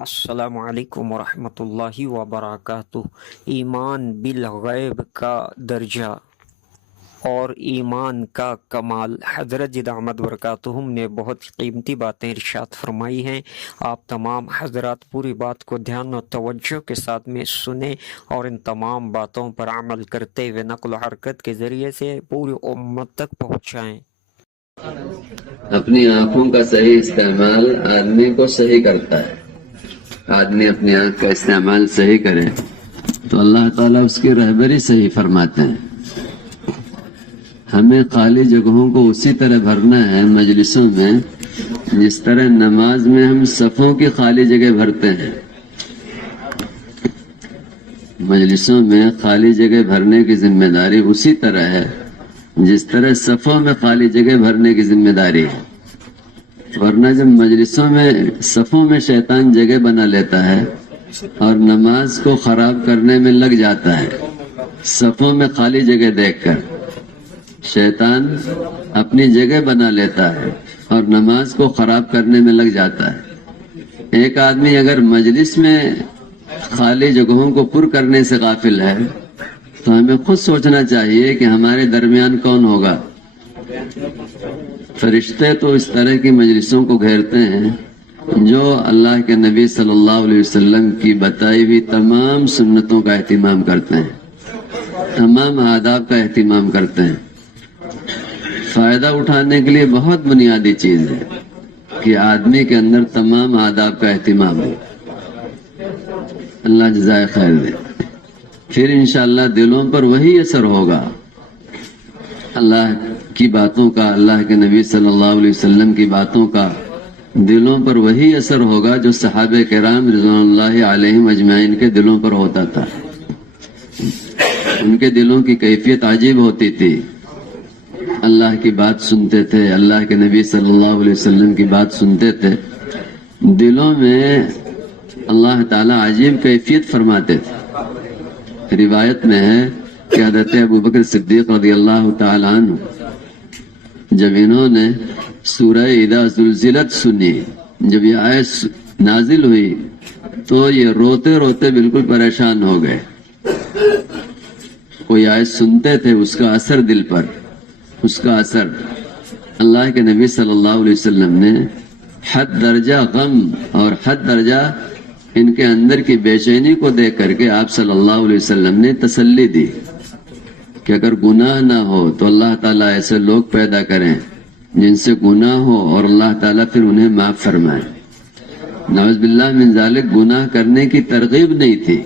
السلام علیکم ورحمۃ اللہ وبرکاتہ۔ ایمان بالغیب کا درجہ اور ایمان کا کمال۔ حضرت جی دامت برکاتہم نے بہت قیمتی باتیں ارشاد فرمائی ہیں۔ آپ تمام حضرات پوری بات کو دھیان و توجہ کے ساتھ میں سنیں اور ان تمام باتوں پر عمل کرتے ہوئے نقل و حرکت کے ذریعے سے پوری امت تک پہنچائیں۔ اپنی آنکھوں کا صحیح استعمال آدمی کو صحیح کرتا ہے۔ آدمی اپنی آنکھ کا استعمال صحیح کرے تو اللہ تعالیٰ اس کی رہبری صحیح فرماتے ہیں۔ ہمیں خالی جگہوں کو اسی طرح بھرنا ہے مجلسوں میں جس طرح نماز میں ہم صفوں کی خالی جگہ بھرتے ہیں۔ مجلسوں میں خالی جگہ بھرنے کی ذمہ داری اسی طرح ہے جس طرح صفوں میں خالی جگہ بھرنے کی ذمہ داری ہے۔ ورنہ جب مجلسوں میں صفوں میں شیطان جگہ بنا لیتا ہے اور نماز کو خراب کرنے میں لگ جاتا ہے، صفوں میں خالی جگہ دیکھ کر شیطان اپنی جگہ بنا لیتا ہے اور نماز کو خراب کرنے میں لگ جاتا ہے۔ ایک آدمی اگر مجلس میں خالی جگہوں کو پر کرنے سے غافل ہے تو ہمیں خود سوچنا چاہیے کہ ہمارے درمیان کون ہوگا۔ فرشتے تو اس طرح کی مجلسوں کو گھیرتے ہیں جو اللہ کے نبی صلی اللہ علیہ وسلم کی بتائی ہوئی تمام سنتوں کا اہتمام کرتے ہیں، تمام آداب کا اہتمام کرتے ہیں۔ فائدہ اٹھانے کے لیے بہت بنیادی چیز ہے کہ آدمی کے اندر تمام آداب کا اہتمام ہو۔ اللہ جزائے خیر دے۔ پھر انشاءاللہ دلوں پر وہی اثر ہوگا، اللہ کی باتوں کا، اللہ کے نبی صلی اللہ علیہ وسلم کی باتوں کا دلوں پر وہی اثر ہوگا جو صحابہ کرام رضوان اللہ علیہم اجمعین کے دلوں پر ہوتا تھا۔ ان کے دلوں کی کیفیت عجیب ہوتی تھی۔ اللہ کی بات سنتے تھے، اللہ کے نبی صلی اللہ علیہ وسلم کی بات سنتے تھے، دلوں میں اللہ تعالیٰ عجیب کیفیت فرماتے تھے۔ روایت میں ہے کہ حضرت ابوبکر صدیق رضی اللہ تعالی عنہ جب انہوں نے سورہ اذا زلزلت سنی، جب یہ آیت نازل ہوئی تو یہ روتے روتے بالکل پریشان ہو گئے۔ کوئی آیت سنتے تھے، اس کا اثر دل پر، اس کا اثر اللہ کے نبی صلی اللہ علیہ وسلم نے حد درجہ غم اور حد درجہ ان کے اندر کی بے چینی کو دیکھ کر کے آپ صلی اللہ علیہ وسلم نے تسلی دی کہ اگر گناہ نہ ہو تو اللہ تعالیٰ ایسے لوگ پیدا کریں جن سے گناہ ہو اور اللہ تعالیٰ پھر انہیں معاف فرمائے۔ نعوذ باللہ من ذالک گناہ کرنے کی ترغیب نہیں تھی،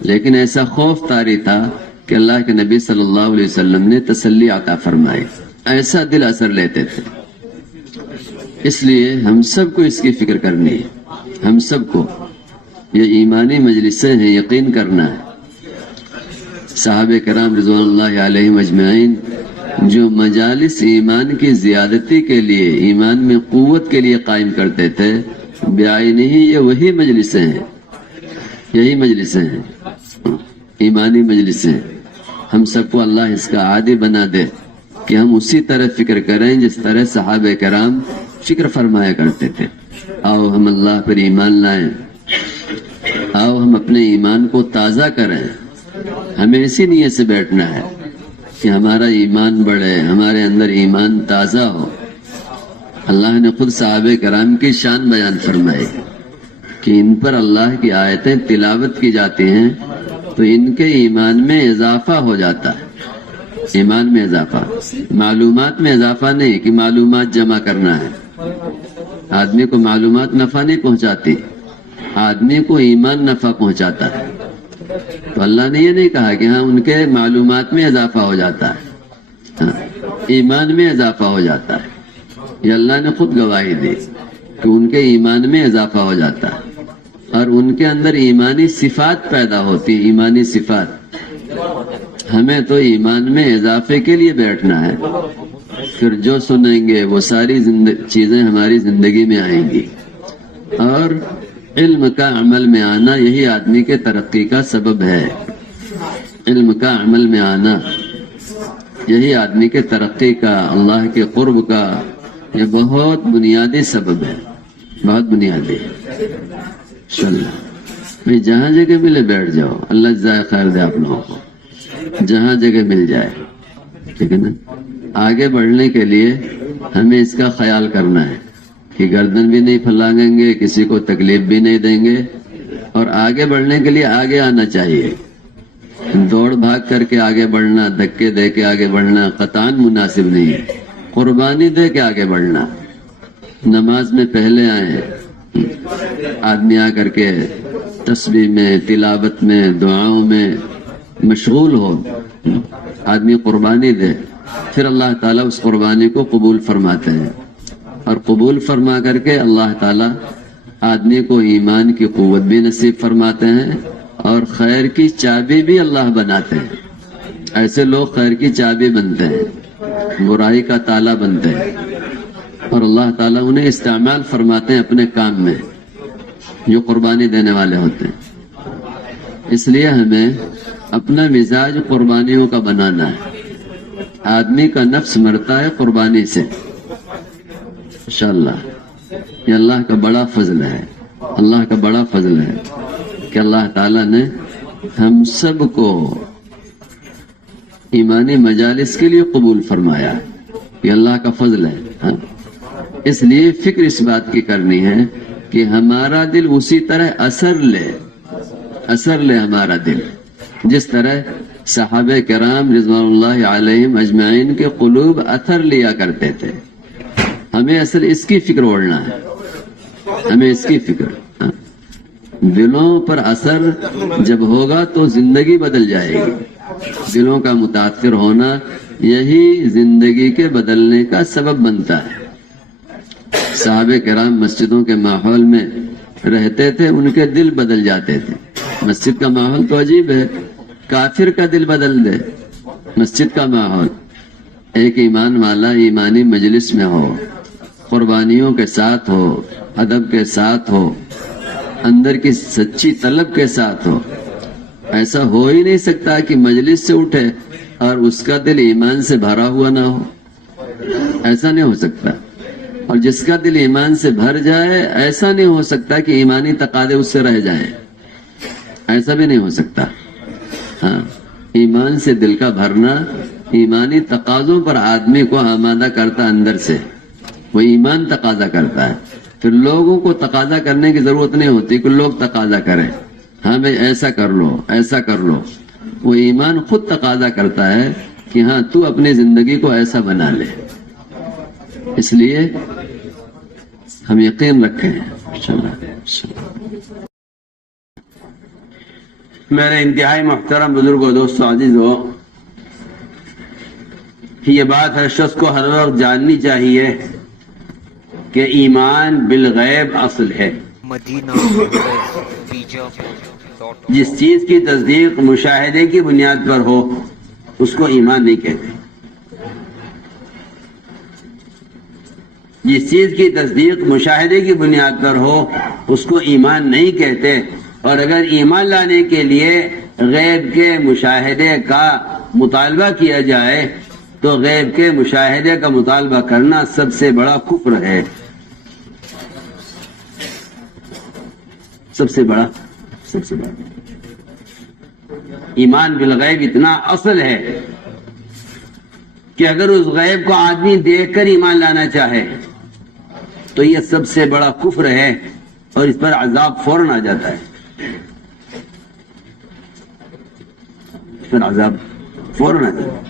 لیکن ایسا خوف طاری تھا کہ اللہ کے نبی صلی اللہ علیہ وسلم نے تسلی عطا فرمائی۔ ایسا دل اثر لیتے تھے۔ اس لیے ہم سب کو اس کی فکر کرنی ہے، ہم سب کو۔ یہ ایمانی مجلسیں ہیں، یقین کرنا ہے۔ صحابہ کرام رضوان اللہ علیہم اجمعین جو مجالس ایمان کی زیادتی کے لیے، ایمان میں قوت کے لیے قائم کرتے تھے، بعینہ ہی یہ وہی مجلسیں ہیں، یہی مجلسیں ہیں، ایمانی مجلسیں۔ ہم سب کو اللہ اس کا عادی بنا دے کہ ہم اسی طرح فکر کریں جس طرح صحابہ کرام فکر فرمایا کرتے تھے۔ آؤ ہم اللہ پر ایمان لائیں، آؤ ہم اپنے ایمان کو تازہ کریں۔ ہمیں اسی نیت سے بیٹھنا ہے کہ ہمارا ایمان بڑھے، ہمارے اندر ایمان تازہ ہو۔ اللہ نے خود صحابہ کرام کی شان بیان فرمائی کہ ان پر اللہ کی آیتیں تلاوت کی جاتی ہیں تو ان کے ایمان میں اضافہ ہو جاتا ہے۔ ایمان میں اضافہ، معلومات میں اضافہ نہیں کہ معلومات جمع کرنا ہے۔ آدمی کو معلومات نفع نہیں پہنچاتی، آدمی کو ایمان نفع پہنچاتا ہے۔ تو اللہ نے یہ نہیں کہا کہ ہاں ان کے معلومات میں اضافہ ہو جاتا ہے، ایمان میں اضافہ ہو جاتا ہے۔ یہ اللہ نے خود گواہی دی کہ ان کے ایمان میں اضافہ ہو جاتا ہے اور ان کے اندر ایمانی صفات پیدا ہوتی، ایمانی صفات۔ ہمیں تو ایمان میں اضافے کے لیے بیٹھنا ہے، پھر جو سنیں گے وہ ساری چیزیں ہماری زندگی میں آئیں گی۔ اور علم کا عمل میں آنا یہی آدمی کے ترقی کا سبب ہے۔ علم کا عمل میں آنا یہی آدمی کے ترقی کا، اللہ کے قرب کا یہ بہت بنیادی سبب ہے، بہت بنیادی ہے۔ انشاءاللہ بھئی جہاں جگہ ملے بیٹھ جاؤ، اللہ جزائے خیر دے آپ لوگوں کو، جہاں جگہ مل جائے، ٹھیک ہے نا؟ آگے بڑھنے کے لیے ہمیں اس کا خیال کرنا ہے کہ گردن بھی نہیں پھلانگیں گے، کسی کو تکلیف بھی نہیں دیں گے، اور آگے بڑھنے کے لیے آگے آنا چاہیے۔ دوڑ بھاگ کر کے آگے بڑھنا، دھکے دے کے آگے بڑھنا قطعاً مناسب نہیں ہے، قربانی دے کے آگے بڑھنا۔ نماز میں پہلے آئے آدمی آ کر کے تسبیح میں، تلاوت میں، دعاؤں میں مشغول ہو، آدمی قربانی دے، پھر اللہ تعالیٰ اس قربانی کو قبول فرماتے ہیں، اور قبول فرما کر کے اللہ تعالیٰ آدمی کو ایمان کی قوت بھی نصیب فرماتے ہیں اور خیر کی چابی بھی اللہ بناتے ہیں۔ ایسے لوگ خیر کی چابی بنتے ہیں، برائی کا تالا بنتے ہیں، اور اللہ تعالیٰ انہیں استعمال فرماتے ہیں اپنے کام میں، جو قربانی دینے والے ہوتے ہیں۔ اس لیے ہمیں اپنا مزاج قربانیوں کا بنانا ہے۔ آدمی کا نفس مرتا ہے قربانی سے، انشاءاللہ یہ اللہ کا بڑا فضل ہے، اللہ کا بڑا فضل ہے کہ اللہ تعالیٰ نے ہم سب کو ایمانی مجالس کے لیے قبول فرمایا، یہ اللہ کا فضل ہے۔ ہاں، اس لیے فکر اس بات کی کرنی ہے کہ ہمارا دل اسی طرح اثر لے ہمارا دل، جس طرح صحابہ کرام رضوان اللہ علیہم اجمعین کے قلوب اثر لیا کرتے تھے۔ ہمیں اصل اس کی فکر اوڑھنا ہے، ہمیں اس کی فکر، دلوں پر اثر جب ہوگا تو زندگی بدل جائے گی۔ دلوں کا متاثر ہونا یہی زندگی کے بدلنے کا سبب بنتا ہے۔ صحابہ کرام مسجدوں کے ماحول میں رہتے تھے، ان کے دل بدل جاتے تھے۔ مسجد کا ماحول تو عجیب ہے، کافر کا دل بدل دے مسجد کا ماحول۔ ایک ایمان والا ایمانی مجلس میں ہو، قربانیوں کے ساتھ ہو، ادب کے ساتھ ہو، اندر کی سچی طلب کے ساتھ ہو، ایسا ہو ہی نہیں سکتا کہ مجلس سے اٹھے اور اس کا دل ایمان سے بھرا ہوا نہ ہو، ایسا نہیں ہو سکتا۔ اور جس کا دل ایمان سے بھر جائے، ایسا نہیں ہو سکتا کہ ایمانی تقاضے اس سے رہ جائیں، ایسا بھی نہیں ہو سکتا۔ ہاں، ایمان سے دل کا بھرنا ایمانی تقاضوں پر آدمی کو آمادہ کرتا، اندر سے وہ ایمان تقاضا کرتا ہے۔ پھر لوگوں کو تقاضا کرنے کی ضرورت نہیں ہوتی کہ لوگ تقاضا کریں، ہاں بھئی ایسا کر لو، ایسا کر لو۔ وہ ایمان خود تقاضا کرتا ہے کہ ہاں تو اپنی زندگی کو ایسا بنا لے۔ اس لیے ہم یقین رکھیں میرے انتہائی محترم بزرگوں، دوستوں، عزیزوں، یہ بات ہر شخص کو ہر وقت جاننی چاہیے کہ ایمان بالغیب اصل ہے۔ جس چیز کی تصدیق مشاہدے کی بنیاد پر ہو اس کو ایمان نہیں کہتے۔ جس چیز کی تصدیق مشاہدے کی بنیاد پر ہو اس کو ایمان نہیں کہتے۔ اور اگر ایمان لانے کے لیے غیب کے مشاہدے کا مطالبہ کیا جائے تو غیب کے مشاہدے کا مطالبہ کرنا سب سے بڑا کفر ہے، سب سے بڑا۔ ایمان بالغیب اتنا اصل ہے کہ اگر اس غیب کو آدمی دیکھ کر ایمان لانا چاہے تو یہ سب سے بڑا کفر ہے اور اس پر عذاب فوراً آ جاتا ہے، اس پر عذاب فوراً آ جاتا ہے۔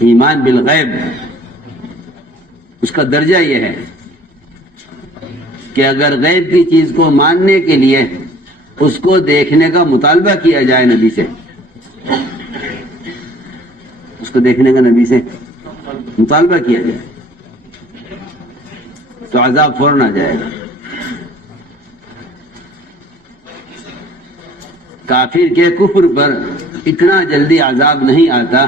ایمان بالغیب اس کا درجہ یہ ہے کہ اگر غیب کی چیز کو ماننے کے لیے اس کو دیکھنے کا مطالبہ کیا جائے نبی سے، اس کو دیکھنے کا نبی سے مطالبہ کیا جائے تو عذاب فوراً آ جائے گا۔ کافر کے کفر پر اتنا جلدی عذاب نہیں آتا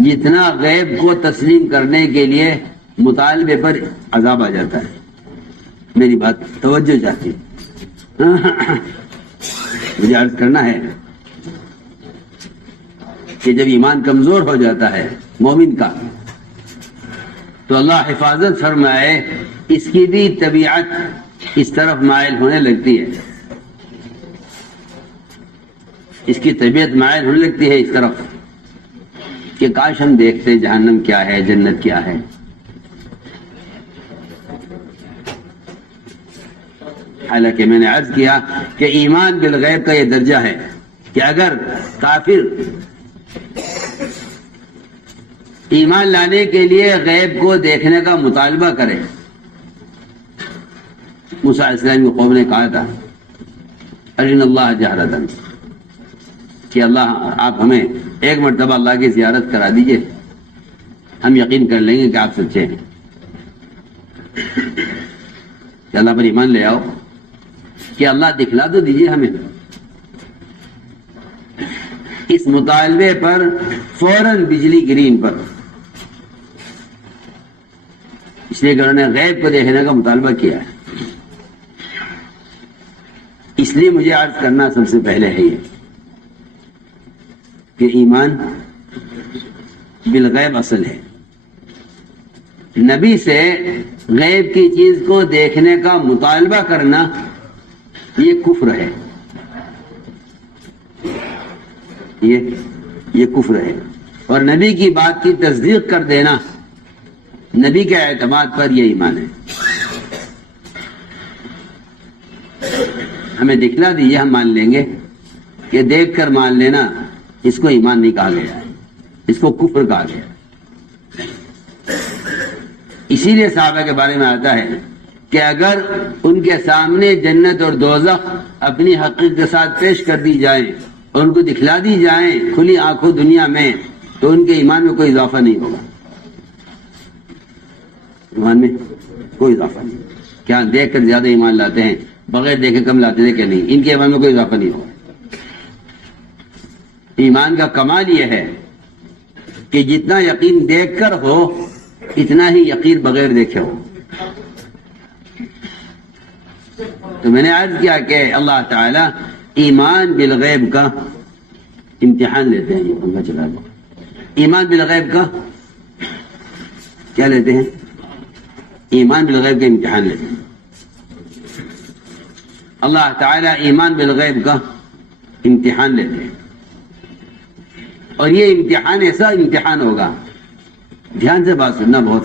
جتنا غیب کو تسلیم کرنے کے لیے مطالبے پر عذاب آ جاتا ہے۔ میری بات توجہ چاہتی ہے، مجھے عرض کرنا ہے کہ جب ایمان کمزور ہو جاتا ہے مومن کا تو اللہ حفاظت فرمائے، اس کی بھی طبیعت اس طرف مائل ہونے لگتی ہے، اس کی طبیعت مائل ہونے لگتی ہے اس طرف کہ کاش ہم دیکھتے جہنم کیا ہے، جنت کیا ہے۔ حالانکہ میں نے عرض کیا کہ ایمان بالغیب کا یہ درجہ ہے کہ اگر کافر ایمان لانے کے لیے غیب کو دیکھنے کا مطالبہ کرے، موسیٰ علیہ السلام کی قوم نے کہا تھا ارنا اللہ جہرتاً کہ اللہ آپ ہمیں ایک مرتبہ اللہ کی زیارت کرا دیجئے، ہم یقین کر لیں گے کہ آپ سچے ہیں، کہ اللہ پر ایمان لے آؤ، کہ اللہ دکھلا تو دیجئے ہمیں۔ اس مطالبے پر فوراً بجلی گری ان پر، اس لیے کہ انہوں نے غیب کو دیکھنے کا مطالبہ کیا ہے۔ اس لیے مجھے عرض کرنا سب سے پہلے ہے یہ کہ ایمان بالغیب اصل ہے۔ نبی سے غیب کی چیز کو دیکھنے کا مطالبہ کرنا یہ کفر ہے، یہ کفر ہے، اور نبی کی بات کی تصدیق کر دینا نبی کے اعتماد پر یہ ایمان ہے۔ ہمیں دکھلا دیجیے ہم مان لیں گے، کہ دیکھ کر مان لینا اس کو ایمان نہیں کہا گیا، اس کو کفر کہا گیا۔ اسی لیے صحابہ کے بارے میں آتا ہے کہ اگر ان کے سامنے جنت اور دوزخ اپنی حقیقت کے ساتھ پیش کر دی جائیں اور ان کو دکھلا دی جائیں کھلی آنکھوں دنیا میں، تو ان کے ایمان میں کوئی اضافہ نہیں ہوگا، ایمان میں کوئی اضافہ نہیں۔ کیا دیکھ کر زیادہ ایمان لاتے ہیں، بغیر دیکھے کم لاتے تھے کہ نہیں، ان کے ایمان میں کوئی اضافہ نہیں ہوگا۔ ایمان کا کمال یہ ہے کہ جتنا یقین دیکھ کر ہو اتنا ہی یقین بغیر دیکھے ہو۔ تو میں نے عرض کیا کہ اللہ تعالی ایمان بالغیب کا امتحان لیتے ہیں، یہ پنکھا چلا دو، ایمان بالغیب کا کیا لیتے ہیں؟ ایمان بالغیب کا امتحان لیتے ہیں۔ اللہ تعالی ایمان بالغیب کا امتحان لیتے ہیں، اور یہ امتحان ایسا امتحان ہوگا، دھیان سے بات سننا بہت،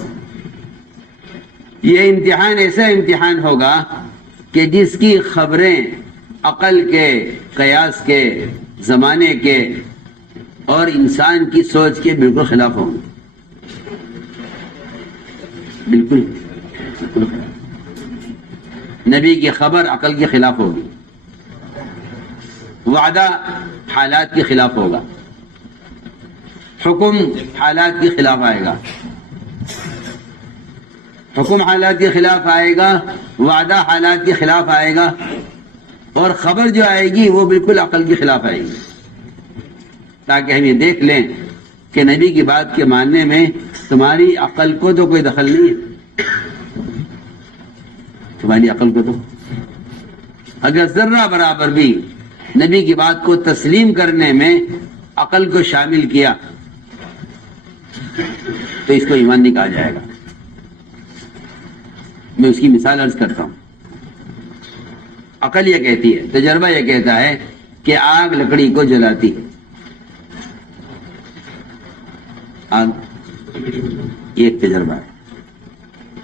یہ امتحان ایسا امتحان ہوگا کہ جس کی خبریں عقل کے، قیاس کے، زمانے کے اور انسان کی سوچ کے بالکل خلاف ہوں گے، بالکل نبی کی خبر عقل کے خلاف ہوگی، وعدہ حالات کے خلاف ہوگا، حکم حالات کے خلاف آئے گا، حکم حالات کے خلاف آئے گا، وعدہ حالات کے خلاف آئے گا، اور خبر جو آئے گی وہ بالکل عقل کے خلاف آئے گی، تاکہ ہم یہ دیکھ لیں کہ نبی کی بات کے ماننے میں تمہاری عقل کو تو کوئی دخل نہیں ہے، تمہاری عقل کو تو اگر ذرہ برابر بھی نبی کی بات کو تسلیم کرنے میں عقل کو شامل کیا تو اس کو ایمان نہیں کہا جائے گا۔ میں اس کی مثال عرض کرتا ہوں۔ عقل یہ کہتی ہے، تجربہ یہ کہتا ہے کہ آگ لکڑی کو جلاتی ہے، آگ یہ ایک تجربہ ہے،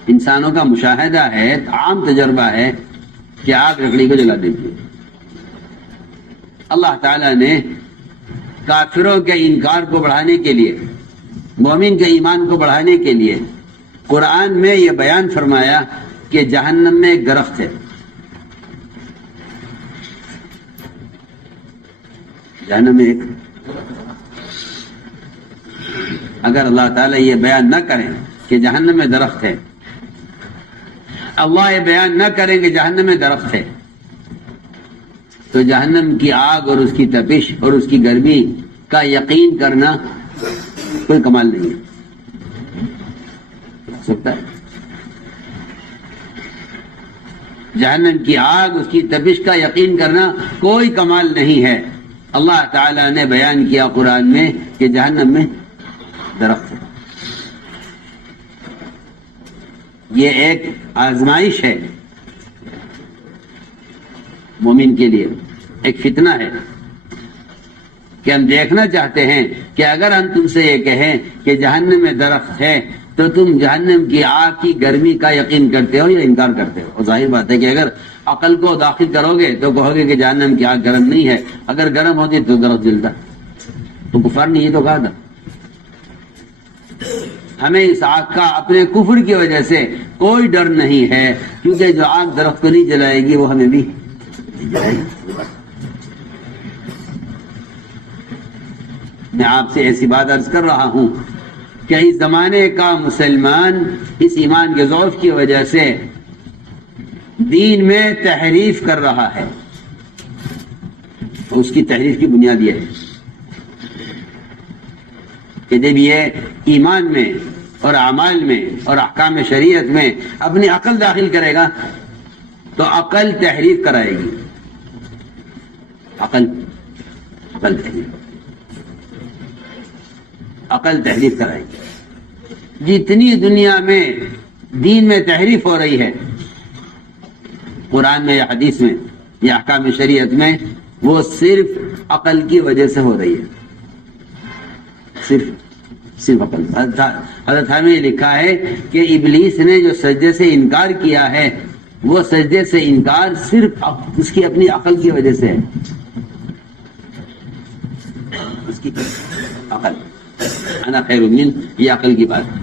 انسانوں کا مشاہدہ ہے، عام تجربہ ہے کہ آگ لکڑی کو جلا دیتی ہے۔ اللہ تعالیٰ نے کافروں کے انکار کو بڑھانے کے لیے، مومن کے ایمان کو بڑھانے کے لیے قرآن میں یہ بیان فرمایا کہ جہنم میں ایک درخت ہے، جہنم میں ایک، اگر اللہ تعالیٰ یہ بیان نہ کریں کہ جہنم میں درخت ہے، اللہ یہ بیان نہ کریں کہ جہنم میں درخت ہے، تو جہنم کی آگ اور اس کی تپش اور اس کی گرمی کا یقین کرنا کوئی کمال نہیں ہے سکتا ہے۔ جہنم کی آگ، اس کی تپش کا یقین کرنا کوئی کمال نہیں ہے۔ اللہ تعالیٰ نے بیان کیا قرآن میں کہ جہنم میں درخت ہے۔ یہ ایک آزمائش ہے مومن کے لیے ایک فتنہ ہے کہ ہم دیکھنا چاہتے ہیں کہ اگر ہم تم سے یہ کہیں کہ جہنم میں درخت ہے تو تم جہنم کی آگ کی گرمی کا یقین کرتے ہو یا انکار کرتے ہو. اور ظاہر بات ہے کہ اگر عقل کو داخل کرو گے تو کہو گے کہ جہنم کی آگ گرم نہیں ہے, اگر گرم ہوتی تو درخت جلتا. تو کفار نے یہ تو کہا تھا. ہمیں اس آگ کا اپنے کفر کی وجہ سے کوئی ڈر نہیں ہے, کیونکہ جو آگ درخت کو نہیں جلائے گی وہ ہمیں بھی جلائے گی. میں آپ سے ایسی بات عرض کر رہا ہوں کہ اس زمانے کا مسلمان اس ایمان کے ضعف کی وجہ سے دین میں تحریف کر رہا ہے. اس کی تحریف کی بنیاد یہ ہے کہ جب یہ ایمان میں اور اعمال میں اور احکام شریعت میں اپنی عقل داخل کرے گا تو عقل تحریف کرائے گی. عقل تحریف کرائے گی. جتنی دنیا میں دین میں تحریف ہو رہی ہے, قرآن میں یا حدیث میں یا احکام شریعت میں, وہ صرف عقل کی وجہ سے ہو رہی ہے. صرف عقل. حضرت ہمیں یہ لکھا ہے کہ ابلیس نے جو سجدے سے انکار کیا ہے وہ سجدے سے انکار صرف اس کی اپنی عقل کی وجہ سے ہے. اس کی عقل, انا خیر من, یہ عقل کی بات ہے.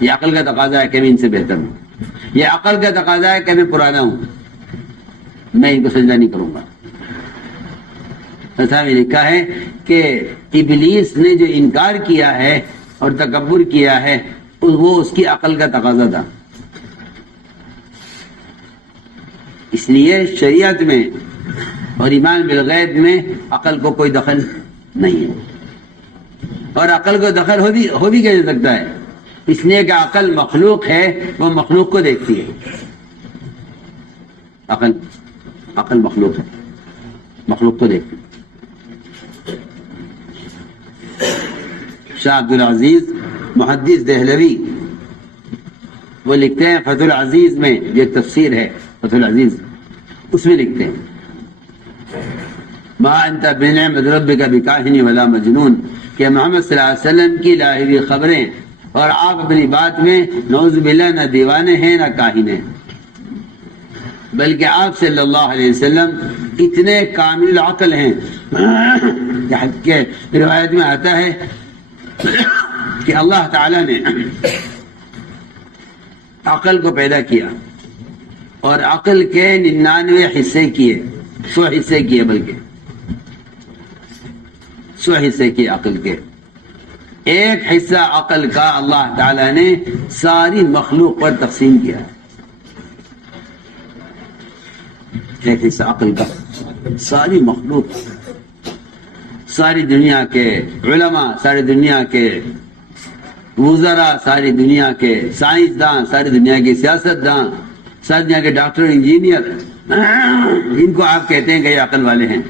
یہ عقل کا تقاضا ہے کہ میں ان سے بہتر ہوں. یہ عقل کا تقاضا ہے کہ میں پرانا ہوں, میں ان کو سجدہ نہیں کروں گا. ایسا بھی لکھا ہے کہ ابلیس نے جو انکار کیا ہے اور تکبر کیا ہے وہ اس کی عقل کا تقاضا تھا. اس لیے شریعت میں اور ایمان بالغیب میں عقل کو کوئی دخل نہیں ہے. اور عقل کو دخل ہو بھی کیسے سکتا ہے؟ اس لیے کہ عقل مخلوق ہے, وہ مخلوق کو دیکھتی ہے. عقل مخلوق ہے, مخلوق کو دیکھتی ہے. شاہ عبد العزیز محدث دہلوی وہ لکھتے ہیں فتح العزیز میں, جو ایک تفسیر ہے فتح العزیز, اس میں لکھتے ہیں ما انت بنعمت ربک بکاہن ولا مجنون, کہ محمد صلی اللہ علیہ وسلم کی لائی ہوئی خبریں اور آپ اپنی بات میں نعوذ باللہ نہ دیوانے ہیں نہ کاہن ہیں, بلکہ آپ صلی اللہ علیہ وسلم اتنے کامل عقل ہیں کہ روایت میں آتا ہے کہ اللہ تعالی نے عقل کو پیدا کیا اور عقل کے 99 حصے کیے, 100 حصے کیے, بلکہ 100 حصے کیے عقل کے. ایک حصہ عقل کا اللہ تعالی نے ساری مخلوق پر تقسیم کیا. ایک حصہ عقل کا ساری مخلوق, ساری دنیا کے علماء, ساری دنیا کے وزراء, ساری دنیا کے سائنسدان, ساری دنیا کے سیاستداں, ساری دنیا کے ڈاکٹر, انجینئر, ان کو آپ کہتے ہیں کہ یہ عقل والے ہیں.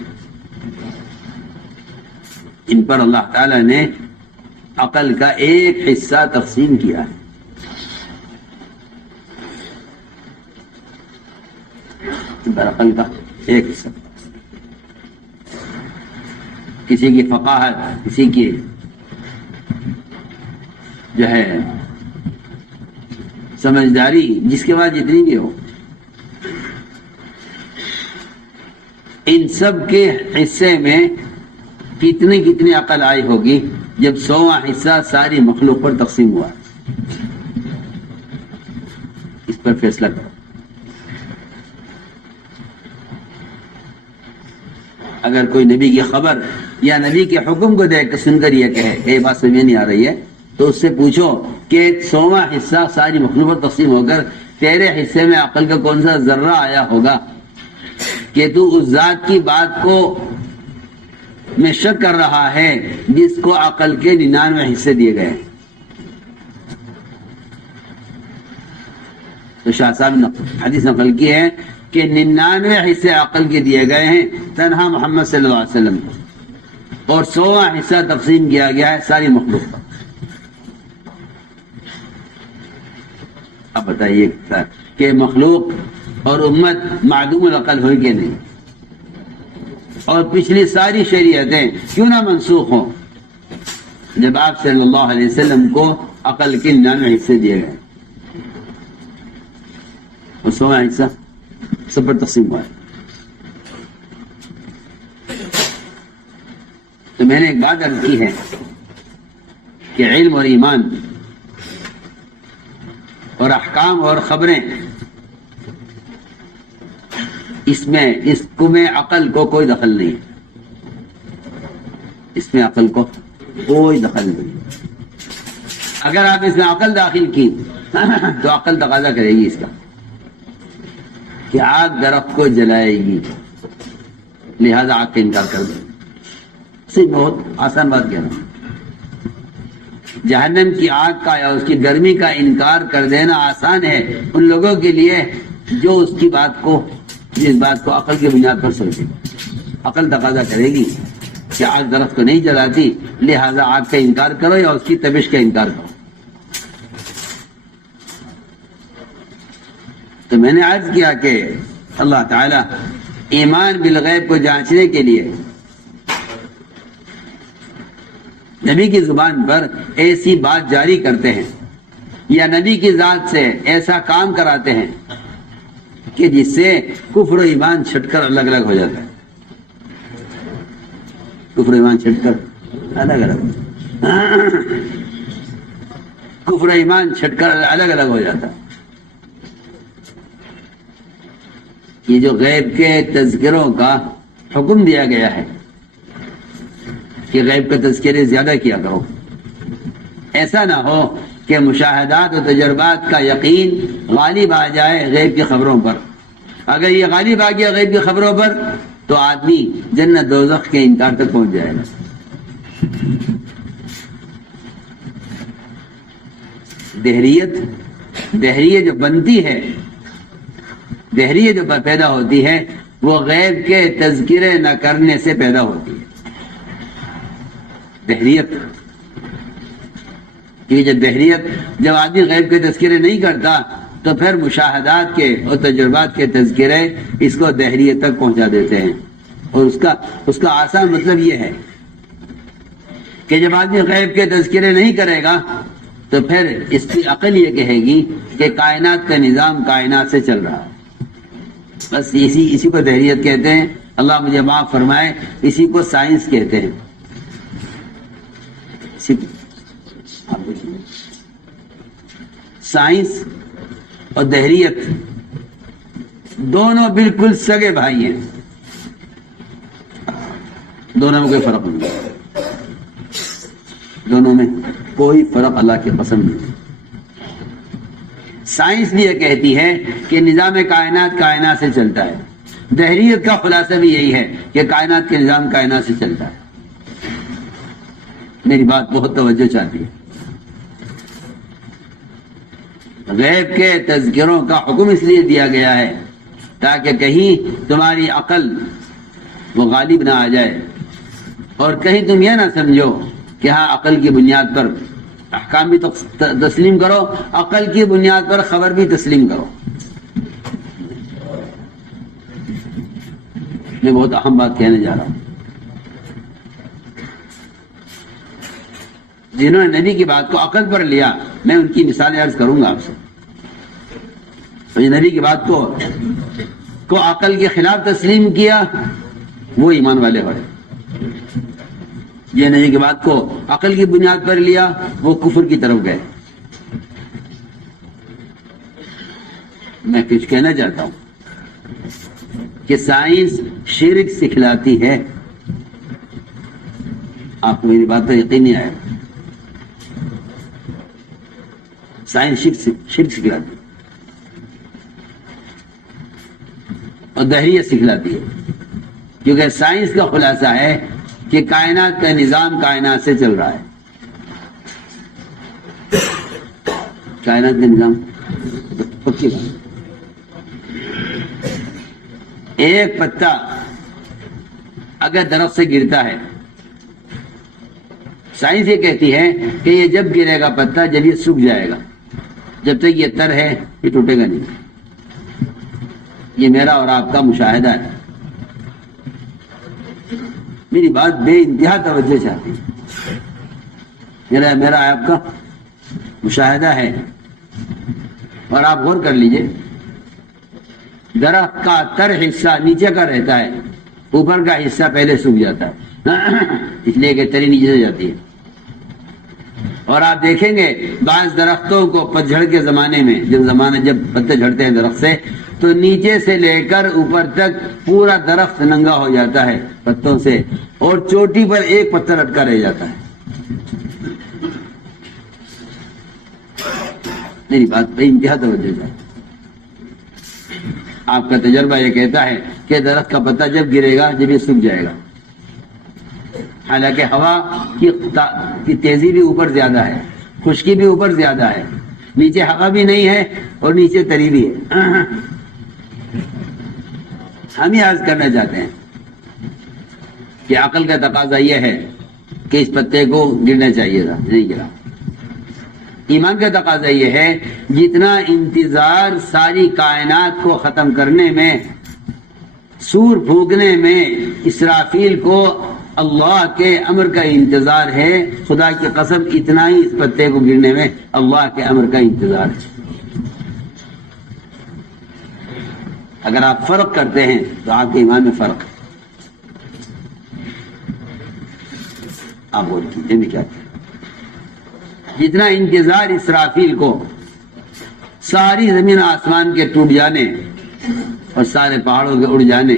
ان پر اللہ تعالی نے عقل کا ایک حصہ تقسیم کیا ہے. ان پر عقل کا ایک حصہ, کسی کی فقاہت, کسی کی جو ہے سمجھداری, جس کے بعد جتنی بھی ہو, ان سب کے حصے میں کتنی عقل آئی ہوگی جب 100واں حصہ ساری مخلوق پر تقسیم ہوا. اس پر فیصلہ کرو. اگر کوئی نبی کی خبر یا نبی کے حکم کو دیکھ کر سن کر یہ کہے کہ یہ بات سمجھ نہیں آ رہی ہے, تو اس سے پوچھو کہ 100واں حصہ ساری مخلوق پر تقسیم ہو کر تیرے حصے میں عقل کا کون سا ذرہ آیا ہوگا کہ تو اس ذات کی بات کو میں شک کر رہا ہے جس کو عقل کے 99 حصے دیے گئے. تو شاہ صاحب نے حدیث نقل کی ہے کہ 99 حصے عقل کے دیے گئے ہیں تنہا محمد صلی اللہ علیہ وسلم کو, اور 100واں حصہ تقسیم کیا گیا ہے ساری مخلوق پر. اب بتائیے کہ مخلوق اور امت معدوم العقل ہوئی کہ نہیں، اور پچھلی ساری شریعتیں کیوں نہ منسوخ ہوں جب آپ صلی اللہ علیہ وسلم کو عقل کے 99 حصے دیے گئے، اور 100واں حصہ سب پر تقسیم ہوا ہے۔ تو میں نے ایک بات عرض کی ہے کہ علم اور ایمان اور احکام اور خبریں، اس میں عقل کو کوئی دخل نہیں، اس میں عقل کو کوئی دخل نہیں۔ اگر آپ اس میں عقل داخل کی تو عقل تقاضا کرے گی اس کا کہ آگ درخت کو جلائے گی، لہذا آگ کا انکار کر دیں۔ بہت آسان بات کہہ رہا ہوں، جہنم کی آگ کا یا اس کی گرمی کا انکار کر دینا آسان ہے ان لوگوں کے لیے جو جس بات کو عقل کی بنیاد پر سوچے۔ عقل تقاضا کرے گی کہ آگ درخت کو نہیں جلاتی، لہذا آگ کا انکار کرو یا اس کی تپش کا انکار کرو۔ تو میں نے عرض کیا کہ اللہ تعالی ایمان بالغیب کو جانچنے کے لیے نبی کی زبان پر ایسی بات جاری کرتے ہیں یا نبی کی ذات سے ایسا کام کراتے ہیں کہ جس سے کفر و ایمان چھٹ کر الگ الگ ہو جاتا ہے۔ کفر و ایمان چھٹ کر الگ الگ کفر و ایمان چھٹ کر الگ الگ ہو جاتا ہے۔ یہ جو غیب کے تذکروں کا حکم دیا گیا ہے کہ غیب کے تذکرے زیادہ کیا کرو، ایسا نہ ہو کہ مشاہدات و تجربات کا یقین غالب آ جائے غیب کی خبروں پر۔ اگر یہ غالب آ گیا غیب کی خبروں پر تو آدمی جنت دوزخ کے انکار تک پہنچ جائے گا۔ دہریت جو بنتی ہے، دہریت جو پیدا ہوتی ہے، وہ غیب کے تذکرے نہ کرنے سے پیدا ہوتی ہے۔ دہریت، کیونکہ جب آدمی غیب کے تذکرے نہیں کرتا تو پھر مشاہدات کے اور تجربات کے تذکرے اس کو دہریت تک پہنچا دیتے ہیں۔ اور اس کا آسان مطلب یہ ہے کہ جب آدمی غیب کے تذکرے نہیں کرے گا تو پھر اس کی عقل یہ کہے گی کہ کائنات کا نظام کائنات سے چل رہا ہے۔ بس اسی کو دہریت کہتے ہیں۔ اللہ مجھے معاف فرمائے، اسی کو سائنس کہتے ہیں۔ سائنس اور دہریت دونوں بالکل سگے بھائی ہیں، دونوں میں کوئی فرق نہیں، دونوں میں کوئی فرق اللہ کی قسم نہیں۔ سائنس بھی یہ کہتی ہے کہ نظام کائنات کائنات سے چلتا ہے، دہریت کا خلاصہ بھی یہی ہے کہ کائنات کے نظام کائنات سے چلتا ہے۔ میری بات بہت توجہ چاہتی ہے۔ غیب کے تذکروں کا حکم اس لیے دیا گیا ہے تاکہ کہیں تمہاری عقل وہ غالب نہ آ جائے، اور کہیں تم یہ نہ سمجھو کہ ہاں عقل کی بنیاد پر احکام بھی تسلیم کرو، عقل کی بنیاد پر خبر بھی تسلیم کرو۔ میں بہت اہم بات کہنے جا رہا ہوں۔ جنہوں نے نبی کی بات کو عقل پر لیا، میں ان کی مثالیں عرض کروں گا آپ سے۔ تو نبی کی بات کو عقل کے خلاف تسلیم کیا، وہ ایمان والے ہوئے۔ یہ نبی کی بات کو عقل کی بنیاد پر لیا، وہ کفر کی طرف گئے۔ میں کچھ کہنا چاہتا ہوں کہ سائنس شرک سکھلاتی ہے۔ آپ کو میری بات پر یقین نہیں آیا؟ سائنس شرک سکھلاتی ہے اور دہریت سکھلاتی ہے، کیونکہ سائنس کا خلاصہ ہے کہ کائنات کا نظام کائنات سے چل رہا ہے۔ کائنات کا نظام پکی بات۔ ایک پتا اگر درخت سے گرتا ہے، سائنس یہ کہتی ہے کہ یہ جب گرے گا پتا جب یہ سوکھ جائے گا، جب تک یہ تر ہے یہ ٹوٹے گا نہیں۔ یہ میرا اور آپ کا مشاہدہ ہے. میری بات بے انتہا توجہ چاہتی ہے. میرا آپ کا مشاہدہ ہے. اور آپ غور کر لیجئے، درخت کا تر حصہ نیچے کا رہتا ہے، اوپر کا حصہ پہلے سوکھ جاتا ہے اس لیے کہ تری نیچے سے جاتی ہے. اور آپ دیکھیں گے بعض درختوں کو پتجھڑ کے زمانے میں جب پتے جھڑتے ہیں درخت سے، تو نیچے سے لے کر اوپر تک پورا درخت ننگا ہو جاتا ہے پتوں سے، اور چوٹی پر ایک پتھر اٹکا رہ جاتا ہے. میری بات پہ انتہا توجہ جائے. آپ کا تجربہ یہ کہتا ہے کہ درخت کا پتا جب گرے گا جب یہ سوکھ جائے گا. حالانکہ ہوا کی تیزی بھی اوپر زیادہ ہے، خشکی بھی اوپر زیادہ ہے، نیچے ہوا بھی نہیں ہے اور نیچے تری بھی ہے. ہم یہ عرض کرنا چاہتے ہیں کہ عقل کا تقاضا یہ ہے کہ اس پتے کو گرنا چاہیے تھا، نہیں گرا. ایمان کا تقاضا یہ ہے جتنا انتظار ساری کائنات کو ختم کرنے میں، سور پھونکنے میں اسرافیل کو اللہ کے امر کا انتظار ہے، خدا کی قسم اتنا ہی اس پتے کو گرنے میں اللہ کے امر کا انتظار ہے. اگر آپ فرق کرتے ہیں تو آپ کے ایمان میں فرق ہے. آپ بول کیجیے بھی کیا کہ جتنا انتظار اسرافیل کو ساری زمین آسمان کے ٹوٹ جانے اور سارے پہاڑوں کے اڑ جانے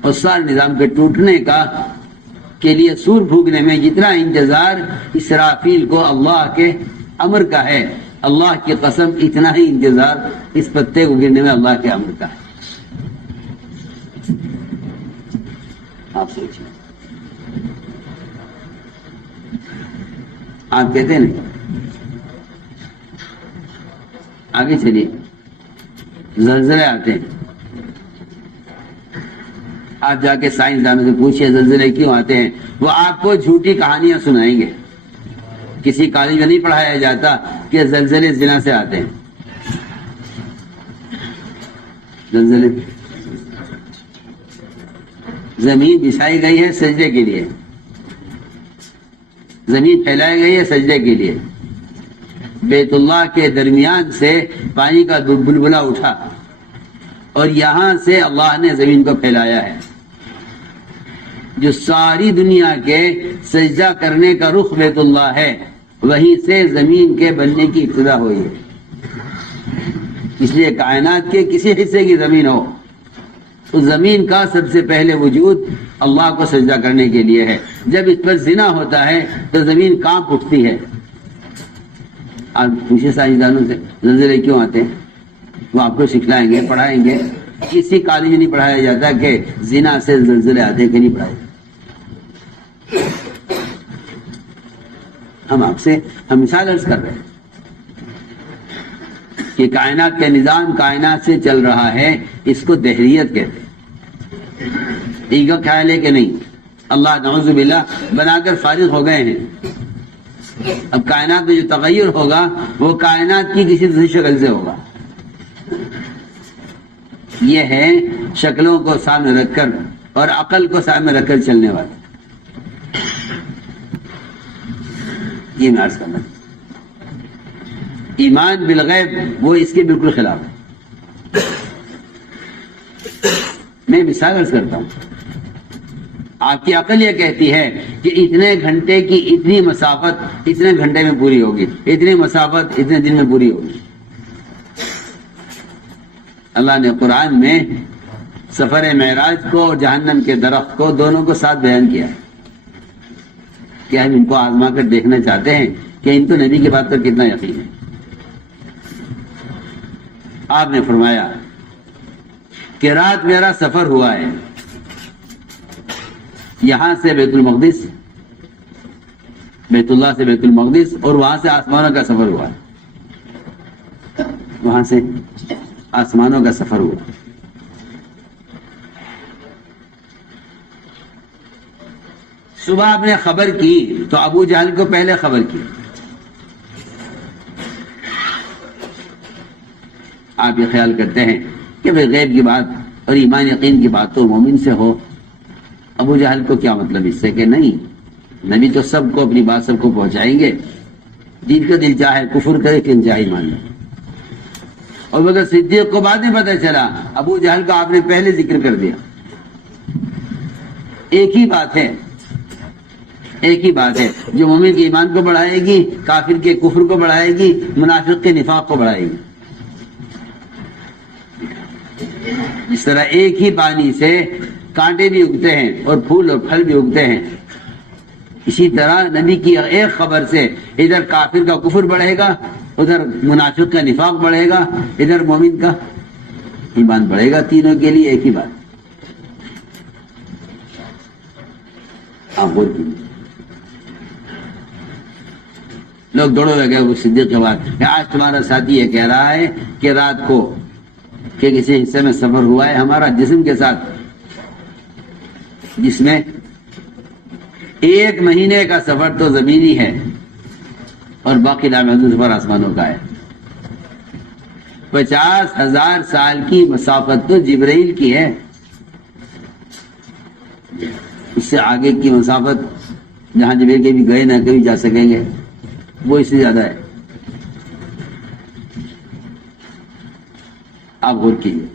اور سارے نظام کے ٹوٹنے کا کے لیے سور پھونکنے میں جتنا انتظار اسرافیل کو اللہ کے امر کا ہے، اللہ کی قسم اتنا ہی انتظار اس پتے کو گرنے میں اللہ کے امر کا ہے. آپ سوچیں. آپ کہتے ہیں نہیں. آگے چلیے. زلزلے آتے ہیں. آپ جا کے سائنسدانوں سے پوچھئے زلزلے کیوں آتے ہیں، وہ آپ کو جھوٹی کہانیاں سنائیں گے. کسی کالج میں نہیں پڑھایا جاتا کہ زلزلے زنا سے آتے ہیں. زلزلے زمین بچھائی گئی ہے سجدے کے لیے، زمین پھیلائی گئی ہے سجدے کے لیے. بیت اللہ کے درمیان سے پانی کا بلبلہ اٹھا اور یہاں سے اللہ نے زمین کو پھیلایا ہے. جو ساری دنیا کے سجدہ کرنے کا رخ بیت اللہ ہے، وہیں سے زمین کے بننے کی ابتدا ہوئی ہے. اس لیے کائنات کے کسی حصے کی زمین ہو، تو زمین کا سب سے پہلے وجود اللہ کو سجدہ کرنے کے لیے ہے. جب اس پر زنا ہوتا ہے تو زمین کانپ اٹھتی ہے. آپ پوچھے سائنسدانوں سے زلزلے کیوں آتے ہیں، وہ آپ کو سکھلائیں گے، پڑھائیں گے. کسی کالج میں نہیں پڑھایا جاتا کہ زنا سے زلزلے آتے ہیں کہ نہیں پڑھائے. ہم مثال عرض کر رہے ہیں کہ کائنات کا نظام کائنات سے چل رہا ہے، اس کو دہریت کہتے ہیں. ایگو خیال ہے کہ نہیں، اللہ نعوذ باللہ بنا کر فارغ ہو گئے ہیں. اب کائنات میں جو تغیر ہوگا وہ کائنات کی کسی دوسری شکل سے ہوگا. یہ ہے شکلوں کو سامنے رکھ کر اور عقل کو سامنے رکھ کر چلنے والا. یہ میں عرض کرنا. ایمان بالغیب وہ اس کے بالکل خلاف ہے. میں مثال عرض کرتا ہوں. آپ کی عقل یہ کہتی ہے کہ اتنے گھنٹے کی اتنی مسافت اتنے گھنٹے میں پوری ہوگی، اتنی مسافت اتنے دن میں پوری ہوگی. اللہ نے قرآن میں سفر معراج کو اور جہنم کے درخت کو دونوں کو ساتھ بیان کیا. کیا ہم ان کو آزما کر دیکھنا چاہتے ہیں کہ ان کو نبی کی بات پر کتنا یقین ہے. آپ نے فرمایا کہ رات میرا سفر ہوا ہے یہاں سے بیت المقدس، بیت اللہ سے بیت المقدس، اور وہاں سے آسمانوں کا سفر ہوا ہے. وہاں سے آسمانوں کا سفر ہوا. صبح آپ نے خبر کی تو ابو جہل کو پہلے خبر کی. آپ یہ خیال کرتے ہیں کہ بھئی غیب کی بات اور ایمان یقین کی بات تو مومن سے ہو. ابو جہل کو کیا مطلب اس سے کہ نہیں، نبی تو سب کو اپنی بات سب کو پہنچائیں گے، جن کا دل چاہے کفر کرے کہ چاہے ایمان لے. اور مگر صدیق کو بعد میں پتہ چلا، ابو جہل کا آپ نے پہلے ذکر کر دیا. ایک ہی بات ہے، ایک ہی بات ہے جو مومن کے ایمان کو بڑھائے گی، کافر کے کفر کو بڑھائے گی، منافق کے نفاق کو بڑھائے گی. اس طرح ایک ہی پانی سے کانٹے بھی اگتے ہیں اور پھول اور پھل بھی اگتے ہیں. اسی طرح نبی کی ایک خبر سے ادھر کافر کا کفر بڑھے گا، ادھر منافق کا نفاق بڑھے گا، ادھر مومن کا ایمان بڑھے گا. تینوں کے لیے ایک ہی بات. آپ غور کیجیے. لوگ دوڑو لگے وہ صدیق کے بعد کہ آج تمہارا ساتھی یہ کہہ رہا ہے کہ رات کو کہ کسی حصے میں سفر ہوا ہے ہمارا جسم کے ساتھ، جس میں 1 مہینے کا سفر تو زمینی ہے اور باقی لامحدود سفر آسمانوں کا ہے. 50,000 سال کی مسافت تو جبرائیل کی ہے. اس سے آگے کی مسافت جہاں جبرائیل کے بھی گئے نہ کبھی جا سکیں گے، وہ اس سے زیادہ ہے. آپ غور کیجیے.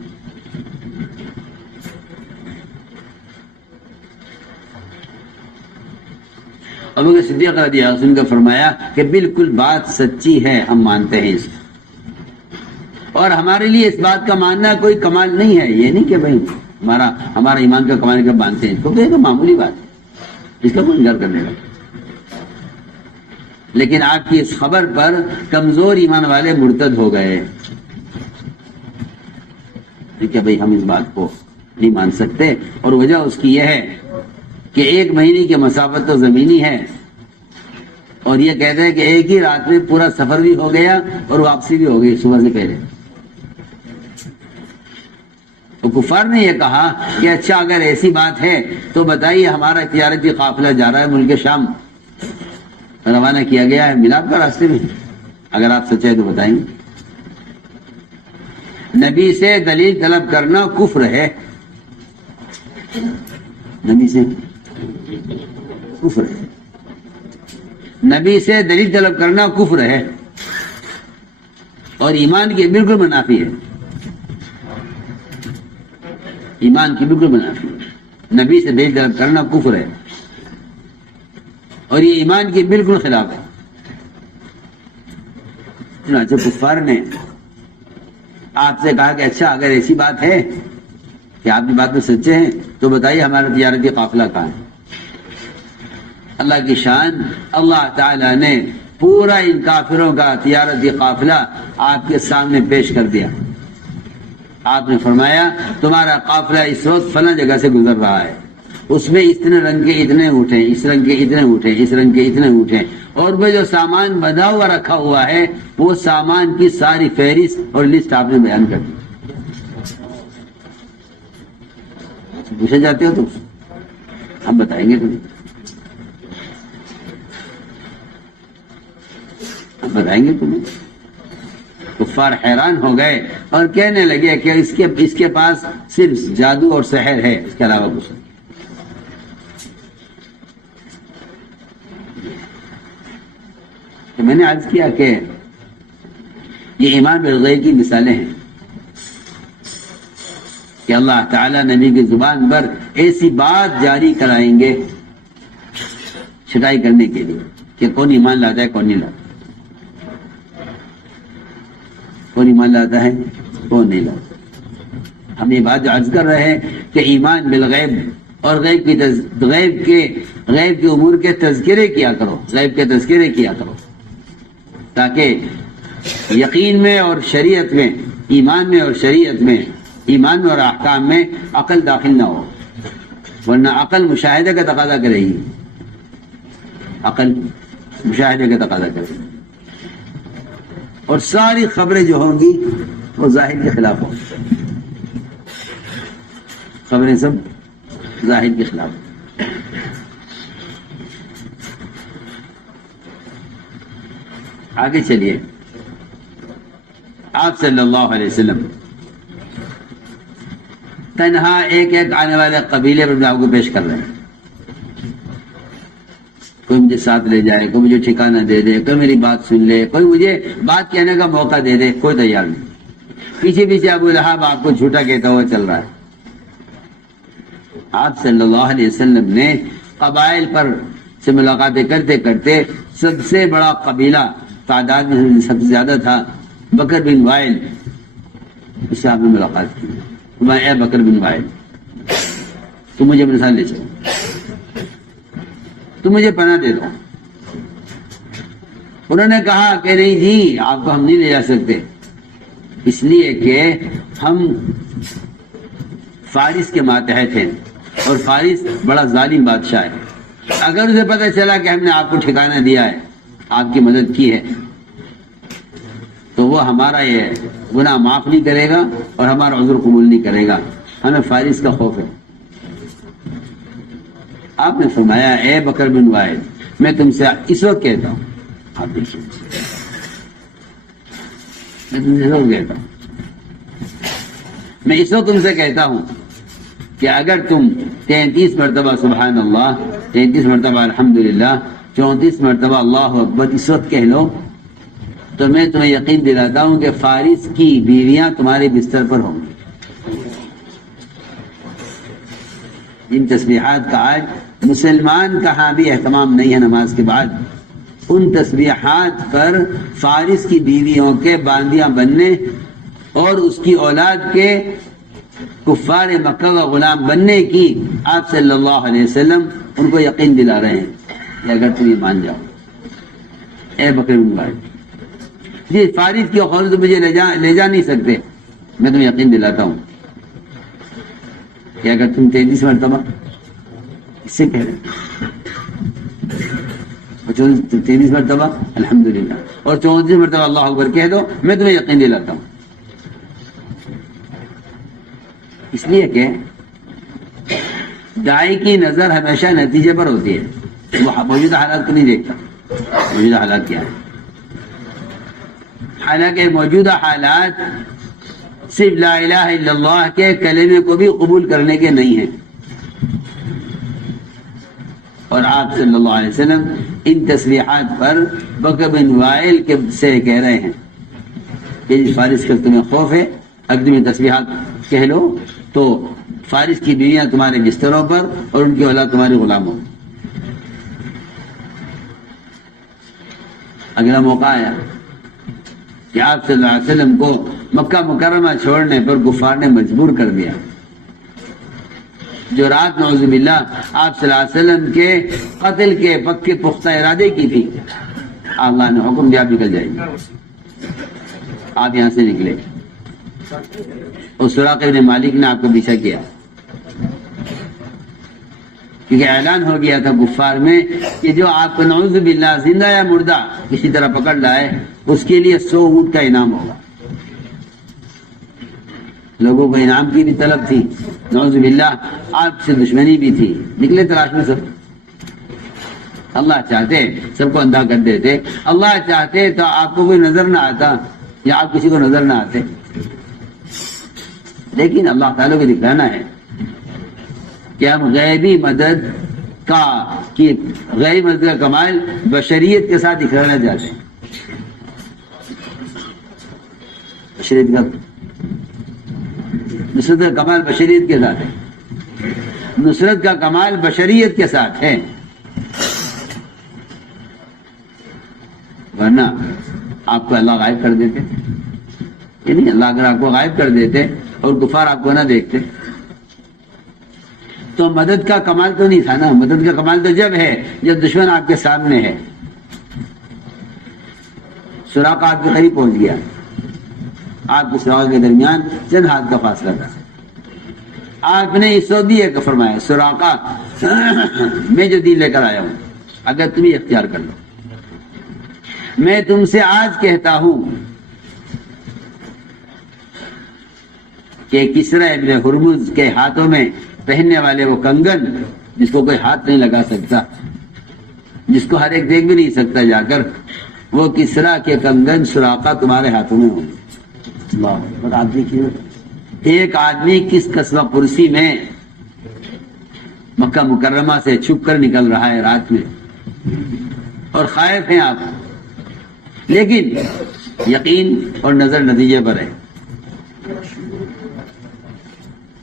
ابو بکر صدیق رضی اللہ عنہ کا فرمایا کہ بالکل بات سچی ہے، ہم مانتے ہیں اس کو، اور ہمارے لیے اس بات کا ماننا کوئی کمال نہیں ہے. یہ نہیں کہ بھائی ہمارا ایمان کا کمال کب مانتے ہیں، کیونکہ یہ تو معمولی بات ہے، اس کا کوئی انکار کرنے کا. لیکن آپ کی اس خبر پر کمزور ایمان والے مرتد ہو گئے کہ بھئی ہم اس بات کو نہیں مان سکتے. اور وجہ اس کی یہ ہے کہ 1 مہینے کی مسافت تو زمینی ہے، اور یہ کہتے ہیں کہ ایک ہی رات میں پورا سفر بھی ہو گیا اور واپسی بھی ہو گئی صبح سے پہلے. تو کفار نے یہ کہا کہ اچھا اگر ایسی بات ہے تو بتائیے، ہمارا تجارتی قافلہ جا رہا ہے ملک شام، روانہ کیا گیا ہے ملاد کا راستے میں، اگر آپ سچے تو بتائیں گے. نبی سے دلیل طلب کرنا کفر ہے، نبی سے کفر ہے، نبی سے دلیل طلب کرنا کفر ہے اور ایمان کے بالکل منافی ہے. ایمان کی بالکل منافی ہے. نبی سے دلیل طلب کرنا کفر ہے اور یہ ایمان کے بالکل خلاف ہے. چنانچہ کفار نے آپ سے کہا کہ اچھا اگر ایسی بات ہے کہ آپ کی بات میں سچے ہیں تو بتائیے ہمارا تجارتی قافلہ کہاں ہے. اللہ کی شان، اللہ تعالی نے پورا ان کافروں کا تجارتی قافلہ آپ کے سامنے پیش کر دیا. آپ نے فرمایا تمہارا قافلہ اس وقت فلاں جگہ سے گزر رہا ہے، اس میں اتنے رنگ کے اتنے اونٹ ہیں، اس رنگ کے اتنے اونٹ ہیں، اس رنگ کے اتنے اونٹ ہیں، اور وہ جو سامان بندھا ہوا رکھا ہوا ہے وہ سامان کی ساری فہرست اور لسٹ آپ نے بیان کر دی. پوچھے جاتے ہو تو ہم بتائیں گے تمہیں، ہم بتائیں گے تمہیں. کفار حیران ہو گئے اور کہنے لگے کہ اس کے پاس صرف جادو اور سحر ہے، اس کے علاوہ کچھ نہیں. تو میں نے عرض کیا کہ یہ ایمان بالغیب کی مثالیں ہیں کہ اللہ تعالیٰ نبی کی زبان پر ایسی بات جاری کرائیں گے چھٹائی کرنے کے لیے کہ کون ایمان لاتا ہے کون نہیں لاتا، کون ایمان لاتا ہے کون نہیں لاتا. ہم یہ بات جو عرض کر رہے ہیں کہ ایمان بالغیب اور غیب کے امور کے تذکرے کیا کرو، غیب کے تذکرے کیا کرو، تاکہ یقین میں اور شریعت میں، ایمان میں اور شریعت میں، ایمان میں اور احکام میں عقل داخل نہ ہو، ورنہ عقل مشاہدے کا تقاضا کرے گی، عقل مشاہدے کا تقاضا کرے گی، اور ساری خبریں جو ہوں گی وہ ظاہر کے خلاف ہوں گی، خبریں سب ظاہر کے خلاف. آگے چلیے. آپ صلی اللہ علیہ وسلم تنہا ایک ایک آنے والے قبیلے پر میں آپ کو پیش کر رہے ہیں. کوئی مجھے ساتھ لے جائے, کوئی مجھے ٹھکانہ دے دے, کوئی میری بات سن لے, کوئی مجھے بات کہنے کا موقع دے دے, کوئی تیار نہیں. پیچھے پیچھے ابو لہب آپ کو جھوٹا کہتا ہوا چل رہا ہے. آپ صلی اللہ علیہ وسلم نے قبائل پر سے ملاقاتیں کرتے کرتے سب سے بڑا قبیلہ تعداد میں سب سے زیادہ تھا بکر بن وائل, اس سے آپ نے ملاقات کی. میں اے بکر بن وائل, تو مجھے اپنے ساتھ لے چلو, تو مجھے پناہ دے دو. انہوں نے کہا کہ نہیں جی, آپ کو ہم نہیں لے جا سکتے, اس لیے کہ ہم فارس کے ماتحت ہیں اور فارس بڑا ظالم بادشاہ ہے. اگر اسے پتہ چلا کہ ہم نے آپ کو ٹھکانہ دیا ہے, آپ کی مدد کی ہے, تو وہ ہمارا یہ گناہ معاف نہیں کرے گا اور ہمارا عذر قبول نہیں کرے گا. ہمیں فارس کا خوف ہے. آپ نے فرمایا اے بکر بن وائل, میں تم سے اس وقت کہتا ہوں, آپ دیکھیے میں تم سے اس وقت کہتا ہوں, میں اس وقت تم سے کہتا ہوں کہ اگر تم 33 مرتبہ سبحان اللہ, 33 مرتبہ الحمدللہ, 34 مرتبہ اللہ اکبر اس وقت کہہ لو, تو میں تمہیں یقین دلاتا ہوں کہ فارس کی بیویاں تمہارے بستر پر ہوں گی. ان تسبیحات کا آج مسلمان کہاں بھی اہتمام نہیں ہے نماز کے بعد. ان تسبیحات پر فارس کی بیویوں کے باندیاں بننے اور اس کی اولاد کے کفار مکہ کا غلام بننے کی آپ صلی اللہ علیہ وسلم ان کو یقین دلا رہے ہیں کہ اگر تم یہ مان جاؤ. اے بکر بن وائل, جی فارس کی عورت مجھے لے جا نہیں سکتے, میں تمہیں یقین دلاتا ہوں کہ اگر تم 33 مرتبہ اس سے کہہ رہے 33 مرتبہ الحمدللہ اور 34 مرتبہ اللہ اکبر کہہ دو, میں تمہیں یقین دلاتا ہوں. اس لیے کہ داعی کی نظر ہمیشہ نتیجے پر ہوتی ہے, وہ موجودہ حالات کو نہیں دیکھتا موجودہ حالات کیا ہے. حالانکہ موجودہ حالات صرف لا الہ الا اللہ کے کلمے کو بھی قبول کرنے کے نہیں ہیں. اور آپ صلی اللہ علیہ وسلم ان تسبیحات پر بکر بن وائل کے سے کہہ رہے ہیں کہ فارس کا تمہیں خوف ہے, اگر تمہیں تسبیحات کہہ لو تو فارس کی بیویاں تمہارے بستروں پر اور ان کی اولاد تمہاری غلاموں. اگلا موقع آیا کہ آپ صلی اللہ علیہ وسلم کو مکہ مکرمہ چھوڑنے پر کفار نے مجبور کر دیا. جو رات نعوذ باللہ آپ صلی اللہ علیہ وسلم کے قتل کے پکے پختہ ارادے کی تھی, اللہ نے حکم دیا آپ نکل جائیں گے. آپ یہاں سے نکلے اور سراقہ ابن مالک نے آپ کو پیچھا کیا, کیونکہ اعلان ہو گیا تھا کفار میں کہ جو آپ کو نعوذ باللہ زندہ یا مردہ کسی طرح پکڑ لائے اس کے لیے 100 اونٹ کا انعام ہوگا. لوگوں کو انعام کی بھی طلب تھی, نعوذ باللہ آپ سے دشمنی بھی تھی, نکلے تلاش میں سب. اللہ چاہتے سب کو اندھا کر دیتے, اللہ چاہتے تو آپ کو کوئی نظر نہ آتا یا آپ کسی کو نظر نہ آتے, لیکن اللہ تعالیٰ کو دکھانا ہے کہ ہم غیبی مدد کا کمال بشریت کے ساتھ دکھانا چاہتے ہیں. بشریت کا نصرت کا کمال بشریت کے ساتھ ہے, نصرت کا کمال بشریت کے ساتھ ہے, ورنہ آپ کو اللہ غائب کر دیتے. یعنی اللہ اگر آپ کو غائب کر دیتے اور کفار آپ کو نہ دیکھتے تو مدد کا کمال تو نہیں تھا نا. مدد کا کمال تو جب ہے جب دشمن آپ کے سامنے ہے. سراقہ آپ کے قریب پہنچ گیا, آپ کے سراقہ کے درمیان چند ہاتھ کا فاصلہ تھا. آپ نے اس وقت یہ فرمایا سراقہ میں جو دین لے کر آیا ہوں اگر تم یہ اختیار کر لو, میں تم سے آج کہتا ہوں کہ کسرا ابن ہرمز کے ہاتھوں میں پہننے والے وہ کنگن جس کو کوئی ہاتھ نہیں لگا سکتا, جس کو ہر ایک دیکھ بھی نہیں سکتا جا کر, وہ کسرا کے کنگن سراقہ تمہارے ہاتھوں میں ہوں. آپ دیکھیے ایک آدمی کس قصبہ کرسی میں مکہ مکرمہ سے چھپ کر نکل رہا ہے رات میں اور خائف ہیں آپ، لیکن یقین اور نظر نتیجے پر ہے۔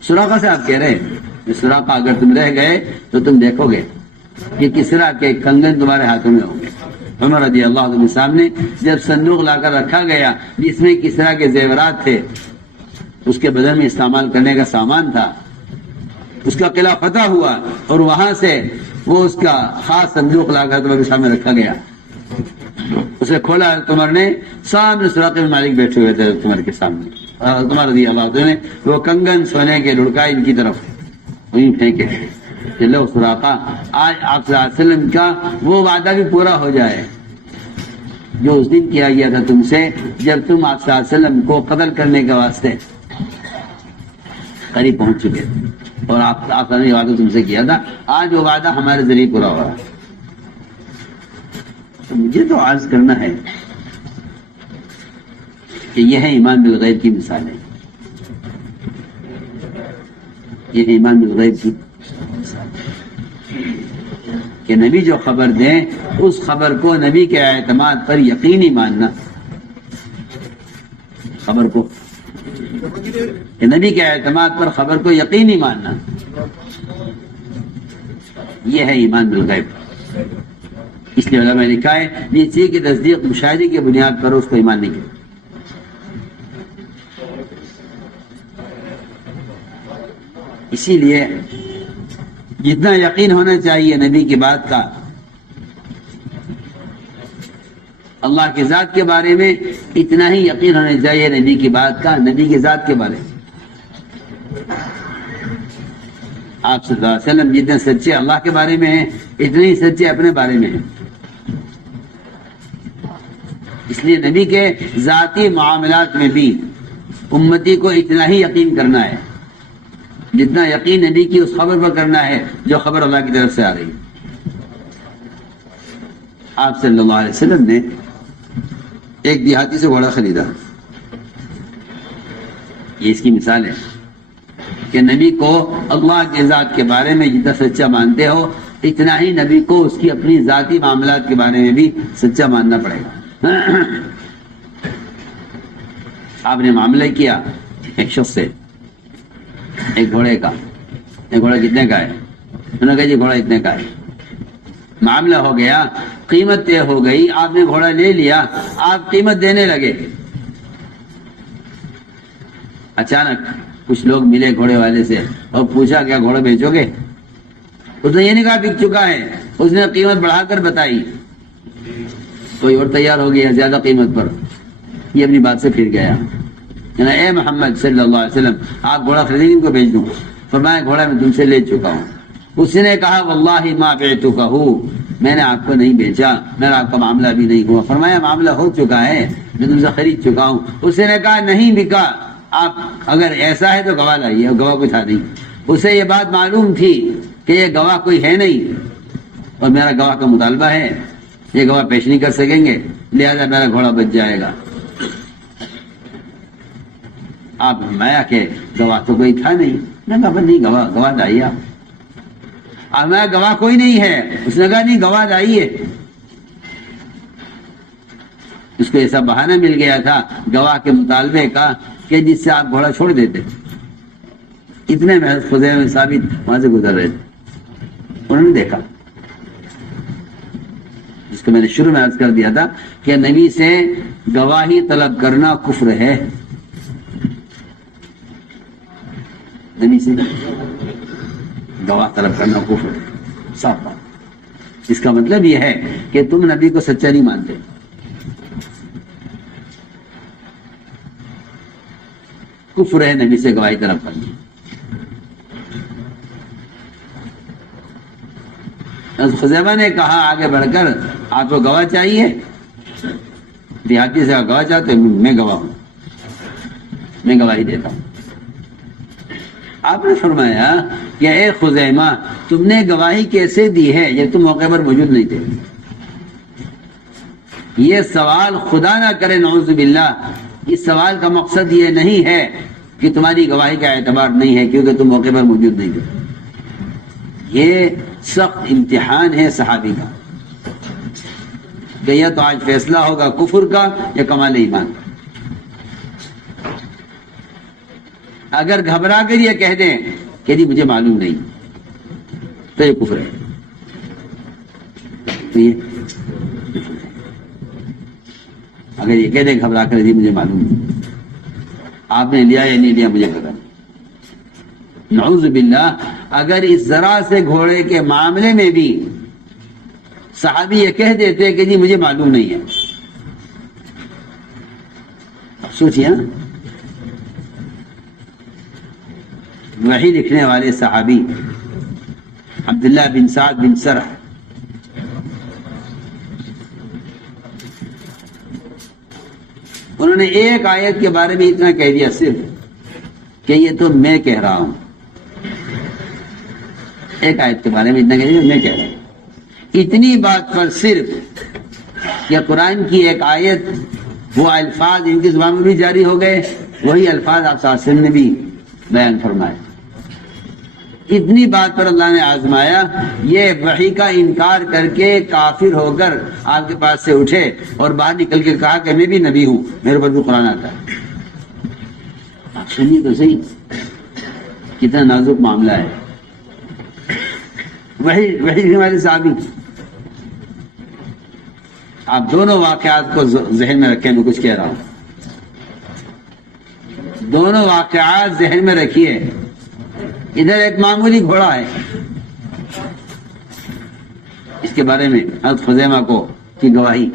سراقہ سے آپ کہہ رہے ہیں سراقہ اگر تم رہ گئے تو تم دیکھو گے کہ کسرا کے کنگن تمہارے ہاتھوں میں ہوں گے۔ عمر رضی اللہ عنہ کے سامنے جب صندوق لا کر رکھا گیا جس میں کسرا کے زیورات تھے، اس کے بدن میں استعمال کرنے کا سامان تھا، اس کا قلعہ فتح ہوا اور وہاں سے وہ اس کا خاص صندوق لا کر تمہارے سامنے رکھا گیا، اسے کھولا عمر نے، سامنے سراقہ بن مالک بیٹھے ہوئے تھے عمر کے سامنے، عمر رضی اللہ عنہ نے وہ کنگن سونے کے لڑکائے ان کی طرف وہیں پھینکے کہ لو سراقہ، آج آپ صلی اللہ علیہ وسلم کا وہ وعدہ بھی پورا ہو جائے جو اس دن کیا گیا تھا تم سے جب تم آپ صلی اللہ علیہ وسلم کو قتل کرنے کے واسطے قریب پہنچ چکے تھے اور آپ نے وعدہ تم سے کیا تھا، آج وہ وعدہ ہمارے ذریعے پورا ہو رہا ہے۔ تو مجھے تو عرض کرنا ہے کہ یہ ہے ایمان بالغیب کی مثال ہے، یہ ہے ایمان بالغیب کی مثال کہ نبی جو خبر دیں اس خبر کو نبی کے اعتماد پر یقینی ماننا، خبر کو کہ نبی کے اعتماد پر خبر کو یقینی ماننا، یہ ہے ایمان بالغیب۔ اس لیے علماء نے لکھا ہے جس چیز کی تصدیق مشاہدے کی بنیاد پر اس کو ایمان نہیں کہتے۔ اسی لیے جتنا یقین ہونا چاہیے نبی کی بات کا اللہ کی ذات کے بارے میں، اتنا ہی یقین ہونا چاہیے نبی کی بات کا نبی کی ذات کے بارے میں۔ آپ صلی اللہ علیہ وسلم جتنے سچے اللہ کے بارے میں ہیں اتنے ہی سچے اپنے بارے میں ہیں۔ اس لیے نبی کے ذاتی معاملات میں بھی امتی کو اتنا ہی یقین کرنا ہے جتنا یقین نبی کی اس خبر پر کرنا ہے جو خبر اللہ کی طرف سے آ رہی ہے۔ آپ صلی اللہ علیہ وسلم نے ایک دیہاتی سے گھوڑا خریدا، یہ اس کی مثال ہے کہ نبی کو اللہ کی ذات کے بارے میں جتنا سچا مانتے ہو اتنا ہی نبی کو اس کی اپنی ذاتی معاملات کے بارے میں بھی سچا ماننا پڑے گا۔ آپ نے معاملہ کیا ایک شخص سے ایک گھوڑے کا، ایک گھوڑا کتنے کا ہے؟ انہوں نے کہا جی گھوڑا اتنے کا ہے۔ معاملہ ہو گیا، قیمت طے ہو گئی، آپ نے گھوڑا لے لیا، آپ قیمت دینے لگے، اچانک کچھ لوگ ملے گھوڑے والے سے اور پوچھا کیا گھوڑا بیچو گے؟ اس نے یہ نہیں کہا بک چکا ہے، اس نے قیمت بڑھا کر بتائی، کوئی اور تیار ہو گیا زیادہ قیمت پر، یہ اپنی بات سے پھر گیا، اے محمد صلی اللہ علیہ وسلم آپ گھوڑا خریدیں ان کو بیچ دوں؟ فرمایا گھوڑا میں تم سے لے چکا ہوں۔ اس نے کہا واللہ ما بعتک، میں نے آپ کو نہیں بیچا، میرا آپ کا معاملہ بھی نہیں ہوا۔ فرمایا معاملہ ہو چکا ہے، میں تم سے خرید چکا ہوں۔ اس نے کہا نہیں بکا، آپ اگر ایسا ہے تو گواہ لائیے، گواہ کوئی تھا نہیں۔ اسے یہ بات معلوم تھی کہ یہ گواہ کوئی ہے نہیں اور میرا گواہ کا مطالبہ ہے، یہ گواہ پیش نہیں کر سکیں گے، لہذا میرا گھوڑا بچ جائے گا۔ آپ فرمایا کہ گواہ تو کوئی تھا نہیں، میں نے کہا نہیں گواہ لائیے آپ۔ میں گواہ کوئی نہیں ہے، اس نے کہا نہیں گواہ لائیے۔ اس کو ایسا بہانہ مل گیا تھا گواہ کے مطالبے کا کہ جس سے آپ گھوڑا چھوڑ دیتے۔ اتنے میں خزیمہ بن ثابت وہاں سے گزر رہے تھے، انہوں نے دیکھا، جس کو میں نے شروع میں عرض کر دیا تھا کہ نبی سے گواہی طلب کرنا کفر ہے، نبی سے گواہ طلب کرنا کفر ہے، صاف بات۔ اس کا مطلب یہ ہے کہ تم نبی کو سچا نہیں مانتے، کفر ہے نبی سے گواہی طلب کرنا۔ خزیمہ نے کہا آگے بڑھ کر آپ کو گواہ چاہیے؟ دیہاتی سے گواہ چاہتے؟ میں گواہ ہوں، میں گواہی دیتا ہوں۔ آپ نے فرمایا کہ اے خزیمہ تم نے گواہی کیسے دی ہے جب تم موقع پر موجود نہیں تھے؟ یہ سوال خدا نہ کرے نعوذ باللہ، اس سوال کا مقصد یہ نہیں ہے کہ تمہاری گواہی کا اعتبار نہیں ہے کیونکہ تم موقع پر موجود نہیں تھے۔ یہ سخت امتحان ہے صحابی کا کہ یہ تو آج فیصلہ ہوگا کفر کا یا کمال ایمان۔ اگر گھبرا کر یہ کہہ دیں کہ جی مجھے معلوم نہیں تو یہ کفر ہے۔ اگر یہ کہہ دیں گھبرا کر جی مجھے معلوم نہیں، آپ نے لیا یا نہیں لیا مجھے پتا نہیں۔ نعوذ باللہ، اگر اس ذرا سے گھوڑے کے معاملے میں بھی صحابی یہ کہہ دیتے کہ جی مجھے معلوم نہیں ہے، اب سوچیے وحی لکھنے والے صحابی عبداللہ بن سعد بن سرح، انہوں نے ایک آیت کے بارے میں اتنا کہہ دیا صرف کہ یہ تو میں کہہ رہا ہوں، ایک آیت کے بارے میں اتنا کہہ دیا میں کہہ رہا ہوں۔ اتنی بات پر صرف کہ قرآن کی ایک آیت، وہ الفاظ ان کی زبان میں بھی جاری ہو گئے، وہی الفاظ آپ صلی اللہ علیہ وسلم نے بھی بیان فرمائے۔ اتنی بات پر اللہ نے آزمایا، یہ وحی کا انکار کر کے کافر ہو کر آپ کے پاس سے اٹھے اور باہر نکل کے کہا کہ میں بھی نبی ہوں، میرے پر بھی قرآن آتا ہے۔ آپ سنیے تو صحیح کتنا نازک معاملہ ہے۔ وحی ہمارے صحابی، آپ دونوں واقعات کو ذہن میں رکھیں، میں کچھ کہہ رہا ہوں، دونوں واقعات ذہن میں رکھیے۔ ادھر ایک معمولی گھوڑا ہے، اس کے بارے میں حضرت خزیمہ کو کی گواہی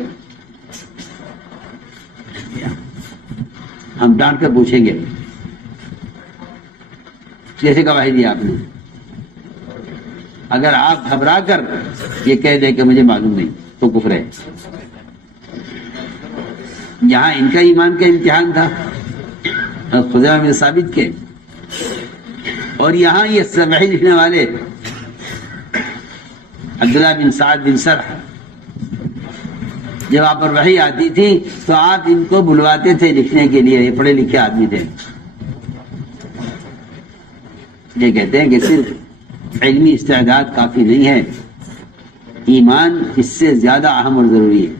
ہم ڈانٹ کر پوچھیں گے کیسے گواہی دی آپ نے؟ اگر آپ گھبرا کر یہ کہہ دیں کہ مجھے معلوم نہیں تو کفر ہے۔ یہاں ان کا ایمان کا امتحان تھا حضرت خزیمہ بن ثابت کے، اور یہاں یہ وحی لکھنے والے عبداللہ بن سعد بن سرح، جب آپ پر وحی آتی تھی تو آپ ان کو بلواتے تھے لکھنے کے لیے، یہ پڑھے لکھے آدمی تھے۔ یہ کہتے ہیں کہ صرف علمی استعداد کافی نہیں ہے، ایمان اس سے زیادہ اہم اور ضروری ہے۔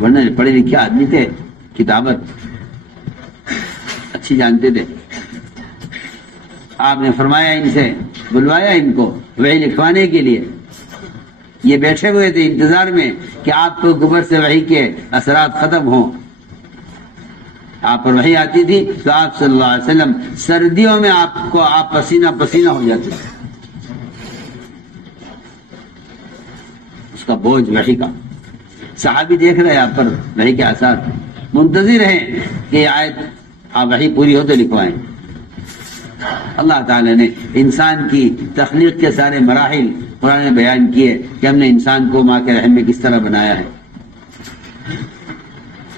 ورنہ پڑھے لکھے آدمی تھے، کتابت اچھی جانتے تھے۔ آپ نے فرمایا ان سے، بلوایا ان کو وحی لکھوانے کے لیے، یہ بیٹھے ہوئے تھے انتظار میں کہ آپ کو گبر سے وحی کے اثرات ختم ہوں۔ آپ پر وحی آتی تھی تو آپ صلی اللہ علیہ وسلم سردیوں میں آپ پسینہ پسینہ ہو جاتے تھے، اس کا بوجھ وحی کا۔ صحابی دیکھ رہے آپ پر وحی کے اثار، منتظر ہیں کہ یہ آیت آپ وحی پوری ہو تو لکھوائیں۔ اللہ تعالیٰ نے انسان کی تخلیق کے سارے مراحل قرآن نے بیان کیے کہ ہم نے انسان کو ماں کے رحم میں کس طرح بنایا ہے۔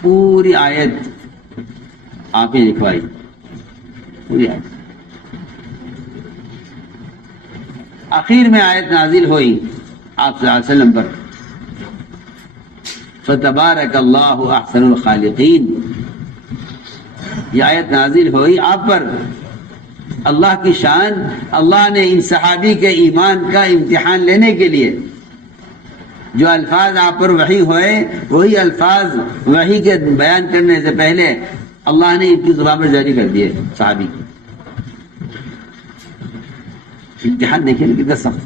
پوری آیت آپ نے لکھوائی، پوری آیت۔ آخر میں آیت نازل ہوئی آپ صلی اللہ علیہ وسلم پر، فتبارک اللہ احسن الخالقین۔ یہ آیت نازل ہوئی آپ پر، اللہ کی شان، اللہ نے ان صحابی کے ایمان کا امتحان لینے کے لیے جو الفاظ آپ پر وحی ہوئے، وہی الفاظ وحی کے بیان کرنے سے پہلے اللہ نے ان کی زبان پر جاری کر دیے۔ صحابی امتحان دیکھیں کتنا سخت،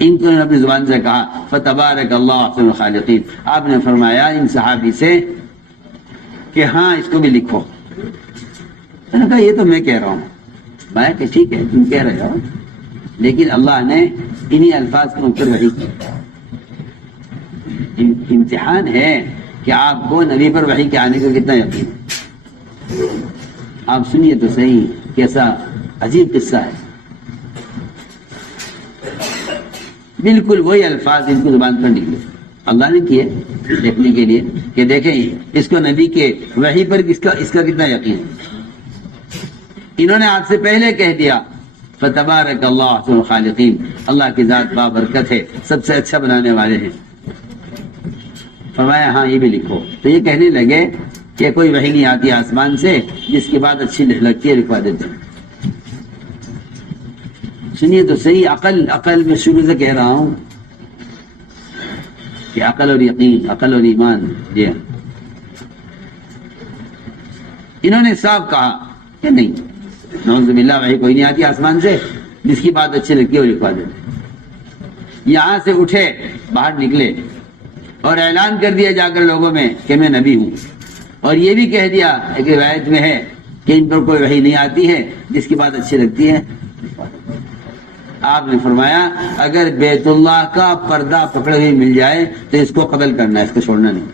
ان کو اپنی زبان سے کہا فتبارک اللہ احسن الخالقین۔ آپ نے فرمایا ان صحابی سے کہ ہاں اس کو بھی لکھو۔ میں نے کہا یہ تو میں کہہ رہا ہوں۔ میں کہ ٹھیک ہے تم کہہ رہے ہو، لیکن اللہ نے انہی الفاظ کے اوپر وحی کی۔ امتحان ہے کہ آپ کو نبی پر وحی کے آنے کا کتنا یقین ہے۔ آپ سنیے تو صحیح کیسا عجیب قصہ ہے۔ بالکل وہی الفاظ ان کو زبان پر نکلے، اللہ نے کیے دیکھنے کے لیے کہ دیکھیں اس کو نبی کے وحی پر اس کا کتنا یقین ہے۔ انہوں نے آپ سے پہلے کہہ دیا فتبارک اللہ احسن الخالقین، اللہ کی ذات بابرکت ہے، سب سے اچھا بنانے والے ہیں۔ فرمایا ہاں یہ بھی لکھو۔ تو یہ کہنے لگے کہ کوئی وحی نہیں آتی آسمان سے جس کی بات اچھی لگتی ہے لکھوا دیتے ہیں۔ سنیے تو صحیح، عقل میں شروع سے کہہ رہا ہوں کہ عقل اور یقین، عقل اور ایمان، جی ہاں، انہوں نے صاف کہا کہ نہیں، نعوذ باللہ وحی کوئی نہیں آتی آسمان سے جس کی بات اچھی لگتی ہے وہ لکھوا دیتے ہیں۔ یہاں سے اٹھے، باہر نکلے اور اعلان کر دیا جا کر لوگوں میں کہ میں نبی ہوں، اور یہ بھی کہہ دیا، ایک روایت میں ہے کہ ان پر کوئی وحی نہیں آتی ہے جس کی بات اچھی لگتی ہے۔ آپ نے فرمایا اگر بیت اللہ کا پردہ پکڑے ہوئے مل جائے تو اس کو قتل کرنا ہے، اس کو چھوڑنا نہیں۔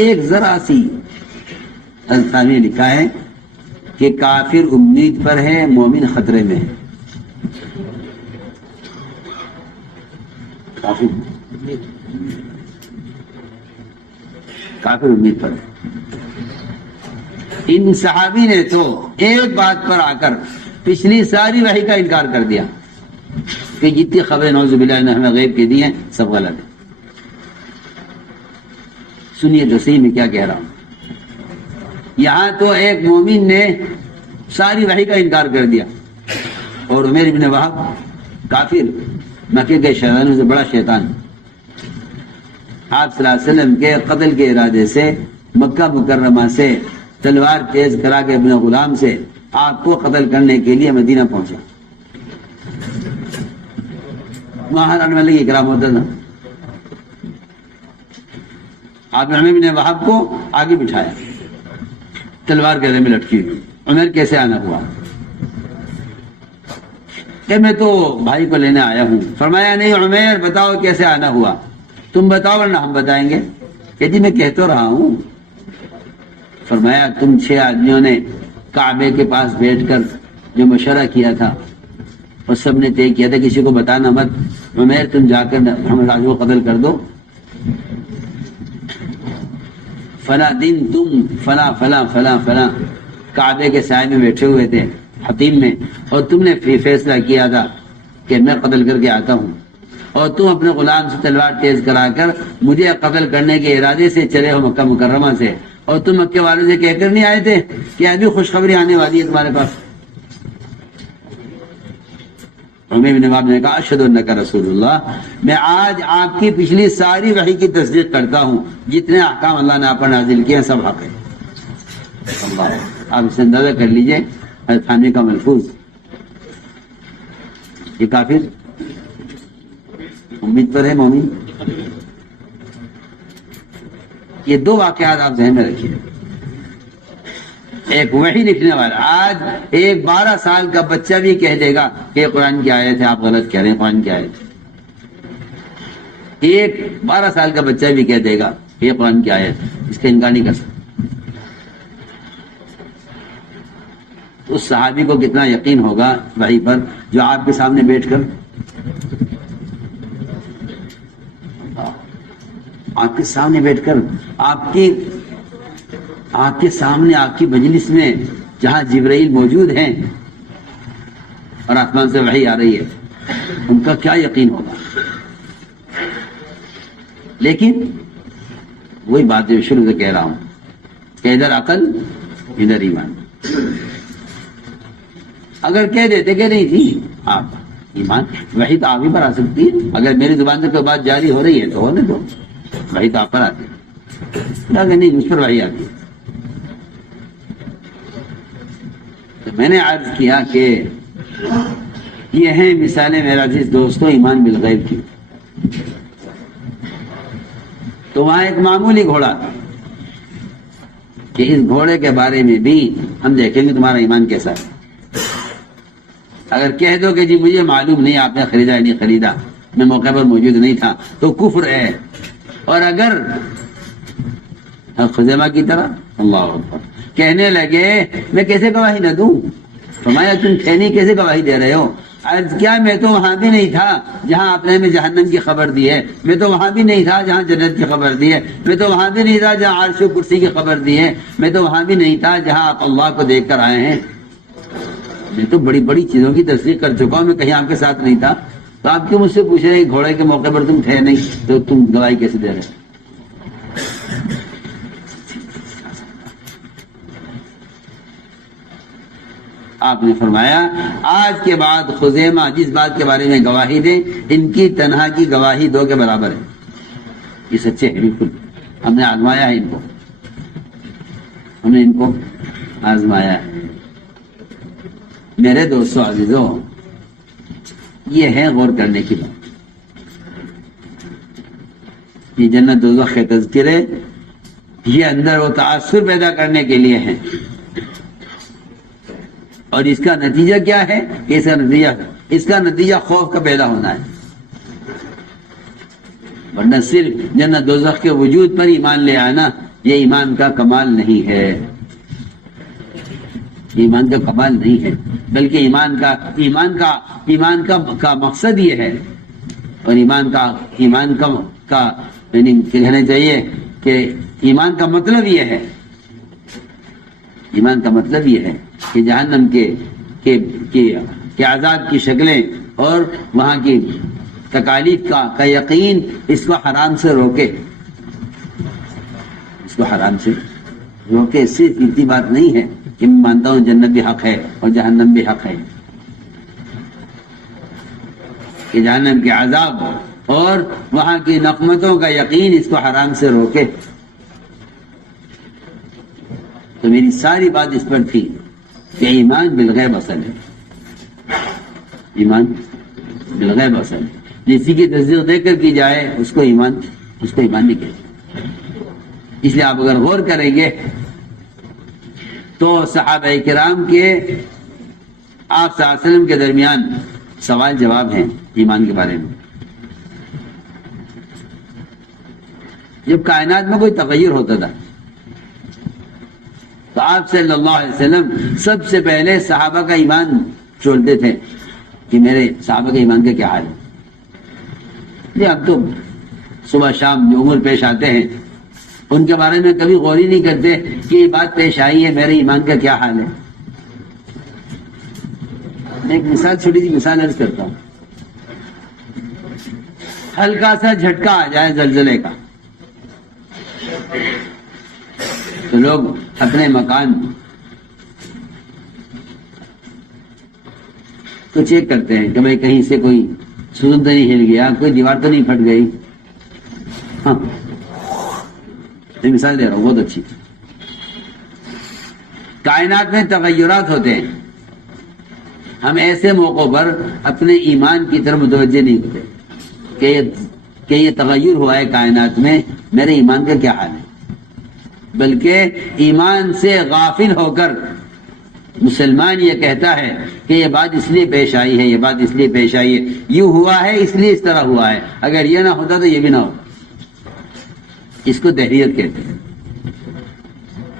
ایک ذرا سی الفاظ میں لکھا ہے کہ کافر امید پر ہے، مومن خطرے میں ہے۔ کافر امید پر ہے۔ ان صحابی نے تو ایک بات پر آ کر پچھلی ساری وحی کا انکار کر دیا کہ جتنی خبریں نعوذ باللہ نے ہمیں غیب کے دی ہیں سب غلط ہے۔ سنیے تو صحیح میں کیا کہہ رہا ہوں۔ یہاں تو ایک مومن نے ساری وحی کا انکار کر دیا، اور عمیر بن وہب کافر، مکے کے شیطانوں سے بڑا شیطان، آپ صلی اللہ علیہ وسلم کے قتل کے ارادے سے مکہ مکرمہ سے تلوار تیز کرا کے اپنے غلام سے آپ کو قتل کرنے کے لیے مدینہ پہنچا۔ وہاں رہنے والے کی اکرام ہوتا تھا۔ آپ نے عمر بن وہب کو آگے بٹھایا، تلوار گلے میں لٹکی ہوئی۔ عمر کیسے آنا ہوا؟ کہ میں تو بھائی کو لینے آیا ہوں۔ فرمایا نہیں عمر، بتاؤ کیسے آنا ہوا، تم بتاؤ ورنہ ہم بتائیں گے۔ کہ جی میں کہہ تو رہا ہوں۔ فرمایا تم 6 آدمیوں نے کعبے کے پاس بیٹھ کر جو مشورہ کیا تھا اور سب نے طے کیا تھا کسی کو بتانا مت، عمر تم جا کر محمد راج کو قتل کر دو، فلاں دن تم فلاں فلاں فلاں فلاں کعبے کے سائے میں بیٹھے ہوئے تھے حتیم میں، اور تم نے فیصلہ کیا تھا کہ میں قتل کر کے آتا ہوں، اور تم اپنے غلام سے تلوار تیز کرا کر مجھے قتل کرنے کے ارادے سے چلے ہو مکہ مکرمہ سے، اور تم مکے والوں سے کہہ کر نہیں آئے تھے کہ ابھی خوشخبری آنے والی ہے تمہارے پاس۔ عمر بن وہب نے کہا اشہد انک رسول اللہ، میں آج آپ کی پچھلی ساری وحی کی تصدیق کرتا ہوں، جتنے احکام اللہ نے آپ پر نازل کیے ہیں سب حق ہے۔ آپ اسے اندازہ کر لیجئے تھانوی کا ملفوظ، یہ کافر امید پر ہے، مومن۔ یہ 2 واقعات آپ ذہن میں رکھیے۔ ایک وحی لکھنے والا، آج ایک 12 سال کا بچہ بھی کہہ دے گا کہ یہ قرآن کی آیت ہے، آپ غلط کہہ رہے ہیں، قرآن کی آیت ہے۔ ایک 12 سال کا بچہ بھی کہہ دے گا کہ یہ قرآن کی آیت ہے، اس کا انکار نہیں کر سکتا۔ اس صحابی کو کتنا یقین ہوگا وحی پر جو آپ کے سامنے بیٹھ کر آپ کے سامنے بیٹھ کر آپ کے سامنے آپ کی مجلس میں جہاں جبرائیل موجود ہیں اور آسمان سے وحی آ رہی ہے، ان کا کیا یقین ہوگا۔ لیکن وہی بات جو شروع سے کہہ رہا ہوں کہ ادھر عقل ادھر ایمان۔ اگر کہہ دیتے کہ نہیں جی آپ ایمان، وحی تو آپ ہی پر آ سکتی ہے، اگر میری زبان سے کوئی بات جاری ہو رہی ہے تو ہونے دو، وحی تو آپ پر آتی ہے، اگر نہیں مجھ پر وحی آتی ہے۔ تو میں نے عرض کیا کہ یہ ہیں مثالیں میرا عزیز دوستوں ایمان بالغیب کی۔ تو وہاں ایک معمولی گھوڑا تھا کہ اس گھوڑے کے بارے میں بھی ہم دیکھیں گے تمہارا ایمان کیسا ہے۔ اگر کہہ دو کہ جی مجھے معلوم نہیں آپ نے خریدا یا نہیں خریدا، میں موقع پر موجود نہیں تھا، تو کفر ہے۔ اور اگر خزیمہ کی طرح اللہ اکبر کہنے لگے میں کیسے گواہی نہ دوں، فرمایا تم ٹھہنی کیسے گواہی دے رہے ہو؟ عرض کیا میں تو وہاں بھی نہیں تھا جہاں آپ نے ہمیں جہنم کی خبر دی ہے، میں تو وہاں بھی نہیں تھا جہاں جنت کی خبر دی ہے، میں تو وہاں بھی نہیں تھا جہاں عرش و کرسی کی خبر دی ہے، میں تو وہاں بھی نہیں تھا جہاں آپ اللہ کو دیکھ کر آئے ہیں۔ میں تو بڑی بڑی چیزوں کی تصدیق کر چکا ہوں، میں کہیں آپ کے ساتھ نہیں تھا، تو آپ کیوں مجھ سے پوچھ رہے گھوڑے کے موقع پر تم تھے نہیں تو تم گواہی کیسے دے رہے؟ آپ نے فرمایا آج کے بعد خزیمہ جس بات کے بارے میں گواہی دیں ان کی تنہا کی گواہی 2 کے برابر ہے. یہ سچے ہیں بالکل. ہم نے آزمایا ہے ان کو، ہم نے ان کو آزمایا ہے. میرے دوستوں عزیزوں، یہ ہے غور کرنے کی بات. یہ جنت دوزخ کے تذکرے یہ اندر وہ تاثر پیدا کرنے کے لیے ہیں، اور اس کا نتیجہ کیا ہے کہ اس کا نتیجہ خوف کا پیدا ہونا ہے. ورنہ صرف جنت دوزخ کے وجود پر ایمان لے آنا یہ ایمان کا کمال نہیں ہے، ایمان کا کمال نہیں ہے، بلکہ ایمان کا مقصد یہ ہے، اور ایمان کا یعنی کہنا چاہیے کہ ایمان کا مطلب یہ ہے، ایمان کا مطلب یہ ہے کہ جہنم کے عذاب کی شکلیں اور وہاں کی تکالیف کا یقین اس کو حرام سے روکے، اس کو حرام سے روکے. صرف اتنی بات نہیں ہے کہ میں مانتا ہوں جنت بھی حق ہے اور جہنم بھی حق ہے، کہ جہنم کے عذاب اور وہاں کی نقمتوں کا یقین اس کو حرام سے روکے. تو میری ساری بات اس پر تھی کہ ایمان بالغیب اصل ہے، ایمان بالغیب اصل ہے. جسی کی تصدیق دے کر کی جائے اس کو ایمان نہیں کہتے. اس لیے آپ اگر غور کریں گے تو صحابہ کرام کے آپ صلی اللہ علیہ وسلم کے درمیان سوال جواب ہیں ایمان کے بارے میں. جب کائنات میں کوئی تغیر ہوتا تھا تو آپ صلی اللہ علیہ وسلم سب سے پہلے صحابہ کا ایمان چھوڑتے تھے کہ میرے صحابہ کے ایمان کا کیا حال ہے. جی اب تو صبح شام جو امور پیش آتے ہیں ان کے بارے میں کبھی غور ہی نہیں کرتے کہ یہ بات پیش آئی ہے میرے ایمان کا کیا حال ہے. میں ایک مثال چھوٹی سی مثال عرض کرتا ہوں. ہلکا سا جھٹکا آ جائے زلزلے کا تو لوگ اپنے مکان کو چیک کرتے ہیں کہ بھائی کہیں سے کوئی ستون تو نہیں ہل گیا، کوئی دیوار تو نہیں پھٹ گئی. ہاں مثال دے رہا ہوں بہت اچھی. کائنات میں تغیرات ہوتے ہیں، ہم ایسے موقعوں پر اپنے ایمان کی طرف متوجہ نہیں ہوتے کہ یہ تغیر ہوا ہے کائنات میں، میرے ایمان کا کیا حال ہے. بلکہ ایمان سے غافل ہو کر مسلمان یہ کہتا ہے کہ یہ بات اس لیے پیش آئی ہے، یہ بات اس لیے پیش آئی ہے، یوں ہوا ہے اس لیے اس طرح ہوا ہے، اگر یہ نہ ہوتا تو یہ بھی نہ ہوتا. اس کو دہریت کہتے ہیں،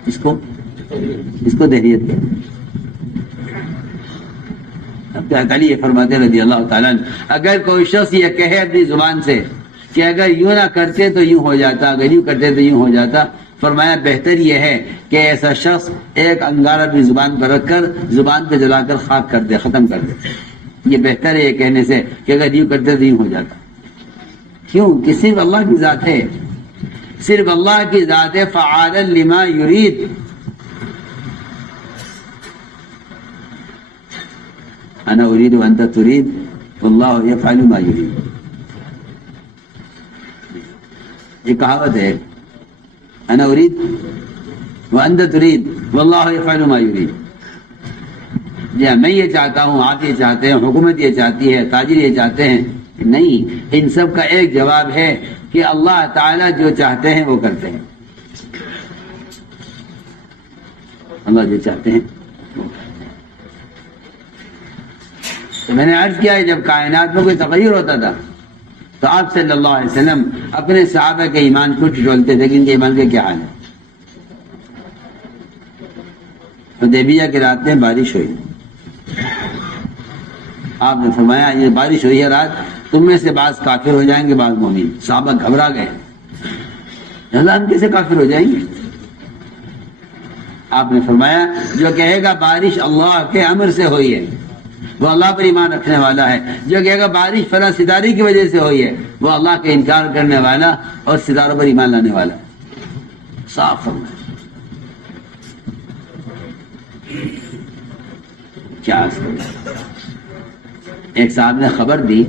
اس کو دہریت کہتے ہیں. علی یہ فرماتے رضی اللہ تعالیٰ عنہ اگر کوئی شخص یہ کہے اپنی زبان سے کہ اگر یوں نہ کرتے تو یوں ہو جاتا، اگر یوں کرتے تو یوں ہو جاتا، فرمایا بہتر یہ ہے کہ ایسا شخص ایک انگارہ اپنی زبان پر رکھ کر زبان پہ جلا کر خاک کر دے، ختم کر دے. یہ بہتر ہے یہ کہنے سے کہ اگر یوں کرتے تو یوں ہو جاتا. کیوں کہ صرف اللہ کی ذات ہے، صرف اللہ کی ذات ہے. فعالا لما یرید. انا اريد وانت تريد واللہ یفعل ما یرید. یہ کہاوت ہے، انا اريد وانت تريد واللہ یفعل ما یرید. جی میں یہ چاہتا ہوں، آپ یہ چاہتے ہیں، حکومت یہ چاہتی ہے، تاجر یہ چاہتے ہیں. نہیں، ان سب کا ایک جواب ہے کہ اللہ تعالیٰ جو چاہتے ہیں وہ کرتے ہیں. اللہ جو چاہتے ہیں. تو میں نے عرض کیا ہے جب کائنات میں کوئی تغیر ہوتا تھا تو آپ صلی اللہ علیہ وسلم اپنے صحابہ کے ایمان کو ٹٹولتے تھے کہ ان کے ایمان کا کیا حال ہے. حدیبیہ کی رات میں بارش ہوئی، آپ نے فرمایا یہ بارش ہوئی ہے رات، تم میں سے بعض کافر ہو جائیں گے بعض مومن. صحابہ گھبرا گئے، ہم کیسے کافر ہو جائیں گے؟ آپ نے فرمایا جو کہے گا بارش اللہ کے امر سے ہوئی ہے وہ اللہ پر ایمان رکھنے والا ہے، جو کہے گا بارش فلاں ستارے کی وجہ سے ہوئی ہے وہ اللہ کا انکار کرنے والا اور ستاروں پر ایمان لانے والا ہے. صاف فرمایا. کیا اثر ہے؟ ایک صاحب نے خبر دی،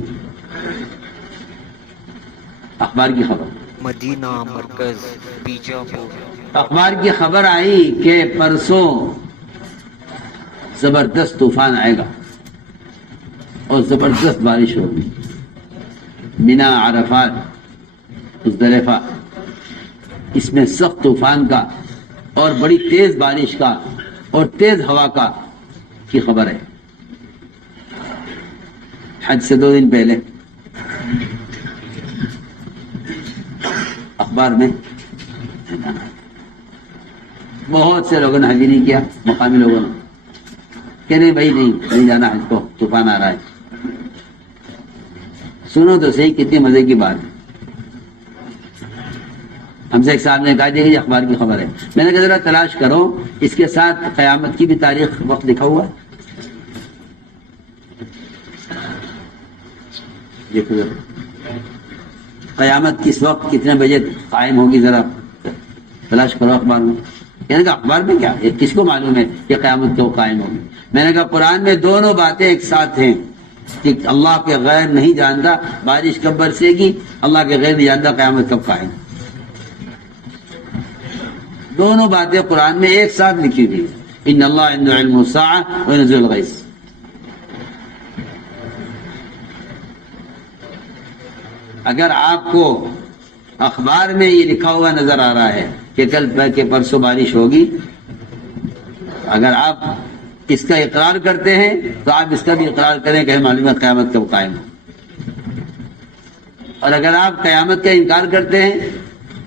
اخبار کی خبر، مدینہ مرکز بیجاپور۔ اخبار کی خبر آئی کہ پرسوں زبردست طوفان آئے گا اور زبردست بارش ہوگی، مینا، عرفات، مزدلفہ، اس میں سخت طوفان کا اور بڑی تیز بارش کا اور تیز ہوا کا کی خبر ہے۔ حج سے 2 دن پہلے اخبار میں بہت سے لوگوں نے حج نہیں کیا، مقامی لوگوں نے کہ نہیں بھائی نہیں جانا حج کو، طوفان آ رہا ہے۔ سنو تو صحیح کتنی مزے کی بات ہے۔ ہم سے ایک صاحب نے کہا دیکھیے اخبار کی خبر ہے، میں نے کہا ذرا تلاش کرو اس کے ساتھ قیامت کی بھی تاریخ وقت لکھا ہوا ہے؟ دیکھو ذرا قیامت کس وقت کتنے بجے قائم ہوگی، ذرا تلاش کرو اخبار میں۔ میں نے کہا اخبار میں کیا، یہ کس کو معلوم ہے کہ قیامت کیوں قائم ہوگی؟ میں نے کہا قرآن میں دونوں باتیں ایک ساتھ ہیں کہ اللہ کے غیر نہیں جانتا بارش کب برسے گی، اللہ کے غیر نہیں جانتا قیامت کب قائم۔ دونوں باتیں قرآن میں ایک ساتھ لکھی ہوئی، ان اللہ عنده علم الساعة وينزل الغیث۔ اگر آپ کو اخبار میں یہ لکھا ہوا نظر آ رہا ہے کہ کل کے پرسوں بارش ہوگی، اگر آپ اس کا اقرار کرتے ہیں تو آپ اس کا بھی اقرار کریں کہ معلوم ہے قیامت کب قائم ہو۔ اور اگر آپ قیامت کا انکار کرتے ہیں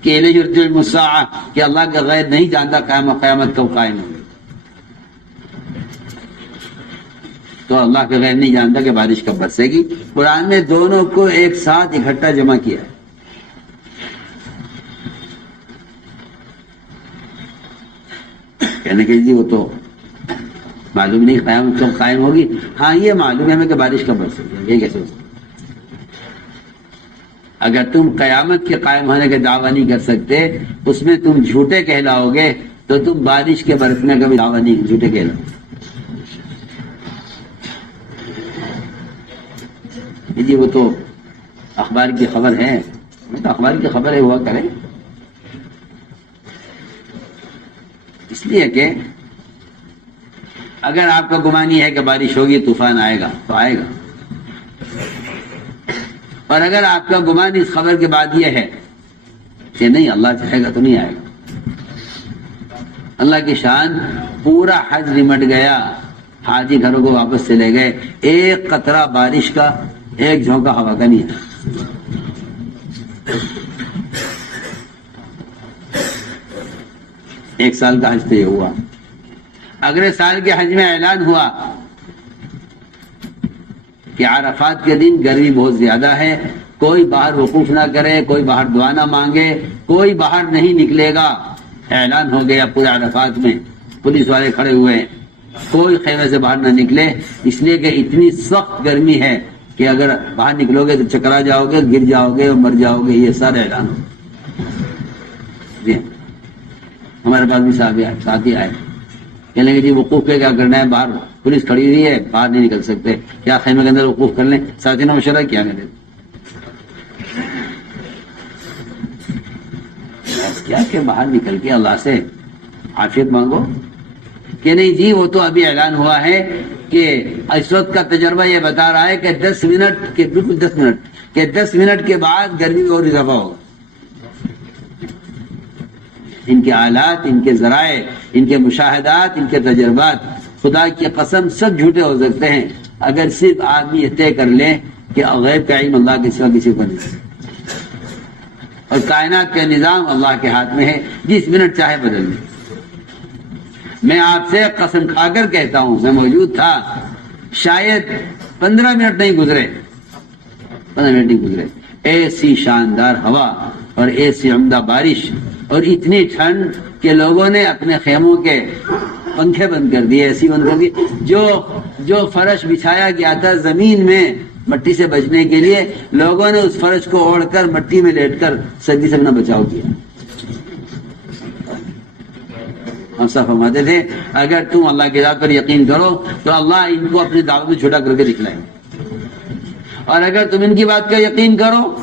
کہ الیہ یرجع علم الساعة، کہ اللہ کا غیر نہیں جانتا قیامت کب قائم ہو، تو اللہ کا غیر نہیں جانتا کہ بارش کب برسے گی۔ قرآن نے دونوں کو ایک ساتھ اکٹھا جمع کیا ہے۔ کہنے کہ جی وہ تو معلوم نہیں قیامت کب قائم ہوگی، ہاں یہ معلوم ہے ہمیں کہ بارش کب برسے گی، یہ کیسے ہو سکتا؟ اگر تم قیامت کے قائم ہونے کا دعویٰ نہیں کر سکتے، اس میں تم جھوٹے کہلاؤ گے، تو تم بارش کے برسنے کا بھی دعویٰ نہیں، جھوٹے کہلاؤ۔ جی وہ تو اخبار کی خبر ہے، تو اخبار کی خبر ہے، ہوا کرے۔ اس لیے کہ اگر آپ کا گمان یہ ہے کہ بارش ہوگی، طوفان آئے گا تو آئے گا، اور اگر آپ کا گمان اس خبر کے بعد یہ ہے کہ نہیں اللہ چاہے گا تو نہیں آئے گا، اللہ کی شان، پورا حج نمٹ گیا، حاجی گھروں کو واپس چلے گئے، ایک قطرہ بارش کا، ایک جھونکا ہوا کا نہیں ہے۔ ایک سال کا حج تو یہ ہوا، اگلے سال کے حج میں اعلان ہوا کہ عرفات کے دن گرمی بہت زیادہ ہے، کوئی باہر وقوف نہ کرے، کوئی باہر دعا نہ مانگے، کوئی باہر نہیں نکلے گا۔ اعلان ہو گیا پورے عرفات میں، پولیس والے کھڑے ہوئے ہیں، کوئی خیمے سے باہر نہ نکلے، اس لیے کہ اتنی سخت گرمی ہے کہ اگر باہر نکلو گے تو چکرا جاؤ گے، گر جاؤ گے اور مر جاؤ گے، یہ سارے اعلان ہو۔ جی ہمارے پاس بھی ساتھی آئے، کہنے لگے جی وقوف پہ کیا کرنا ہے، باہر پولیس کھڑی ہوئی ہے، باہر نہیں نکل سکتے، کیا خیمے کے اندر وقوف کر لیں؟ ساتھی نے مشورہ کیا، میرے کیا کہ باہر نکل کے اللہ سے عافیت مانگو، کہ نہیں جی وہ تو ابھی اعلان ہوا ہے کہ اس وقت کا تجربہ یہ بتا رہا ہے کہ 10 منٹ کے بالکل 10 منٹ کہ 10 منٹ کے بعد گرمی میں اور اضافہ ہوگا۔ ان کے آلات، ان کے ذرائع، ان کے مشاہدات، ان کے تجربات، خدا کی قسم سب جھوٹے ہو سکتے ہیں اگر صرف آدمی یہ طے کر لے کہ غیب کا علم اللہ کے سوا کسی کو نہیں، اور کائنات کا نظام اللہ کے ہاتھ میں ہے، جس منٹ چاہے بدل دے۔ میں آپ سے قسم کھا کر کہتا ہوں، میں موجود تھا، شاید 15 منٹ نہیں گزرے، 15 منٹ نہیں گزرے، ایسی شاندار ہوا اور ایسی عمدہ بارش اور اتنی ٹھنڈ کہ لوگوں نے اپنے خیموں کے پنکھے بند کر دیے، ایسی بند کر دی، جو فرش بچھایا گیا تھا زمین میں مٹی سے بچنے کے لیے، لوگوں نے اس فرش کو اوڑھ کر مٹی میں لیٹ کر سردی سے اپنا بچاؤ کیا۔ ہم سب فرماتے تھے اگر تم اللہ کی ذات پر یقین کرو تو اللہ ان کو اپنی دعوت میں چھوٹا کر کے دکھلائے، اور اگر تم ان کی بات کا یقین کرو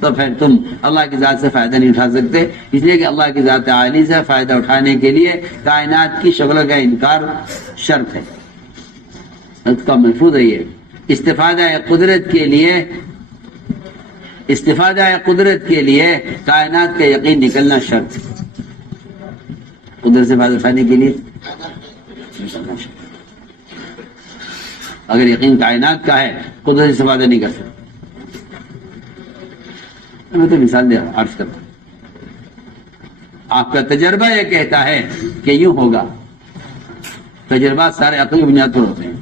تو پھر تم اللہ کی ذات سے فائدہ نہیں اٹھا سکتے، اس لیے کہ اللہ کی ذات عالی سے فائدہ اٹھانے کے لیے کائنات کی شکل کا انکار شرط ہے، اس کا محفوظ ہے۔ یہ استفادہ قدرت کے لیے کائنات کا یقین نکلنا شرط ہے، قدرت سے فائدہ اٹھانے کے لیے نکلنا شرط۔ اگر یقین کائنات کا ہے قدرت سے استفادہ نہیں کر سکتے۔ میں تو مثال دے عرض کرتا ہوں، آپ کا تجربہ یہ کہتا ہے کہ یوں ہوگا، تجربات سارے عقل کی بنیاد پر ہوتے ہیں۔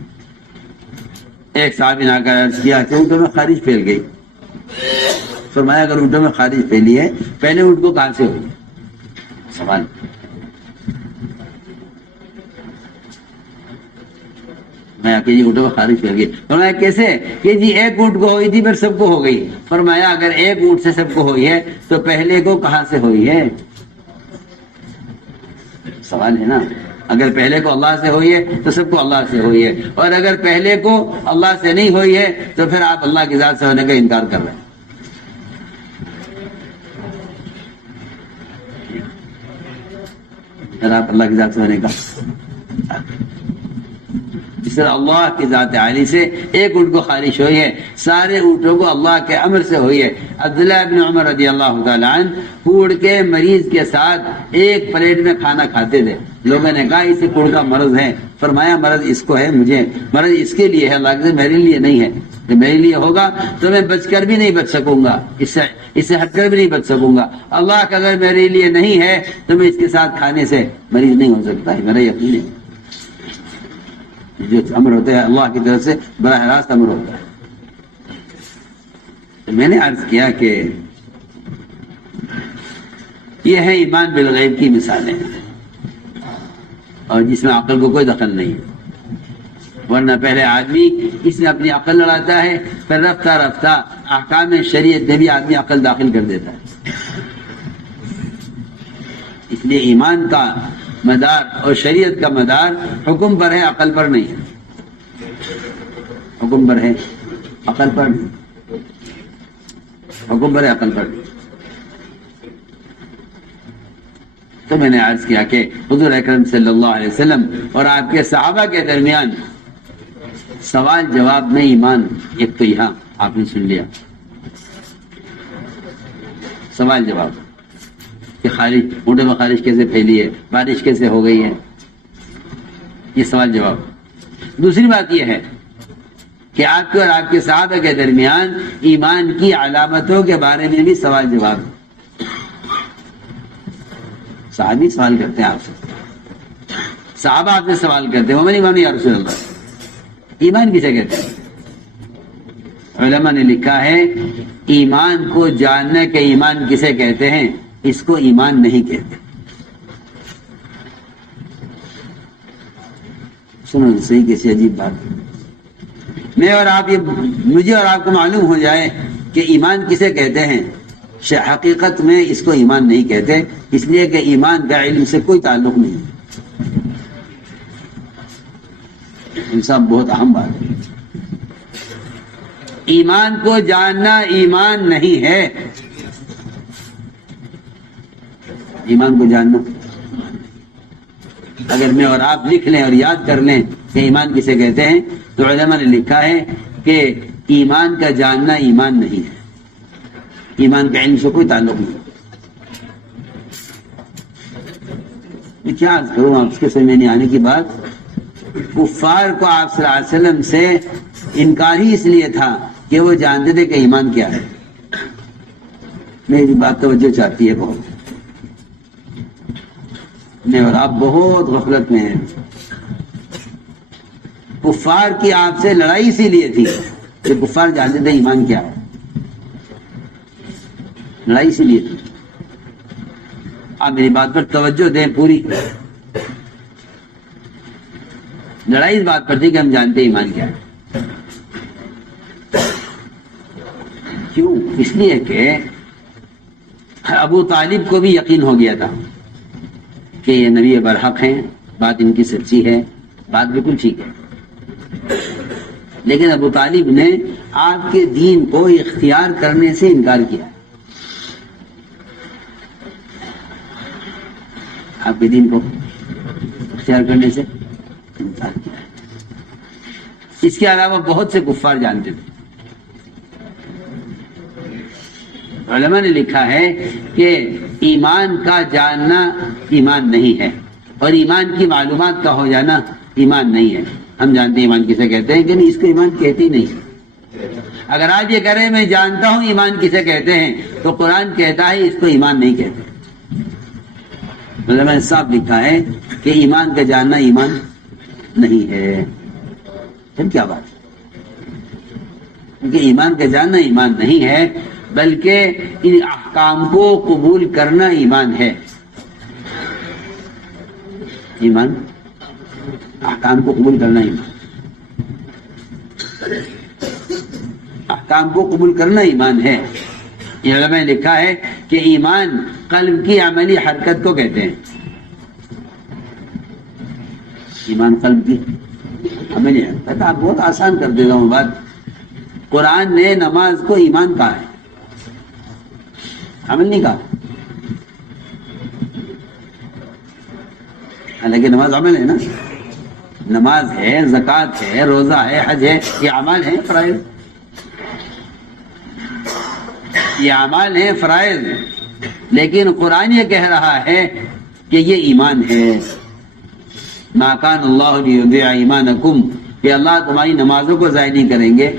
ایک صاحب نے آ کر عرض کیا کہ اونٹوں میں خارج پھیل گئی، فرمایا اگر اونٹوں میں خارج پھیلی ہے پہلے اونٹ کو کہاں سے ہوئی؟ سوال۔ میں آ کے جی اونٹوں میں خارج پھیل گئی، فرمایا کیسے؟ کہ جی ایک اونٹ کو ہوئی تھی پھر سب کو ہو گئی۔ فرمایا اگر ایک اونٹ سے سب کو ہوئی ہے تو پہلے کو کہاں سے ہوئی ہے؟ سوال ہے نا، اگر پہلے کو اللہ سے ہوئی ہے تو سب کو اللہ سے ہوئی ہے، اور اگر پہلے کو اللہ سے نہیں ہوئی ہے تو پھر آپ اللہ کی ذات سے ہونے کا انکار کر رہے ہیں۔ پھر آپ اللہ کی ذات سے ہونے کا، اس طرح اللہ کی ذات عالی سے ایک اونٹ کو خارج ہوئی ہے، سارے اونٹوں کو اللہ کے امر سے ہوئی ہے۔ عبداللہ ابن عمر رضی اللہ تعالیٰ عنہ کوڑ کے مریض کے ساتھ ایک پلیٹ میں کھانا کھاتے تھے، لوگوں نے کہا اسے کوڑ کا مرض ہے، فرمایا مرض اس کو ہے، مجھے مرض اس کے لیے ہے، اللہ کے میرے لیے نہیں ہے، کہ میرے لیے ہوگا تو میں بچ کر بھی نہیں بچ سکوں گا، اس سے ہٹ کر بھی نہیں بچ سکوں گا، اللہ کا اگر میرے لیے نہیں ہے تو میں اس کے ساتھ کھانے سے مریض نہیں ہو سکتا ہے، میرا یقین ہے۔ جو امر ہوتا ہے اللہ کی طرف سے براہ راست امر ہوتا ہے۔ تو میں نے عرض کیا کہ یہ ہے ایمان بالغیب کی مثالیں، اور جس میں عقل کو کوئی دخل نہیں ہے، ورنہ پہلے آدمی اس میں اپنی عقل لڑاتا ہے، پھر رفتہ رفتہ احکام شریعت میں بھی آدمی عقل داخل کر دیتا ہے۔ اس لیے ایمان کا مدار اور شریعت کا مدار حکم پر ہے، عقل پر نہیں ہے، حکم پر ہے عقل پر نہیں، حکم پر ہے عقل پر نہیں۔ تو میں نے عرض کیا کہ حضور اکرم صلی اللہ علیہ وسلم اور آپ کے صحابہ کے درمیان سوال جواب میں ایمان، ایک تو یہاں آپ نے سن لیا سوال جواب کہ خارج اونٹوں میں خارج کیسے پھیلی ہے، بارش کیسے ہو گئی ہے، یہ سوال جواب۔ دوسری بات یہ ہے کہ آپ کے اور آپ کے صحابہ کے درمیان ایمان کی علامتوں کے بارے میں بھی سوال جواب۔ صحابی سوال کرتے ہیں آپ سے، صحابہ آپ سے سوال کرتے ہیں ومن ایمان یا رسول اللہ، ایمان کسے کہتے ہیں؟ علماء نے لکھا ہے ایمان کو جاننے کے ایمان کسے کہتے ہیں، اس کو ایمان نہیں کہتے۔ سنو صحیح کیسی عجیب بات، میں اور آپ، یہ مجھے اور آپ کو معلوم ہو جائے کہ ایمان کسے کہتے ہیں، حقیقت میں اس کو ایمان نہیں کہتے، اس لیے کہ ایمان کا علم سے کوئی تعلق نہیں۔ انصاف بہت اہم بات ہے، ایمان کو جاننا ایمان نہیں ہے، ایمان کو جاننا اگر میں اور آپ لکھ لیں اور یاد کر لیں کہ ایمان کسے کہتے ہیں تو علماء نے لکھا ہے کہ ایمان کا جاننا ایمان نہیں ہے، ایمان کا علم سے کوئی تعلق نہیں۔ میں کیا عرض کروں، آپ کے سمجھ نہیں آنے کی بات، کفار کو آپ صلی اللہ علیہ وسلم سے انکار ہی اس لیے تھا کہ وہ جانتے تھے کہ ایمان کیا ہے۔ میری بات توجہ چاہتی ہے بہت، میں اور آپ بہت غفلت میں ہیں۔ کفار کی آپ سے لڑائی اسی لیے تھی کہ کفار جانتے تھے ایمان کیا ہے، لڑائی اسی لیے تھی۔ آپ میری بات پر توجہ دیں پوری، لڑائی اس بات پر تھی کہ ہم جانتے ایمان کیا ہے۔ کیوں؟ اس لیے کہ ابو طالب کو بھی یقین ہو گیا تھا کہ یہ نبی برحق ہیں، بات ان کی سچی ہے، بات بالکل ٹھیک ہے، لیکن ابو طالب نے آپ کے دین کو اختیار کرنے سے انکار کیا، آپ کے دین کو اختیار کرنے سے انکار کیا۔ اس کے علاوہ بہت سے کفار جانتے تھے۔ علماء نے لکھا ہے کہ ایمان کا جاننا ایمان نہیں ہے، اور ایمان کی معلومات کا ہو جانا ایمان نہیں ہے۔ ہم جانتے ہیں ایمان کسے کہتے ہیں کہ نہیں، اس کو ایمان کہتے ہی نہیں۔ اگر آپ یہ کریں میں جانتا ہوں ایمان کسے کہتے ہیں، تو قرآن کہتا ہے اس کو ایمان نہیں کہتے۔ علماء نے صاف لکھا ہے کہ ایمان کا جاننا ایمان نہیں ہے۔ پھر کیا بات ہے؟ کیونکہ ایمان کا جاننا ایمان نہیں ہے، بلکہ ان احکام کو قبول کرنا ایمان ہے۔ ایمان احکام کو قبول کرنا ایمان، احکام کو قبول کرنا ایمان ہے۔ یہ علماء نے لکھا ہے کہ ایمان قلب کی عملی حرکت کو کہتے ہیں۔ ایمان قلب کی عملی حرکت، آپ بہت آسان کر دیتا ہوں بات۔ قرآن نے نماز کو ایمان کہا ہے، عمل نہیں کہا، حالانکہ نماز عمل ہے نا، نماز ہے، زکوٰۃ ہے، روزہ ہے، حج ہے، یہ اعمال ہیں فرائض، یہ اعمال ہیں فرائض، لیکن قرآن یہ کہہ رہا ہے کہ یہ ایمان ہے۔ ما کان اللہ لیضیع ایمانکم، کہ اللہ تمہاری نمازوں کو ضائع نہیں کریں گے۔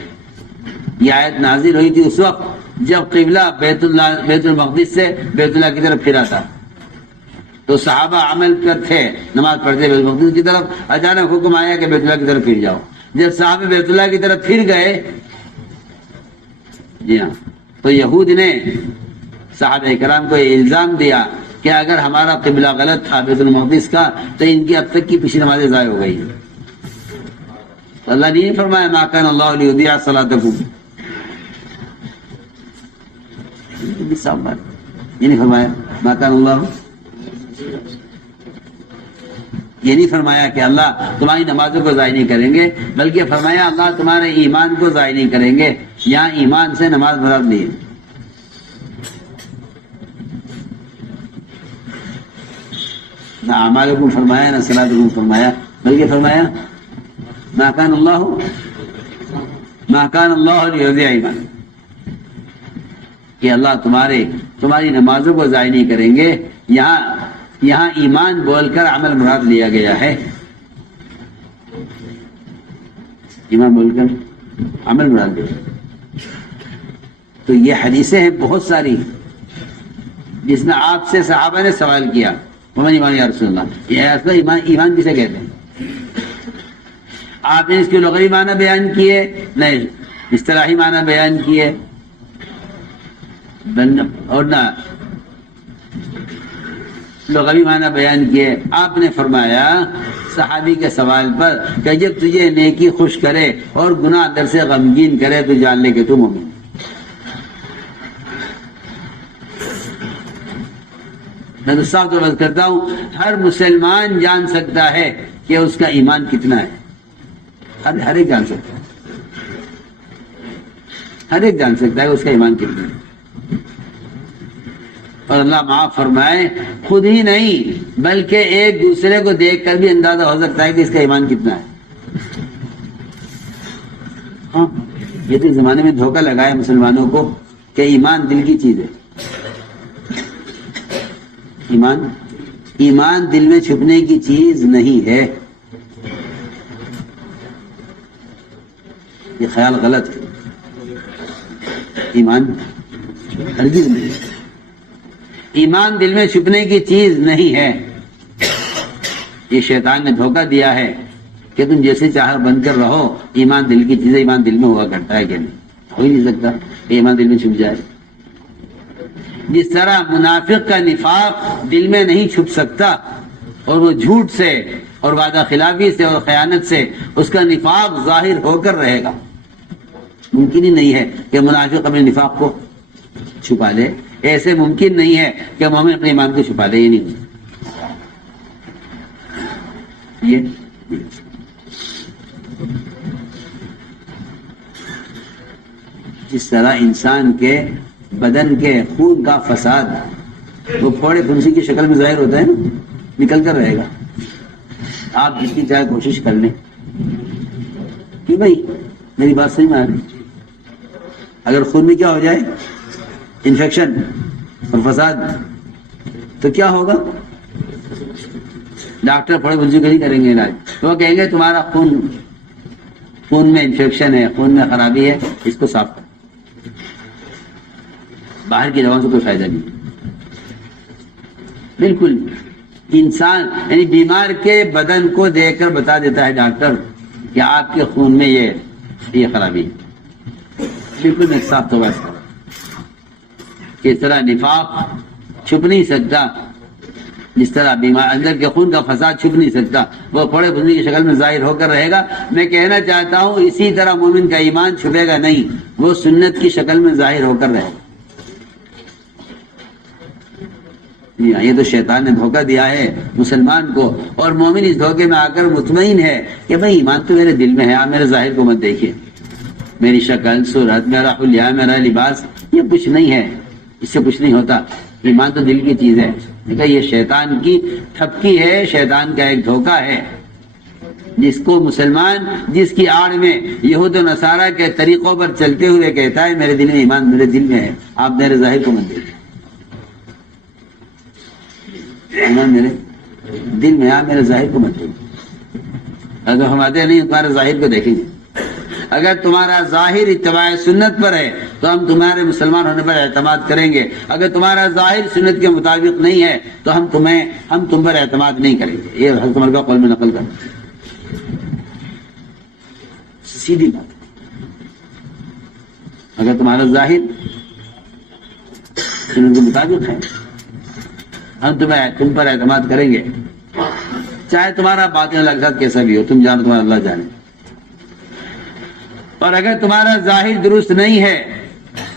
یہ آیت نازل ہوئی تھی اس وقت جب قبلہ بیت المقدس سے بیت اللہ کی طرف پھرا تھا، تو صحابہ عمل پر تھے، نماز پڑھتے بیت المقدس کی طرف، اچانک حکم آیا کہ بیت اللہ کی طرف پھر جاؤ۔ جب صحابہ بیت اللہ کی طرف پھر گئے، جی ہاں، تو یہود نے صحابہ کرام کو یہ الزام دیا کہ اگر ہمارا قبلہ غلط تھا بیت المقدس کا، تو ان کی اب تک کی پچھلی نمازیں ضائع ہو گئی۔ تو اللہ نے یہ فرمایا ما کان اللہ لیضیع صلاتکم، یہ نہیں فرمایا ما کان اللہ، یہ نہیں فرمایا کہ اللہ تمہاری نمازوں کو ضائع نہیں کریں گے، بلکہ فرمایا اللہ تمہارے ایمان کو ضائع نہیں کریں گے۔ یہاں ایمان سے نماز مراد نہیں ہے۔ نہ اعمالکم فرمایا، نہ صلاتکم فرمایا، بلکہ فرمایا ما کان اللہ لیضیع ایمانکم، کہ اللہ تمہاری نمازوں کو ضائع نہیں کریں گے۔ یہاں ایمان بول کر عمل مراد لیا گیا ہے، ایمان بول کر عمل مراد لیا۔ تو یہ حدیثیں ہیں بہت ساری جس میں آپ سے صحابہ نے سوال کیا ومن ایمان یا رسول اللہ، یہ اصل ایمان کسے کہتے ہیں؟ آپ نے اس کے لغوی معنی بیان کیے، نہیں اصطلاحی معنی بیان کیے، اور نہ لغوی معنی بیان کیے۔ آپ نے فرمایا صحابی کے سوال پر کہ جب تجھے نیکی خوش کرے اور گناہ اندر سے غمگین کرے تو جان لے کہ تو مومن۔ میں تو صاف طور پر کرتا ہوں، ہر مسلمان جان سکتا ہے کہ اس کا ایمان کتنا ہے، ہر ایک جان سکتا ہے، ہر ایک جان سکتا ہے کہ اس کا ایمان کتنا ہے۔ اور اللہ معاف فرمائے، خود ہی نہیں بلکہ ایک دوسرے کو دیکھ کر بھی اندازہ ہو سکتا ہے کہ اس کا ایمان کتنا ہے۔ ہاں، یہ تو زمانے میں دھوکہ لگایا مسلمانوں کو کہ ایمان دل کی چیز ہے۔ ایمان دل میں چھپنے کی چیز نہیں ہے، یہ خیال غلط ہے۔ ایمان ہرگز نہیں، ایمان دل میں چھپنے کی چیز نہیں ہے۔ یہ شیطان نے دھوکہ دیا ہے کہ تم جیسے چاہے بن کر رہو، ایمان دل کی چیز ہے، ایمان دل میں ہوا کرتا ہے کہ نہیں؟ ہو ہی نہیں سکتا کہ ایمان دل میں چھپ جائے۔ جس طرح منافق کا نفاق دل میں نہیں چھپ سکتا، اور وہ جھوٹ سے اور وعدہ خلافی سے اور خیانت سے اس کا نفاق ظاہر ہو کر رہے گا، ممکن ہی نہیں ہے کہ منافق اپنے نفاق کو چھپا لے، ایسے ممکن نہیں ہے کہ مومن اپنے ایمان کو چھپا لے، یہ نہیں۔ یہ جس طرح انسان کے بدن کے خون کا فساد وہ پھوڑے پھنسی کی شکل میں ظاہر ہوتا ہے نا، نکل کر رہے گا. آپ جتنی چاہے کوشش کر لیں کہ بھائی میری بات صحیح میں آ رہی، اگر خون میں کیا ہو جائے انفیکشن اور فساد تو کیا ہوگا؟ ڈاکٹر پھوڑے پھنسی کا نہیں کریں گے علاج، وہ کہیں گے تمہارا خون میں انفیکشن ہے، خون میں خرابی ہے، اس کو صاف کرو. باہر کی دواؤں سے کوئی فائدہ نہیں. بالکل انسان یعنی بیمار کے بدن کو دیکھ کر بتا دیتا ہے ڈاکٹر کہ آپ کے خون میں یہ خرابی ہے. بالکل میں صاف تو بات کروں. اس طرح نفاق چھپ نہیں سکتا، جس طرح بیمار اندر کے خون کا فساد چھپ نہیں سکتا، وہ پھوڑے پھنسی کی شکل میں ظاہر ہو کر رہے گا. میں کہنا چاہتا ہوں اسی طرح مومن کا ایمان چھپے گا نہیں، وہ سنت کی شکل میں ظاہر ہو کر رہے گا. یہ تو شیطان نے دھوکہ دیا ہے مسلمان کو، اور مومن اس دھوکے میں آ کر مطمئن ہے کہ بھائی ایمان تو میرے دل میں ہے، آپ میرے ظاہر کو مت دیکھیے، میری شکل صورت میرا حلیہ میرا لباس یہ کچھ نہیں ہے، اس سے کچھ نہیں ہوتا. ایمان تو دل کی چیز ہے. یہ شیطان کی تھپکی ہے، شیطان کا ایک دھوکہ ہے جس کو مسلمان جس کی آڑ میں یہود و نصارہ کے طریقوں پر چلتے ہوئے کہتا ہے میرے دل میں ایمان میرے دل میں ہے، آپ میرے ظاہر کو مت دیکھیے. میرے دل میں آپ میرے ظاہر کو مت دیکھیے. اگر ہم آتے نہیں تمہارے ظاہر کو دیکھیں گے. اگر تمہارا ظاہر اتباع سنت پر ہے تو ہم تمہارے مسلمان ہونے پر اعتماد کریں گے. اگر تمہارا ظاہر سنت کے مطابق نہیں ہے تو ہم تم پر اعتماد نہیں کریں گے. یہ حضرت عمر کا قول میں نقل کر سیدھی بات. اگر تمہارا ظاہر سنت کے مطابق ہے ہم تم پر اعتماد کریں گے، چاہے تمہارا باطن الگ کیسا بھی ہو، تم جانو تمہارا اللہ جانے. اور اگر تمہارا ظاہر درست نہیں ہے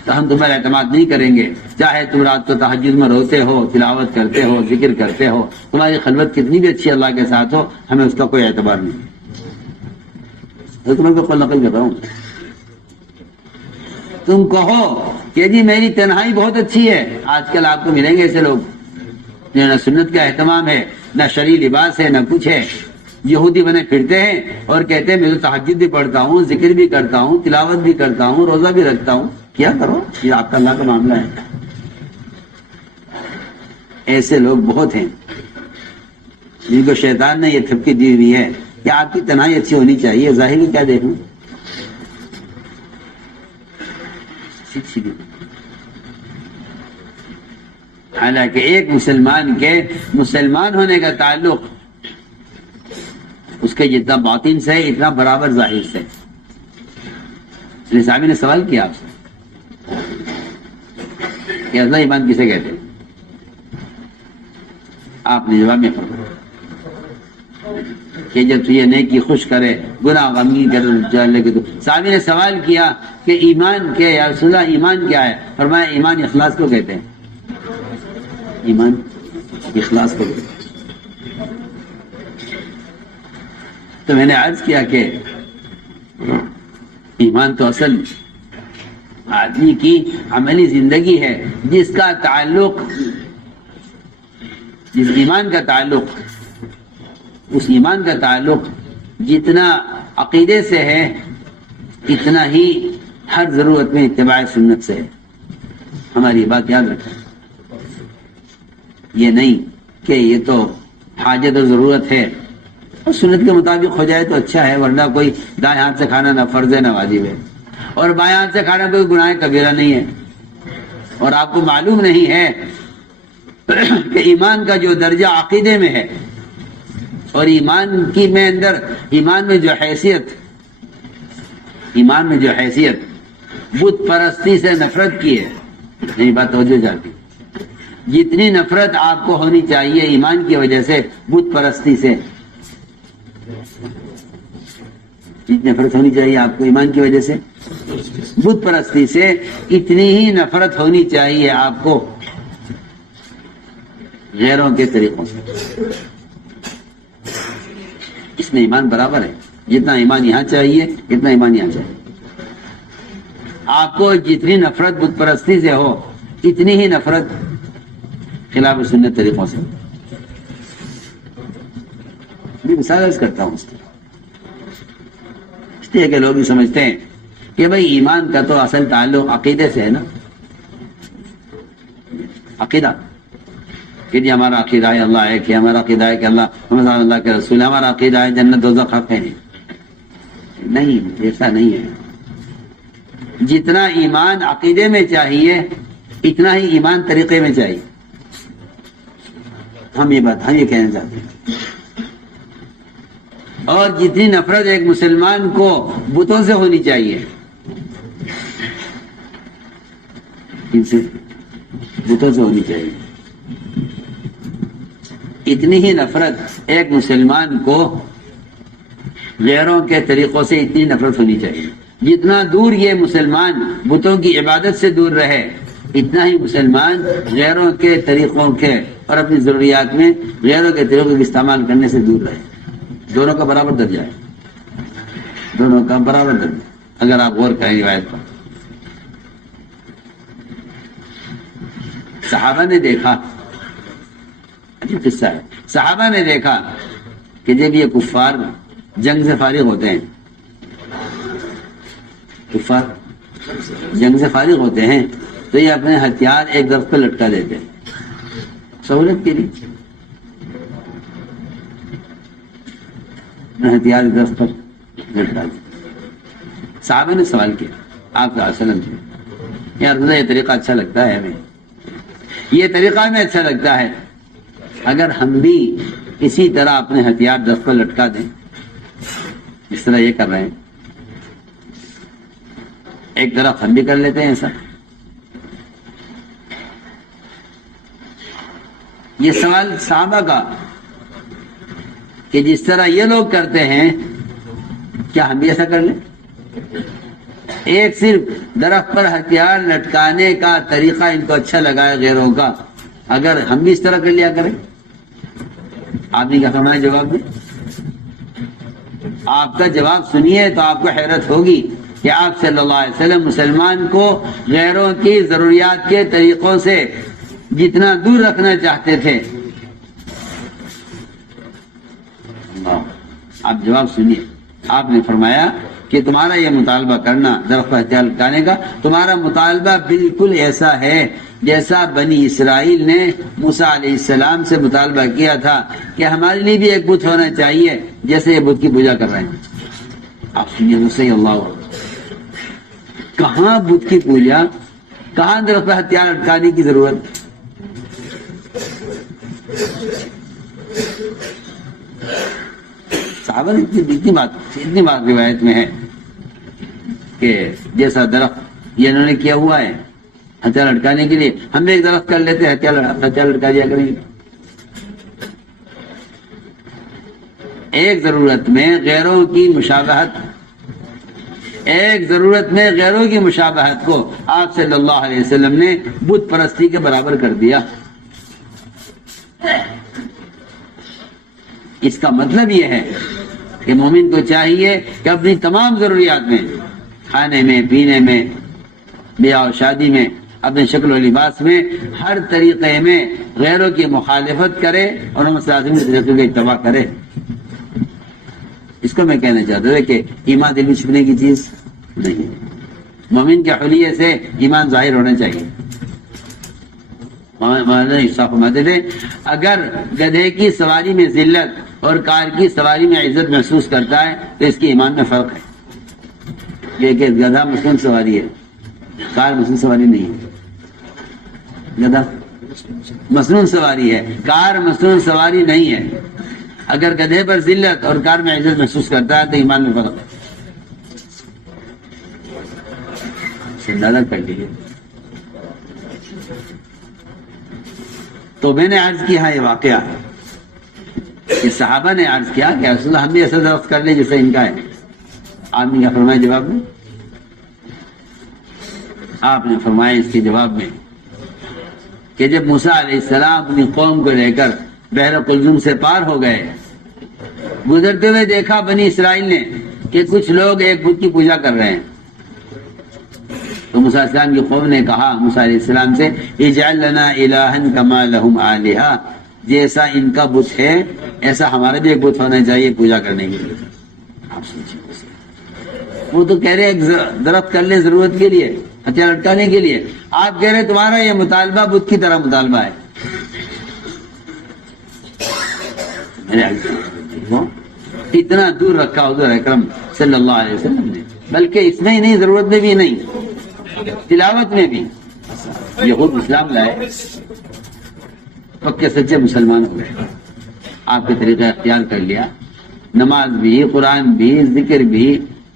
تو ہم تمہارا اعتماد نہیں کریں گے، چاہے تم رات کو تہجد میں روتے ہو، تلاوت کرتے ہو، ذکر کرتے ہو، تمہاری خلوت کتنی بھی اچھی اللہ کے ساتھ ہو، ہمیں اس کا کوئی اعتبار نہیں. تمہیں کو نقل کر رہا ہوں. تم کہو کہ جی میری تنہائی بہت اچھی ہے. آج کل آپ کو ملیں گے ایسے لوگ نہ سنت کا اہتمام ہے، نہ شرعی لباس ہے، نہ کچھ ہے. یہودی بنے پھرتے ہیں اور کہتے ہیں میں تو تہجد بھی پڑھتا ہوں، ذکر بھی کرتا ہوں، تلاوت بھی کرتا ہوں، روزہ بھی رکھتا ہوں. کیا کرو، یہ آپ کا اللہ کا معاملہ ہے. ایسے لوگ بہت ہیں جن کو شیطان نے یہ تھپکی دی ہوئی ہے کہ آپ کی تنہائی اچھی ہونی چاہیے، ظاہر میں کیا دیکھوں. حالانکہ ایک مسلمان کے مسلمان ہونے کا تعلق اس کے جتنا باطن سے اتنا برابر ظاہر سے. صاحب نے سوال کیا آپ سے کہ اللہ ایمان کسے کہتے ہیں؟ آپ نے جواب میں فرمایا کہ جب تجھے نیکی خوش کرے گناہ غمگین کرے. صاحب نے سوال کیا کہ ایمان کے یا رسول اللہ ایمان کیا ہے؟ فرمایا ایمان اخلاص کو کہتے ہیں. ایمان اخلاص کو کہتے ہیں. تو میں نے عرض کیا کہ ایمان تو اصل آدمی کی عملی زندگی ہے جس کا تعلق، جس ایمان کا تعلق، اس ایمان کا تعلق جتنا عقیدے سے ہے اتنا ہی ہر ضرورت میں اتباع سنت سے ہے. ہماری یہ بات یاد رکھیں. یہ نہیں کہ یہ تو حاجت اور ضرورت ہے اور سنت کے مطابق ہو جائے تو اچھا ہے، ورنہ کوئی دائیں ہاتھ سے کھانا نہ فرض ہے نہ واجب ہے، اور بائیں ہاتھ سے کھانا کوئی گناہ کبیرہ نہیں ہے. اور آپ کو معلوم نہیں ہے کہ ایمان کا جو درجہ عقیدے میں ہے اور ایمان کی میں اندر ایمان میں جو حیثیت بت پرستی سے نفرت کی ہے. نہیں بات توجہ جاتی. جتنی نفرت آپ کو ہونی چاہیے ایمان کی وجہ سے بت پرستی سے، جتنی نفرت ہونی چاہیے آپ کو ایمان کی وجہ سے بت پرستی سے، اتنی ہی نفرت ہونی چاہیے آپ کو غیروں کے طریقوں سے. اس میں ایمان برابر ہے، جتنا ایمان یہاں چاہیے اتنا ایمان یہاں چاہیے. آپ کو جتنی نفرت بت پرستی سے ہو اتنی ہی نفرت خلاف سنت طریقوں سے. میں مثال عرض کرتا ہوں اس لیے کہ لوگ یہ سمجھتے ہیں کہ بھئی ایمان کا تو اصل تعلق عقیدے سے ہے نا، عقیدہ کہ جی ہمارا عقیدہ ہے اللہ ہے، کہ ہمارا عقیدہ ہے کہ اللہ کے رسول ہے، ہمارا عقیدہ ہے جنت دوزخ حق ہے. نہیں، ایسا نہیں ہے. جتنا ایمان عقیدے میں چاہیے اتنا ہی ایمان طریقے میں چاہیے. ہم یہ کہنا چاہتے ہیں. اور جتنی نفرت ایک مسلمان کو بتوں سے ہونی چاہیے، ان سے بتوں سے ہونی چاہیے، اتنی ہی نفرت ایک مسلمان کو غیروں کے طریقوں سے اتنی نفرت ہونی چاہیے. جتنا دور یہ مسلمان بتوں کی عبادت سے دور رہے اتنا ہی مسلمان غیروں کے طریقوں کے اور اپنی ضروریات میں غیروں کے طریقوں کے استعمال کرنے سے دور رہے. دونوں کا برابر درجہ ہے، دونوں کا برابر درجہ. اگر آپ غور کریں روایت پر، صحابہ نے دیکھا، عجیب قصہ ہے، صحابہ نے دیکھا کہ جب یہ کفار جنگ سے فارغ ہوتے ہیں، کفار جنگ سے فارغ ہوتے ہیں تو یہ اپنے ہتھیار ایک درخت پہ لٹکا دیتے ہیں سہولت کے لیے. ہتھیار درخت پر لٹکا دیتے. صحابہ نے سوال کیا آپ صلی اللہ علیہ وسلم سے، یا رسول اللہ یہ طریقہ اچھا لگتا ہے ہمیں، یہ طریقہ ہمیں اچھا لگتا ہے، اگر ہم بھی اسی طرح اپنے ہتھیار درخت پر لٹکا دیں اس طرح یہ کر رہے ہیں، ایک طرف ہم بھی کر لیتے ہیں ایسا. یہ سوال صحابہ کا کہ جس طرح یہ لوگ کرتے ہیں کیا ہم بھی ایسا کر لیں. ایک صرف درخت پر ہتھیار لٹکانے کا طریقہ ان کو اچھا لگا ہے غیروں کا، اگر ہم بھی اس طرح کر لیا کریں. آپ نے کیا فرمایا جواب میں؟ آپ کا جواب سنیے تو آپ کو حیرت ہوگی کہ آپ صلی اللہ علیہ وسلم مسلمان کو غیروں کی ضروریات کے طریقوں سے جتنا دور رکھنا چاہتے تھے. آپ جواب سنیے. آپ نے فرمایا کہ تمہارا یہ مطالبہ کرنا درخت پر ہتھیار لٹکانے کا، تمہارا مطالبہ بالکل ایسا ہے جیسا بنی اسرائیل نے موسیٰ علیہ السلام سے مطالبہ کیا تھا کہ ہمارے لیے بھی ایک بت ہونا چاہیے جیسے یہ بت کی پوجا کر رہے ہیں. آپ سنیے تو صحیح. اللہ کہاں بت کی پوجا، کہاں درخت پر ہتھیار لٹکانے کی ضرورت. صحابہ نے اتنی بات روایت میں ہے کہ جیسا درخت یہ انہوں نے کیا ہوا ہے ہتھیار لٹکانے کے لیے، ہم بھی ایک درخت کر لیتے ہیں ہتھیار لٹکا دیا کریں گے. ایک ضرورت میں غیروں کی مشابہت، ایک ضرورت میں غیروں کی مشابہت کو آپ صلی اللہ علیہ وسلم نے بت پرستی کے برابر کر دیا. اس کا مطلب یہ ہے کہ مومن کو چاہیے کہ اپنی تمام ضروریات میں، کھانے میں، پینے میں، بیاہ و شادی میں، اپنے شکل و لباس میں، ہر طریقے میں غیروں کی مخالفت کرے اور ہم لازمی طریقے کی اتباع کرے. اس کو میں کہنا چاہتا ہوں کہ ایمان دل میں چھپنے کی چیز نہیں ہے. مومن کے حلیے سے ایمان ظاہر ہونا چاہیے. فرماتے تھے اگر گدھے کی سواری میں ذلت اور کار کی سواری میں عزت محسوس کرتا ہے تو اس کے ایمان میں فرق ہے. کہ گدھا مصنوع سواری ہے، کار مصنوع سواری نہیں ہے. گدھا مصنوع سواری ہے، کار مصنوع سواری نہیں ہے. اگر گدھے پر ذلت اور کار میں عزت محسوس کرتا ہے تو ایمان میں فرق ہے. اندازہ کر لیجیے. تو میں نے عرض کیا ہے یہ واقعہ کہ صحابہ نے عرض کیا کہ رسول اللہ ہم بھی ایسا درخت کر لیں جیسے ان کا ہے. آپ نے کیا فرمایا جواب میں؟ آپ نے فرمایا اس کے جواب میں کہ جب موسیٰ علیہ السلام اپنی قوم کو لے کر بحر قلزم سے پار ہو گئے گزرتے ہوئے دیکھا بنی اسرائیل نے کہ کچھ لوگ ایک بت کی پوجا کر رہے ہیں، تو موسیٰ علیہ السلام کی قوم نے کہا موسیٰ علیہ السلام سے اجعل لنا الہا کما لہم آلہہ، جیسا ان کا بت ہے ایسا ہمارا بھی ایک بت ہونا چاہیے پوجا کرنے کے لیے۔ آپ سوچیں، وہ تو کہہ رہے ہیں درخت کر لیں ضرورت کے لیے، ہتھیار لٹکانے کے لیے، آپ کہہ رہے تمہارا یہ مطالبہ بت کی طرح مطالبہ ہے۔ اتنا دور رکھا حضور اکرم صلی اللہ علیہ وسلم نے، بلکہ اس میں ہی نہیں، ضرورت میں بھی نہیں، تلاوت میں بھی۔ یہ خود اسلام لائے، پکے سچے مسلمان ہو گئے، آپ کے طریقہ اختیار کر لیا، نماز بھی، قرآن بھی، ذکر بھی،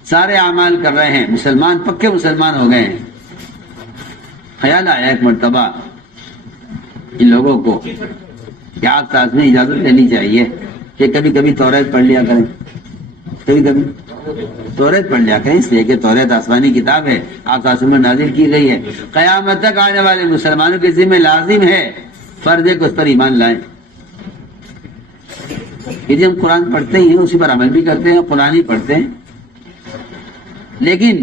سارے اعمال کر رہے ہیں، مسلمان پکے مسلمان ہو گئے ہیں۔ خیال آیا ایک مرتبہ ان لوگوں کو کہ آپ ساتھ میں اجازت لینی چاہیے کہ کبھی کبھی توریت پڑھ لیا کریں، کبھی کبھی توریت پڑھ لیا کریں، اس لیے کہ توریت آسمانی کتاب ہے، آپ ساتھ میں نازل کی گئی ہے، قیامت تک آنے والے مسلمانوں کے ذمہ لازم ہے، فرض ہے کہ اس پر ایمان لائیں۔ کہ ہم قرآن پڑھتے ہی ہیں، اسی پر عمل بھی کرتے ہیں، قرآن ہی پڑھتے ہیں، لیکن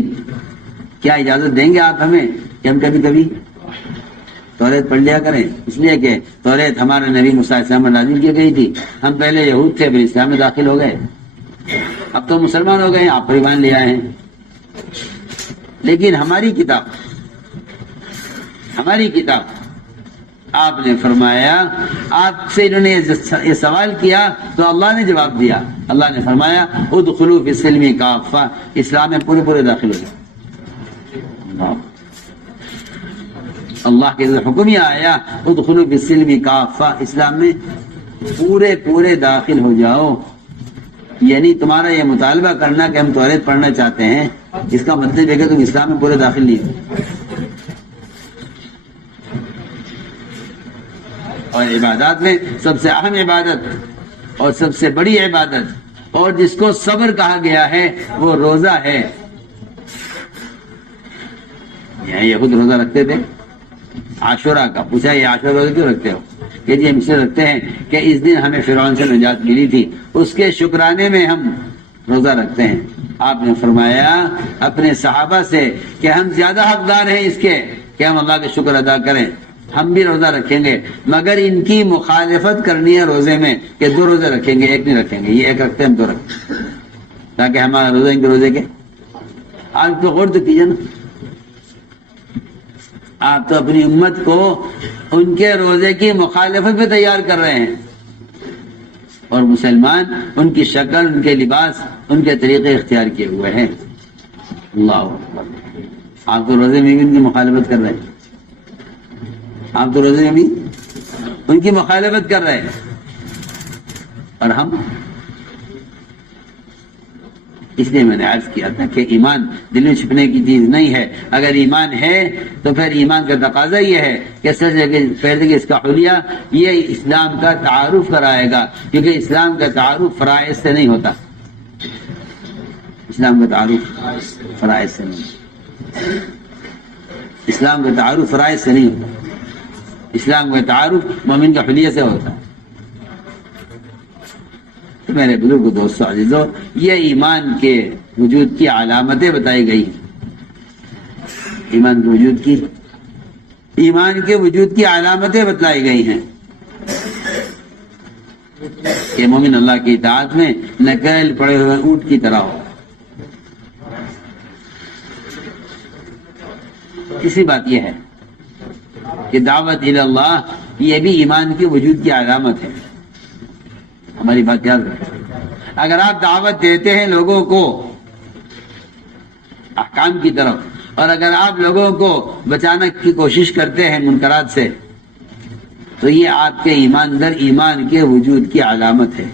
کیا اجازت دیں گے آپ ہمیں کہ ہم کبھی کبھی توریت پڑھ لیا کریں؟ اس لیے کہ توریت ہمارے نبی موسیٰ علیہ السلام پر نازل کی گئی تھی، ہم پہلے یہود تھے پھر اسلام میں داخل ہو گئے، اب تو مسلمان ہو گئے ہیں، آپ پر ایمان لے آئے ہیں، لیکن ہماری کتاب آپ نے فرمایا، آپ سے انہوں نے یہ سوال کیا تو اللہ نے جواب دیا، اللہ نے فرمایا ادخلوا فی السلم کافہ، اسلام میں پورے داخل ہو جائے۔ اللہ کے حکم یہ آیا ادخلوا فی السلم کافہ، اسلام میں پورے داخل ہو جاؤ، یعنی تمہارا یہ مطالبہ کرنا کہ ہم توریت پڑھنا چاہتے ہیں، اس کا مطلب ہے کہ تم اسلام میں پورے داخل نہیں ہو۔ اور عبادات میں سب سے اہم عبادت اور سب سے بڑی عبادت اور جس کو صبر کہا گیا ہے وہ روزہ ہے۔ یہ خود روزہ رکھتے تھے عاشورہ کا، پوچھا یہ عاشورہ روزہ کیوں رکھتے ہو؟ کہ جی ہم اسے رکھتے ہیں کہ اس دن ہمیں فرعون سے نجات ملی تھی، اس کے شکرانے میں ہم روزہ رکھتے ہیں۔ آپ نے فرمایا اپنے صحابہ سے کہ ہم زیادہ حقدار ہیں اس کے کہ ہم اللہ کا شکر ادا کریں، ہم بھی روزہ رکھیں گے، مگر ان کی مخالفت کرنی ہے روزے میں کہ 2 روزے رکھیں گے، ایک نہیں رکھیں گے، یہ ایک رکھتے ہیں ہم 2 رکھتے ہیں، تاکہ ہمارا روزہ ان کے روزے کے۔ آج تو غور تو کیجیے نا، آپ تو اپنی امت کو ان کے روزے کی مخالفت پہ تیار کر رہے ہیں، اور مسلمان ان کی شکل، ان کے لباس، ان کے طریقے اختیار کیے ہوئے ہیں۔ اللہ اکبر، آپ تو روزے میں بھی ان کی مخالفت کر رہے ہیں، آپ تو روزے میں بھی ان کی مخالفت کر رہے ہیں، اور ہم، اس لیے میں نے عرض کیا تھا کہ ایمان دل میں چھپنے کی چیز نہیں ہے، اگر ایمان ہے تو پھر ایمان کا تقاضا یہ ہے کہ پہلے اس کا حلیہ یہ اسلام کا تعارف کرائے گا، کیونکہ اسلام کا تعارف فرائض سے نہیں ہوتا، اسلام کا تعارف فرائض سے نہیں، اسلام کا تعارف فرائض سے نہیں ہوتا، اسلام کا تعارف مومن کا حلیہ سے ہوتا ہے۔ میرے بزرگ دوستو عزیزو، یہ ایمان کے وجود کی علامتیں بتائی گئی، ایمان کے وجود کی علامتیں بتلائی گئی ہیں کہ مومن اللہ کی اطاعت میں نکیل پڑے ہوئے اونٹ کی طرح ہو۔ تیسری بات یہ ہے کہ دعوت الی اللہ یہ بھی ایمان کے وجود کی علامت ہے۔ ہماری بات یاد رکھیں، اگر آپ دعوت دیتے ہیں لوگوں کو احکام کی طرف، اور اگر آپ لوگوں کو بچانے کی کوشش کرتے ہیں منکرات سے، تو یہ آپ کے ایمان کے وجود کی علامت ہے۔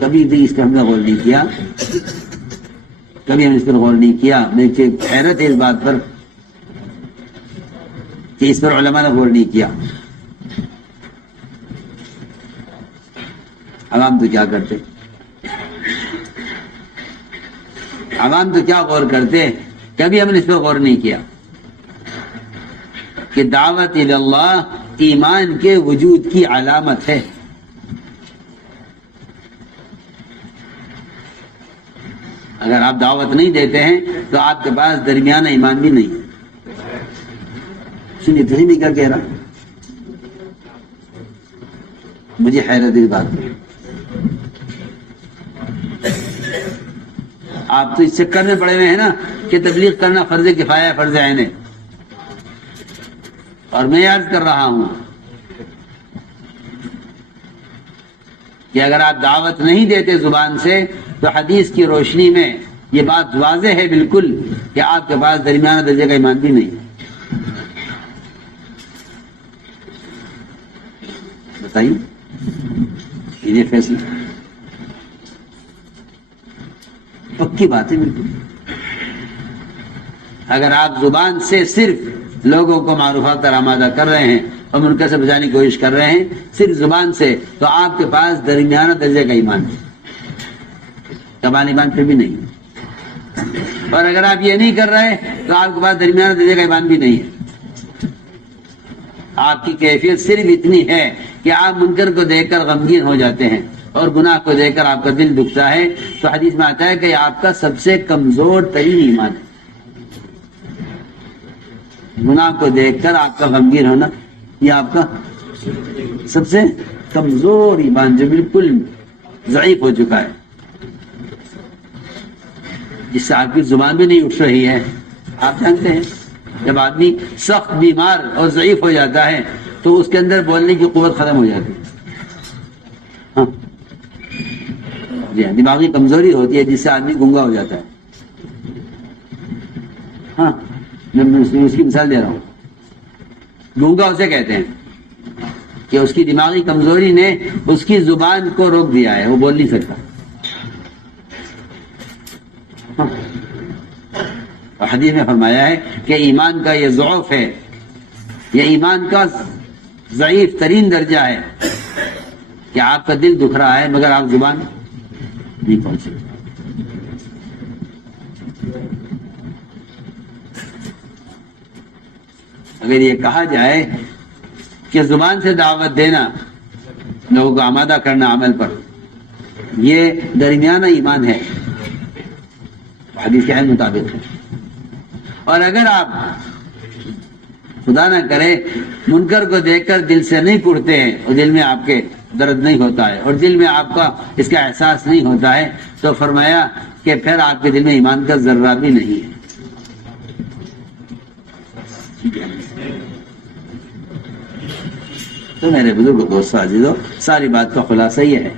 کبھی بھی اس پر ہم نے غور نہیں کیا، کبھی ہم اس پر غور نہیں کیا۔ مجھے حیرت ہے اس بات پر کہ اس پر علماء نے غور نہیں کیا۔ عوام تو کیا کرتے، عوام تو کیا غور کرتے، کبھی ہم نے اس پر غور نہیں کیا کہ دعوت الی اللہ ایمان کے وجود کی علامت ہے۔ اگر آپ دعوت نہیں دیتے ہیں تو آپ کے پاس درمیانہ ایمان بھی نہیں ہے. سنیے تو نہیں کیا کہہ رہا, مجھے حیرت اس بات میں. آپ تو اس چکر میں پڑے ہوئے ہیں نا کہ تبلیغ کرنا فرض کفایہ ہے, فرض عین ہے. اور میں یاد کر رہا ہوں کہ اگر آپ دعوت نہیں دیتے زبان سے تو حدیث کی روشنی میں یہ بات واضح ہے بالکل کہ آپ کے پاس درمیانہ درجے کا ایمان بھی نہیں. بتائیے یہ فیصلہ پکی بات ہے بالکل. اگر آپ زبان سے صرف لوگوں کو معروفات پر آمادہ کر رہے ہیں اور منکر سے بچانے کی کوشش کر رہے ہیں صرف زبان سے, تو آپ کے پاس درمیانہ درجے کا ایمان ہے, کمال ایمان پھر بھی نہیں. اور اگر آپ یہ نہیں کر رہے تو آپ کے پاس درمیانہ درجے کا ایمان بھی نہیں ہے. آپ کی کیفیت صرف اتنی ہے کہ آپ منکر کو دیکھ کر غمگین ہو جاتے ہیں اور گناہ کو دیکھ کر آپ کا دل دکھتا ہے, تو حدیث میں آتا ہے کہ آپ کا سب سے کمزور ترین ایمان ہے. گناہ کو دیکھ کر آپ کا غمگین ہونا یہ آپ کا سب سے کمزور ایمان جو بالکل ضعیف ہو چکا ہے, جس سے آپ کی زبان بھی نہیں اٹھ رہی ہے. آپ جانتے ہیں جب آدمی سخت بیمار اور ضعیف ہو جاتا ہے تو اس کے اندر بولنے کی قوت ختم ہو جاتی ہے. ہاں جی, دماغی کمزوری ہوتی ہے جس سے آدمی گنگا ہو جاتا ہے. ہاں میں اس کی مثال دے رہا ہوں. گونگا اسے کہتے ہیں کہ اس کی دماغی کمزوری نے اس کی زبان کو روک دیا ہے, وہ بول نہیں سکتا. حدیث میں فرمایا ہے کہ ایمان کا یہ ضعف ہے, یہ ایمان کا ضعیف ترین درجہ ہے کہ آپ کا دل دکھ رہا ہے مگر آپ زبان نہیں پہنچ سکتے. اگر یہ کہا جائے کہ زبان سے دعوت دینا, لوگوں کو آمادہ کرنا عمل پر, یہ درمیانہ ایمان ہے, حدیث کے مطابق ہے. اور اگر آپ خدا نہ کرے منکر کو دیکھ کر دل سے نہیں کڑتے ہیں اور دل میں آپ کے درد نہیں ہوتا ہے اور دل میں آپ کا اس کا احساس نہیں ہوتا ہے, تو فرمایا کہ پھر آپ کے دل میں ایمان کا ذرہ بھی نہیں ہے. تو میرے بزرگ دوستو عزیزو, ساری بات کا خلاصہ یہ ہے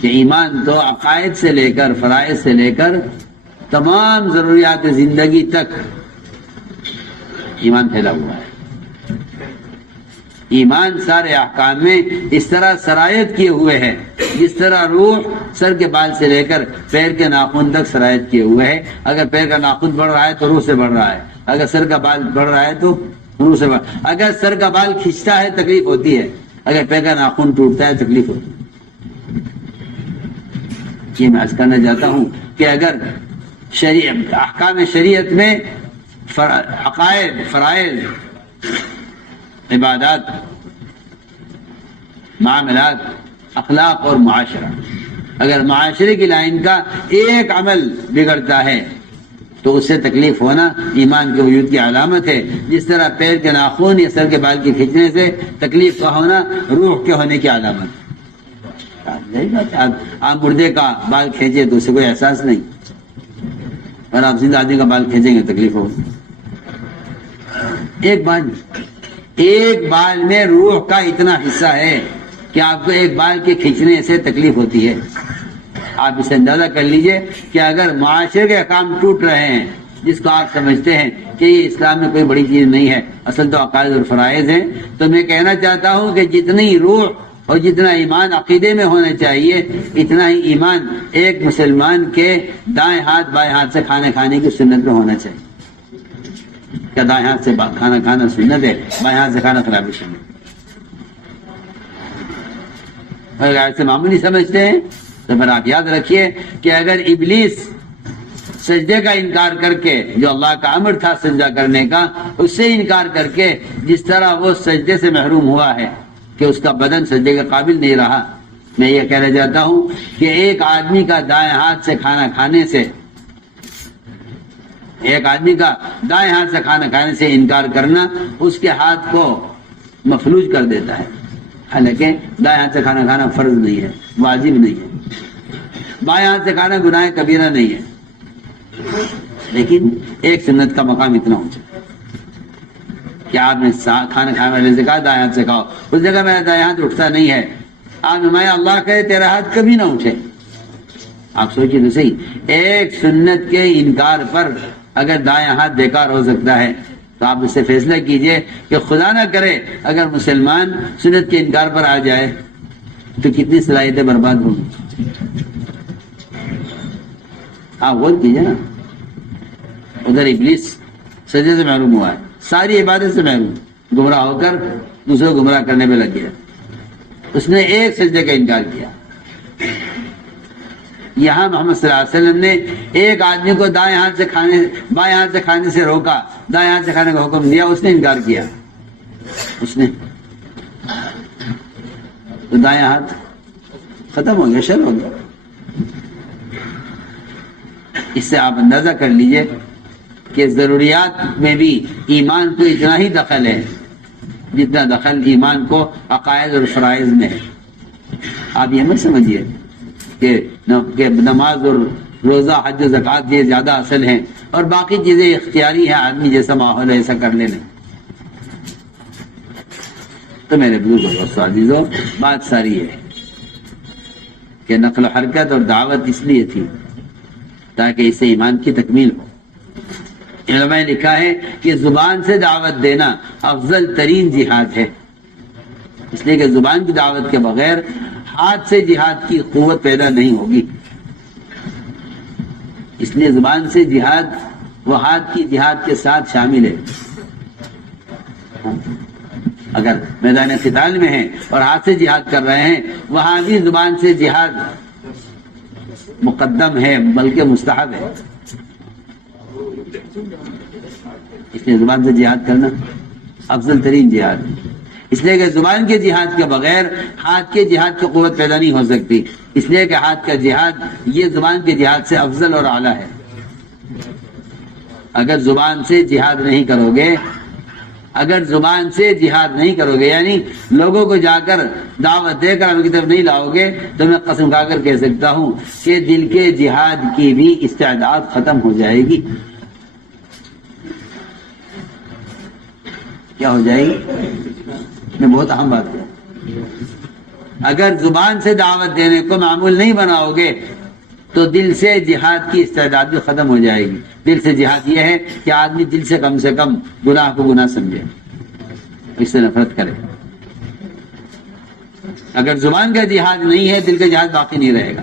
کہ ایمان تو عقائد سے لے کر فرائض سے لے کر تمام ضروریات زندگی تک ایمان پھیلا ہوا ہے. ایمان سارے احکام میں اس طرح سرایت کیے ہوئے ہے جس طرح روح سر کے بال سے لے کر پیر کے ناخن تک سرایت کیے ہوئے ہے. اگر پیر کا ناخن بڑھ رہا ہے تو روح سے بڑھ رہا ہے, اگر سر کا بال بڑھ رہا ہے تو روح سے بڑھ. اگر سر کا بال کھنچتا ہے تکلیف ہوتی ہے, اگر پیر کا ناخن ٹوٹتا ہے تکلیف ہوتی ہے. یہ میں عرض کرنا چاہتا ہوں کہ اگر احکام شریعت میں عقائد, فرائض, عبادات, معاملات, اخلاق اور معاشرہ, اگر معاشرے کی لائن کا ایک عمل بگڑتا ہے تو اس سے تکلیف ہونا ایمان کے وجود کی علامت ہے. جس طرح پیر کے ناخن یا سر کے بال کے کھینچنے سے تکلیف کا ہونا روح کے ہونے کی علامت ہے. آپ مردے کا بال کھینچے تو اسے کوئی احساس نہیں, اور آپ زندہ آدمی کا بال کھینچیں گے تکلیف ہوگی. ایک بال میں روح کا اتنا حصہ ہے کہ آپ کو ایک بال کے کھینچنے سے تکلیف ہوتی ہے. آپ اسے اندازہ کر لیجئے کہ اگر معاشرے کے کام ٹوٹ رہے ہیں جس کو آپ سمجھتے ہیں کہ یہ اسلام میں کوئی بڑی چیز نہیں ہے, اصل تو عقائد اور فرائض ہیں, تو میں کہنا چاہتا ہوں کہ جتنی روح اور جتنا ایمان عقیدے میں ہونا چاہیے اتنا ہی ایمان ایک مسلمان کے دائیں ہاتھ بائیں ہاتھ سے کھانا کھانے کی سنت میں ہونا چاہیے. کیا دائیں ہاتھ سے کھانا کھانا سنت ہے, بائیں ہاتھ سے کھانا کھلانا سنت؟ اگر سے معمولی سمجھتے ہیں تو پھر آپ یاد رکھیے کہ اگر ابلیس سجدے کا انکار کر کے, جو اللہ کا امر تھا سجدہ کرنے کا, اس سے انکار کر کے جس طرح وہ سجدے سے محروم ہوا ہے کہ اس کا بدن سجدے کے قابل نہیں رہا, میں یہ کہنا چاہتا ہوں کہ ایک آدمی کا دائیں ہاتھ سے کھانا کھانے سے انکار کرنا اس کے ہاتھ کو مفلوج کر دیتا ہے. حالانکہ دائیں ہاتھ سے کھانا کھانا فرض نہیں ہے، واجب نہیں ہے. بائیں ہاتھ سے کھانا گناہ کبیرہ نہیں ہے، لیکن ایک سنت کا مقام اتنا اونچا کہ آپ نے کھانا کھانے والے سے کہا دائیں ہاتھ سے کھاؤ، اس جگہ میرا دائیں ہاتھ اٹھتا نہیں ہے، آپ نمایا اللہ کرے تیرا ہاتھ کبھی نہ اٹھے. آپ سوچیے تو صحیح، ایک سنت کے انکار پر اگر دائیں ہاتھ بیکار ہو سکتا ہے تو آپ اس سے فیصلہ کیجئے کہ خدا نہ کرے اگر مسلمان سنت کے انکار پر آ جائے تو کتنی صلاحیتیں برباد ہوں گی. آپ غور کیجئے نا، ادھر ابلیس سجدے سے محروم ہوا ہے، ساری عبادت سے محروم، گمراہ ہو کر دوسرے کو گمراہ کرنے میں لگ گیا. اس نے ایک سجدے کا انکار کیا. یہاں محمد صلی اللہ علیہ وسلم نے ایک آدمی کو بائیں ہاتھ سے کھانے سے روکا، دائیں ہاتھ سے کھانے کا حکم دیا، اس نے انکار کیا. اس نے تو دائیں ہاتھ ختم ہو گیا، شر ہو گیا. اس سے آپ اندازہ کر لیجئے کہ ضروریات میں بھی ایمان کو اتنا ہی دخل ہے جتنا دخل ایمان کو عقائد اور فرائض میں ہے. آپ یہ مت سمجھیے کہ نماز اور روزہ حج و زکوٰۃ یہ زیادہ اصل ہیں اور باقی چیزیں اختیاری ہیں، آدمی جیسا ماحول ہے ایسا کر لینے. تو میرے بزرگوں عزیزوں، بات ساری ہے کہ نقل و حرکت اور دعوت اس لیے تھی تاکہ اس سے ایمان کی تکمیل ہو. علماء نے لکھا ہے کہ زبان سے دعوت دینا افضل ترین جہاد ہے، اس لیے کہ زبان کی دعوت کے بغیر ہاتھ سے جہاد کی قوت پیدا نہیں ہوگی. اس لیے زبان سے جہاد وہ ہاتھ کی جہاد کے ساتھ شامل ہے. اگر میدان قتال میں ہیں اور ہاتھ سے جہاد کر رہے ہیں وہاں بھی زبان سے جہاد مقدم ہے بلکہ مستحب ہے. اس لیے زبان سے جہاد کرنا افضل ترین جہاد ہے. اس لیے کہ زبان کے جہاد کے بغیر ہاتھ کے جہاد کی قوت پیدا نہیں ہو سکتی. اس لیے کہ ہاتھ کا جہاد یہ زبان کے جہاد سے افضل اور اعلیٰ ہے. اگر زبان سے جہاد نہیں کرو گے یعنی لوگوں کو جا کر دعوت دے کر کی طرف نہیں لاؤ گے تو میں قسم کھا کر کہہ سکتا ہوں کہ دل کے جہاد کی بھی استعداد ختم ہو جائے گی. کیا ہو جائے گی؟ میں بہت اہم بات ہے. اگر زبان سے دعوت دینے کو معمول نہیں بناؤ گے تو دل سے جہاد کی استعداد بھی ختم ہو جائے گی. دل سے جہاد یہ ہے کہ آدمی دل سے کم گناہ کو گناہ سمجھے، اس سے نفرت کرے. اگر زبان کا جہاد نہیں ہے دل کا جہاد باقی نہیں رہے گا،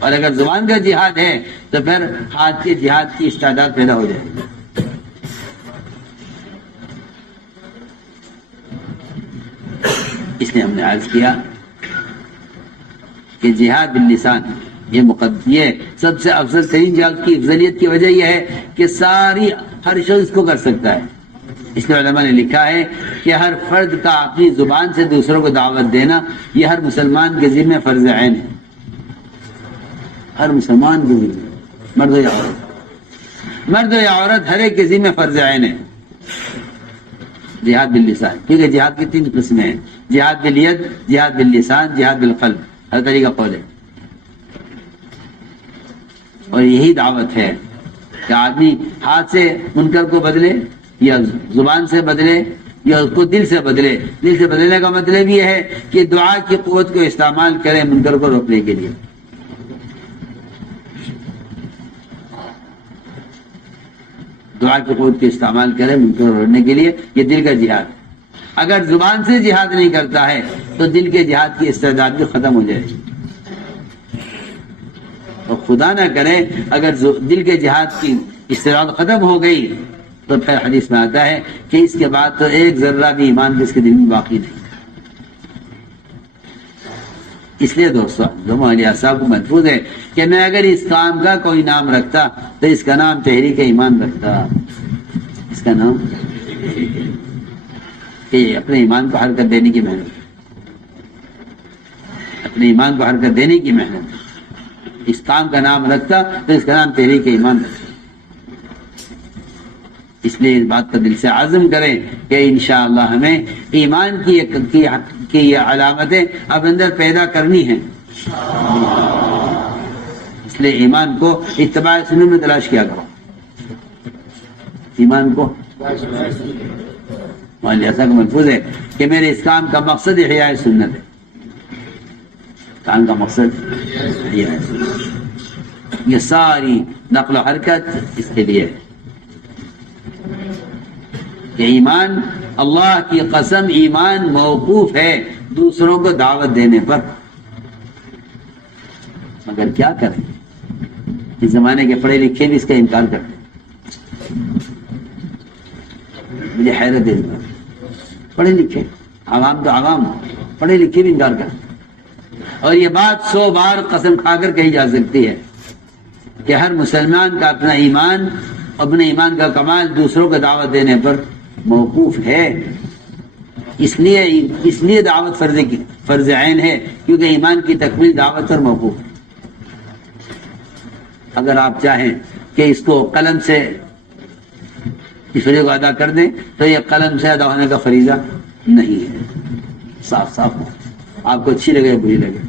اور اگر زبان کا جہاد ہے تو پھر ہاتھ کے جہاد کی استعداد پیدا ہو جائے گی. اس لیے ہم نے عرض کیا کہ جہاد باللسان یہ سب سے افضل ترین جہاد کی افضلیت کی وجہ یہ ہے کہ ہر شخص اس کو کر سکتا ہے. اس لیے علماء نے لکھا ہے کہ ہر فرد کا اپنی زبان سے دوسروں کو دعوت دینا یہ ہر مسلمان کے ذمہ فرض عین ہے. ہر مسلمان کے ذمہ، مرد یا عورت ہر ایک کے ذمہ فرض عین ہے جہاد باللسان. کیونکہ جہاد کی 3 قسمیں ہیں: جہاد بالید، جہاد باللسان، جہاد بالقلب. ہر طریقہ قول ہے اور یہی دعوت ہے کہ آدمی ہاتھ سے منکر کو بدلے یا زبان سے بدلے یا اس کو دل سے بدلے. دل سے بدلنے کا مطلب یہ ہے کہ دعا کی قوت کو استعمال کرے منکر کو روکنے کے لیے. دعا کی قوت کو استعمال کرے منکر کو روکنے کے لیے، یہ دل کا جہاد. اگر زبان سے جہاد نہیں کرتا ہے تو دل کے جہاد کی استعداد بھی ختم ہو جائے گی. اور خدا نہ کرے اگر دل کے جہاد کی استعداد ختم ہو گئی تو پھر حدیث میں آتا ہے کہ اس کے بعد تو ایک ذرہ بھی ایمان جس کے دل میں باقی نہیں. اس لیے دوستو مولوی صاحب کو محفوظ ہے کہ میں اگر اس کام کا کوئی نام رکھتا تو اس کا نام تحریک ایمان رکھتا. اس کا نام کہ اپنے ایمان کو حرکت دینے کی محنت، اپنے ایمان کو حرکت دینے کی محنت ہے۔ اس کام کا نام رکھتا تو اس کا نام تحریک ایمان رکھتا۔ اس لیے اس بات کا دل سے عزم کریں کہ انشاءاللہ ہمیں ایمان کی یہ علامتیں اب اندر پیدا کرنی ہیں۔ اس لیے ایمان کو اتباع سنت میں تلاش کیا کرو، ایمان کو ایسا کا محفوظ ہے کہ میرے اس کام کا مقصد احیاء سنت ہے، کام کا مقصد احیاء سنت، یہ ساری نقل و حرکت اس کے لیے ہے کہ ایمان، اللہ کی قسم ایمان موقوف ہے دوسروں کو دعوت دینے پر، مگر کیا کریں، اس زمانے کے پڑھے لکھے بھی اس کا انکار کرتے ہیں۔ مجھے حیرت ہے، پڑھے لکھے عوام تو عوام، پڑھے لکھے بھی انکار کرتے ہیں۔ اور یہ بات 100 بار قسم کھا کر کہی جا سکتی ہے کہ ہر مسلمان کا اپنا ایمان، اپنے ایمان کا کمال دوسروں کو دعوت دینے پر موقوف ہے۔ اس لیے دعوت فرض عین ہے، کیونکہ ایمان کی تکمیل دعوت پر موقوف ہے۔ اگر آپ چاہیں کہ اس کو قلم سے اس فریضے کو ادا کر دیں تو یہ قلم سے ادا ہونے کا فریضہ نہیں ہے، صاف صاف آپ کو اچھی لگے بری لگے،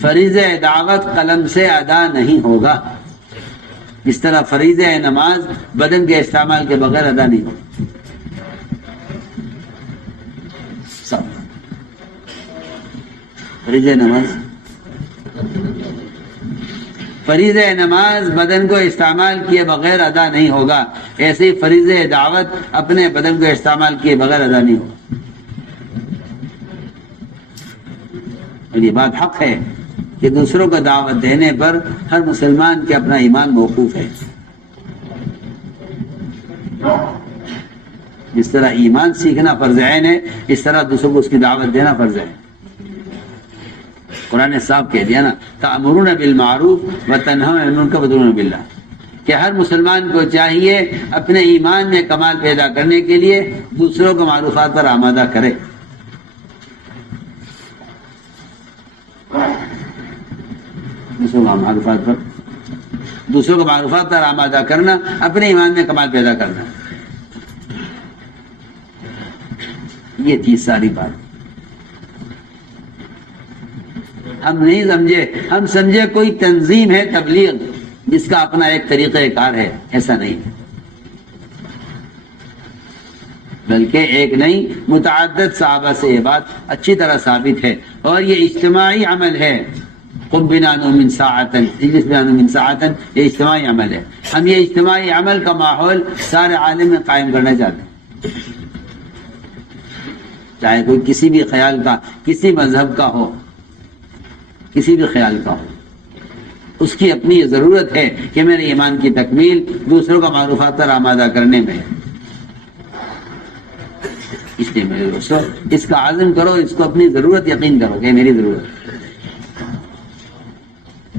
فریضہ دعوت قلم سے ادا نہیں ہوگا، اس طرح فریضہ نماز بدن کے استعمال کے بغیر ادا نہیں ہوگا۔ فریضہ نماز بدن کو استعمال کیے بغیر ادا نہیں ہوگا، ایسے ہی فریضہ دعوت اپنے بدن کو استعمال کیے بغیر ادا نہیں ہوگا۔ اور یہ بات حق ہے کہ دوسروں کو دعوت دینے پر ہر مسلمان کے اپنا ایمان موقوف ہے۔ جس طرح ایمان سیکھنا فرض عین ہے، اس طرح دوسروں کو اس کی دعوت دینا فرض ہے۔ قرآن نے صاحب کہہ دیا نا، تأمرون بالمعروف وتنہون عن المنکر وتؤمنون باللہ، کہ ہر مسلمان کو چاہیے اپنے ایمان میں کمال پیدا کرنے کے لیے دوسروں کو معروفات پر آمادہ کرے۔ دوسروں کو معروفات پر آمادہ کرنا، اپنے ایمان میں کمال پیدا کرنا، یہ چیز ساری بات ہم نہیں سمجھے، ہم سمجھے کوئی تنظیم ہے تبلیغ جس کا اپنا ایک طریقہ کار ہے، ایسا نہیں ہے، بلکہ ایک نہیں متعدد صحابہ سے یہ بات اچھی طرح ثابت ہے، اور یہ اجتماعی عمل ہے۔ قم بنا من ساعتن، اجلس بنا من ساعتن، یہ اجتماعی عمل ہے۔ ہم یہ اجتماعی عمل کا ماحول سارے عالم میں قائم کرنا چاہتے ہیں، چاہے کوئی کسی بھی خیال کا، کسی مذہب کا ہو، کسی بھی خیال کا ہو، اس کی اپنی یہ ضرورت ہے کہ میرے ایمان کی تکمیل دوسروں کا معروفات پر آمادہ کرنے میں ہے۔ اس لیے میرے دوستو اس کا عزم کرو، اس کو اپنی ضرورت یقین کرو کہ میری ضرورت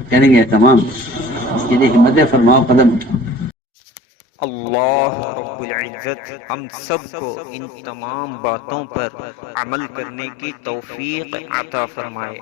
کریں گے تمام، اس کے لیے ہمت فرماؤ، قدم اٹھاؤ۔ اللہ رب العزت ہم سب کو ان تمام باتوں پر عمل کرنے کی توفیق عطا فرمائے۔